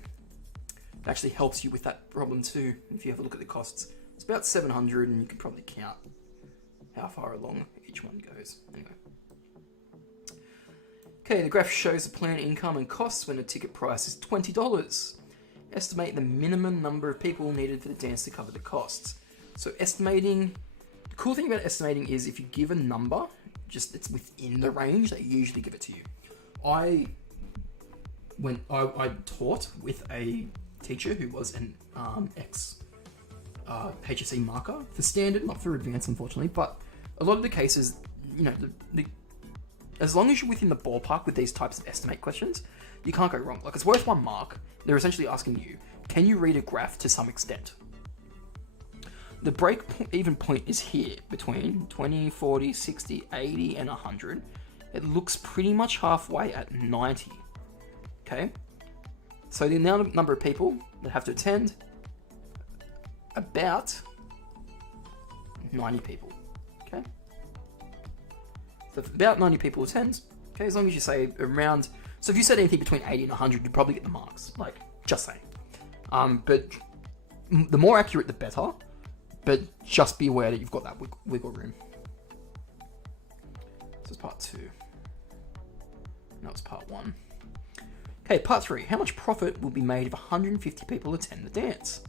actually helps you with that problem too. If you have a look at the costs, it's about 700, and you can probably count how far along each one goes. Anyway. Okay, the graph shows the planned income and costs when the ticket price is $20. Estimate the minimum number of people needed for the dance to cover the costs. So estimating, the cool thing about estimating is if you give a number, just it's within the range, they usually give it to you. I taught with a teacher who was an HSC marker for standard, not for advanced, unfortunately, but a lot of the cases, as long as you're within the ballpark with these types of estimate questions, you can't go wrong. Like, it's worth 1 mark. They're essentially asking you, can you read a graph to some extent? The break-even point is here between 20, 40, 60, 80, and 100. It looks pretty much halfway at 90. Okay? So the number of people that have to attend, about 90 people. Okay? So if about 90 people attend, okay, as long as you say around, so if you said anything between 80 and 100, you'd probably get the marks, like, just saying. But the more accurate, the better, but just be aware that you've got that wiggle room. So it's part 2. Now it's part 1. Okay, part 3. How much profit will be made if 150 people attend the dance?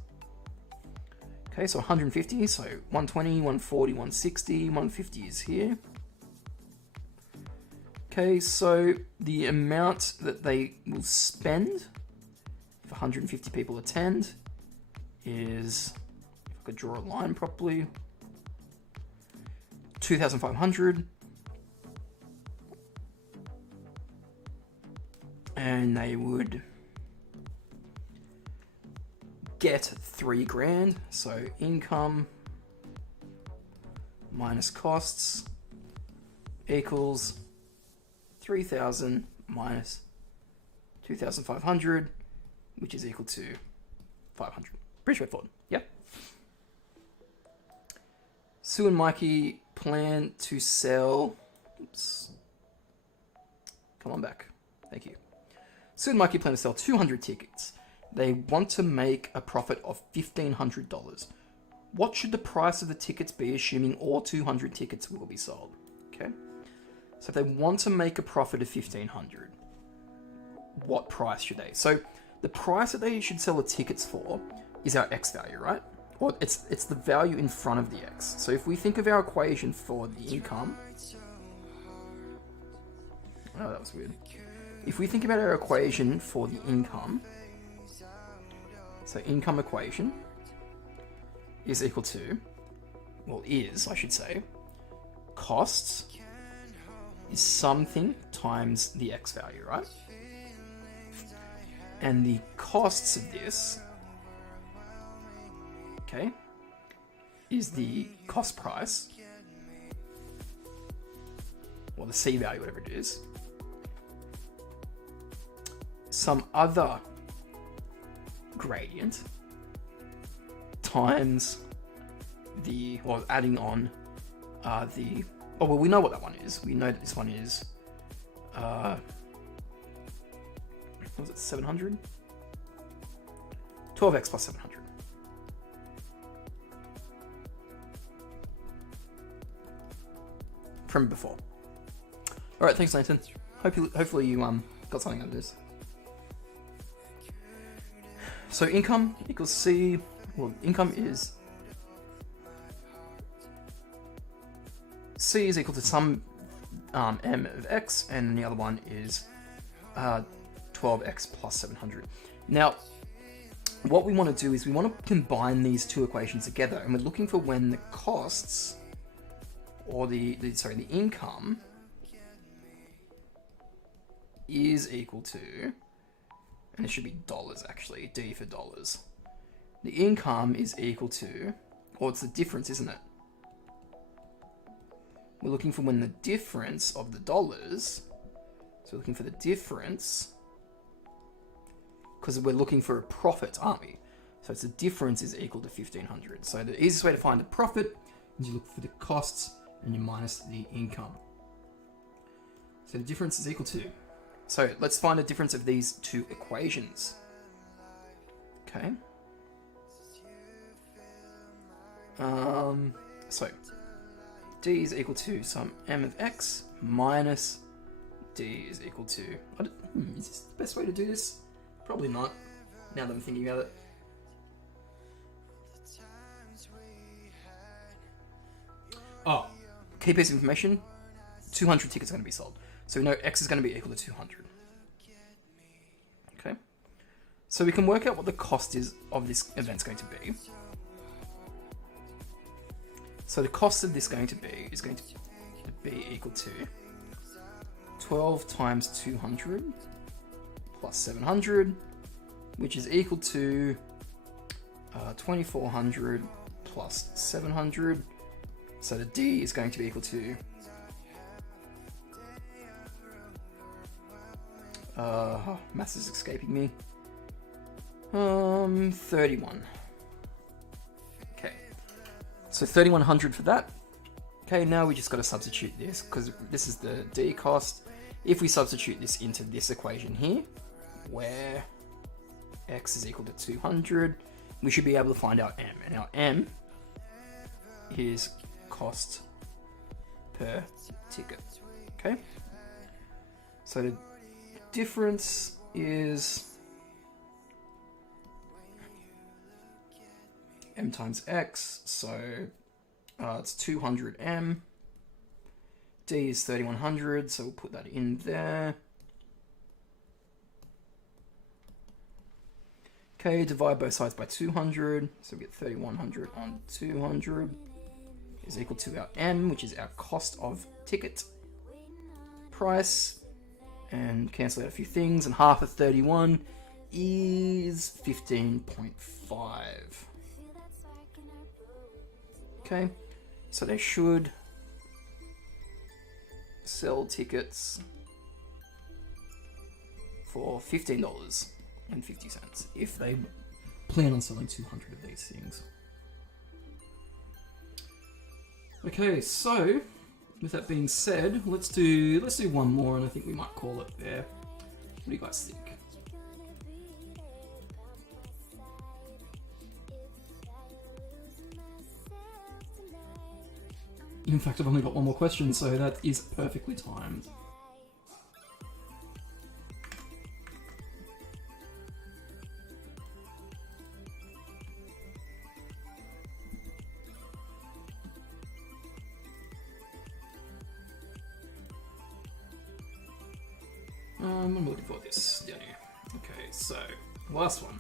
Okay, so 150, so 120, 140, 160, 150 is here. Okay, so the amount that they will spend if 150 people attend is, if I could draw a line properly, 2,500. And they would get $3,000. So income minus costs equals 3,000 minus 2,500, which is equal to 500. Pretty straightforward, yeah? Sue and Mikey plan to sell... Oops. Come on back. Thank you. Sue and Mikey plan to sell 200 tickets. They want to make a profit of $1,500. What should the price of the tickets be, assuming all 200 tickets will be sold? Okay. So if they want to make a profit of $1,500, what price should they? So the price that they should sell the tickets for is our X value, right? Or it's the value in front of the X. So if we think of our equation for the income... Oh, that was weird. If we think about our equation for the income, so income equation is equal to, well, is, I should say, costs is something times the X value, right? And the costs of this, okay, is the cost price, or the C value, whatever it is, some other gradient times the, or adding on the, oh, well, we know what that one is. We know that this one is, what was it, 700? 12x plus 700. From before. All right, thanks, Nathan. Hopefully you got something out of this. So income equals C. Well, income is C is equal to some m of x, and the other one is 12x plus 700. Now, what we want to do is we want to combine these two equations together, and we're looking for when the costs, or the income is equal to, and it should be dollars actually, D for dollars. The income is equal to, or it's the difference, isn't it? We're looking for when the difference of the dollars, so we're looking for the difference, because we're looking for a profit, aren't we? So it's the difference is equal to 1,500. So the easiest way to find the profit is you look for the costs and you minus the income. So the difference is equal to, so let's find the difference of these two equations. Okay. So D is equal to some m of x minus D is equal to, is this the best way to do this? Probably not, now that I'm thinking about it. Oh, key piece of information, 200 tickets are going to be sold. So we know x is going to be equal to 200. Okay. So we can work out what the cost is of this event's going to be. So the cost of this is going to be equal to 12 times 200 plus 700, which is equal to 2,400 plus 700. So the D is going to be equal to maths is escaping me. 31. Okay, so 3,100 for that. Okay, now we just got to substitute this because this is the D cost. If we substitute this into this equation here, where x is equal to 200, we should be able to find our m, and our m is cost per ticket. Okay, so the difference is m times x, so it's 200m. D is 3,100, so we'll put that in there. Okay, divide both sides by 200, so we get 3,100 on 200 is equal to our m, which is our cost of ticket price, and cancel out a few things, and half of 31 is 15.5. Okay, so they should sell tickets for $15.50 if they plan on selling 200 of these things. Okay, so with that being said, let's do one more, and I think we might call it there. What do you guys think? In fact, I've only got one more question, so that is perfectly timed. I'm looking for this down here. Okay, so last one.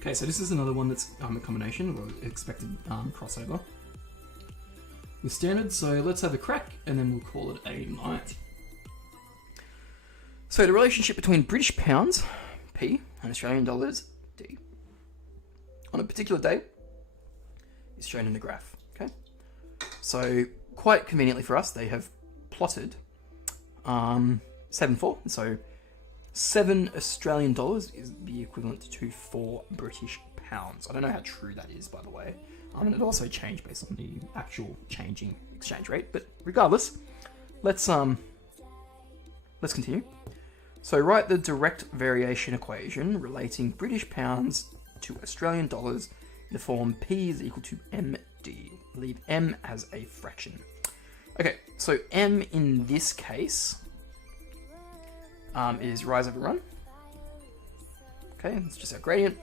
Okay, so this is another one that's a combination or expected crossover with standard. So let's have a crack, and then we'll call it a night. So the relationship between British pounds, P, and Australian dollars, D, on a particular day is shown in the graph. Okay, so quite conveniently for us, they have plotted 7-4. So 7 Australian dollars is the equivalent to 4 British pounds. I don't know how true that is, by the way. And it also changed based on the actual changing exchange rate. But regardless, let's continue. So write the direct variation equation relating British pounds to Australian dollars in the form P is equal to MD. Leave M as a fraction. Okay, so M in this case is rise over run. Okay, it's just our gradient.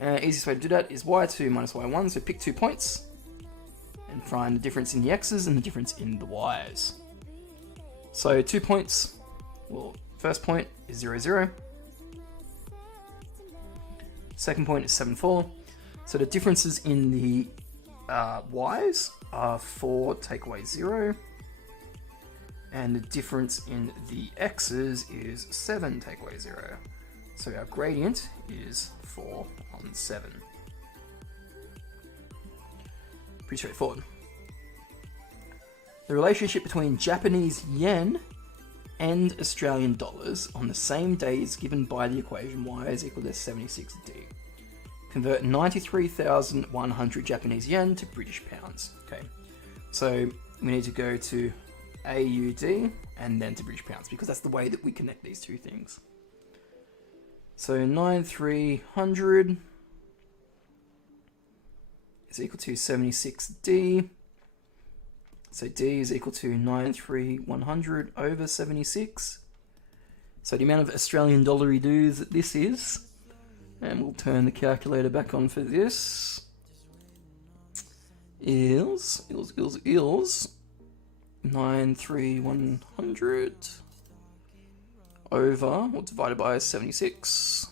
Easiest way to do that is y2 minus y1, so pick 2 points and find the difference in the x's and the difference in the y's. So 2 points, well, first point is 0, 0. Second point is 7, 4. So the differences in the y's are 4 take away 0. And the difference in the x's is 7 take away 0. So our gradient is 4 on 7. Pretty straightforward. The relationship between Japanese yen and Australian dollars on the same day is given by the equation y is equal to 76d. Convert 93,100 Japanese yen to British pounds. Okay, so we need to go to AUD and then to British pounds because that's the way that we connect these two things. So 9300 is equal to 76D. So D is equal to 93,100 over 76. So the amount of Australian dollar dues that this is, and we'll turn the calculator back on for this, is 93,100 over, or divided by 76.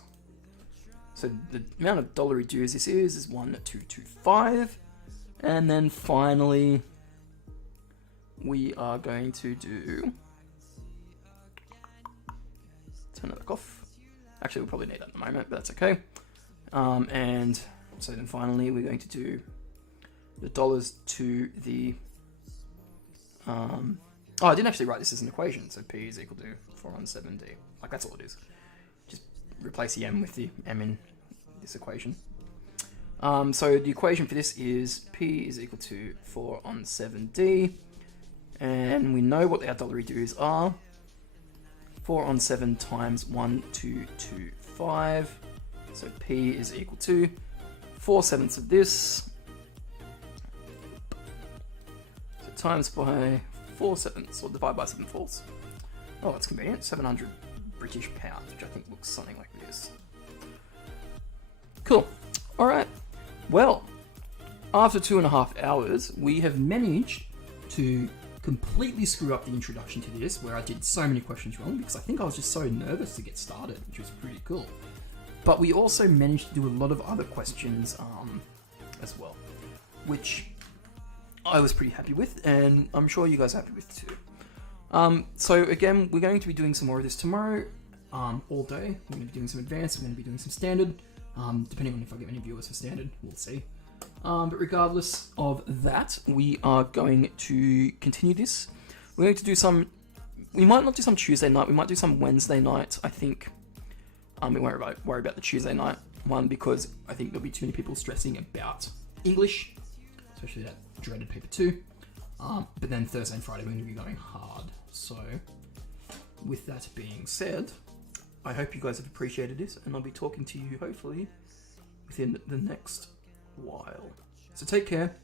So the amount of dollar dues this is 1225. And then finally, we are going to do, turn it back off. Actually, we'll probably need that at the moment, but that's okay. And so then finally, we're going to do the dollars to the, oh, I didn't actually write this as an equation. So P is equal to 4 on 7D. Like, that's all it is. Just replace the M with the M in this equation. So the equation for this is P is equal to 4 on 7D. And we know what our dollar dues are. 4 on 7 times 1225. So P is equal to 4/7 of this. So times by 4/7, or divide by 7/4. Oh, that's convenient. 700 British pounds, which I think looks something like this. Cool. All right. Well, after 2.5 hours, we have managed to completely screw up the introduction to this, where I did so many questions wrong because I think I was just so nervous to get started, which was pretty cool. But we also managed to do a lot of other questions as well, which I was pretty happy with, and I'm sure you guys are happy with too. So again, we're going to be doing some more of this tomorrow, all day. We're going to be doing some advanced, we're going to be doing some standard, depending on if I get any viewers for standard, we'll see. But regardless of that, we are going to continue this. We're going to do some... We might not do some Tuesday night. We might do some Wednesday night, I think. We won't worry about the Tuesday night one because I think there'll be too many people stressing about English, especially that dreaded paper 2. But then Thursday and Friday we're going to be going hard. So, with that being said, I hope you guys have appreciated this, and I'll be talking to you hopefully within the next while. So take care,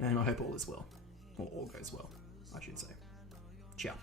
and I hope all is well. Or all goes well, I should say. Ciao.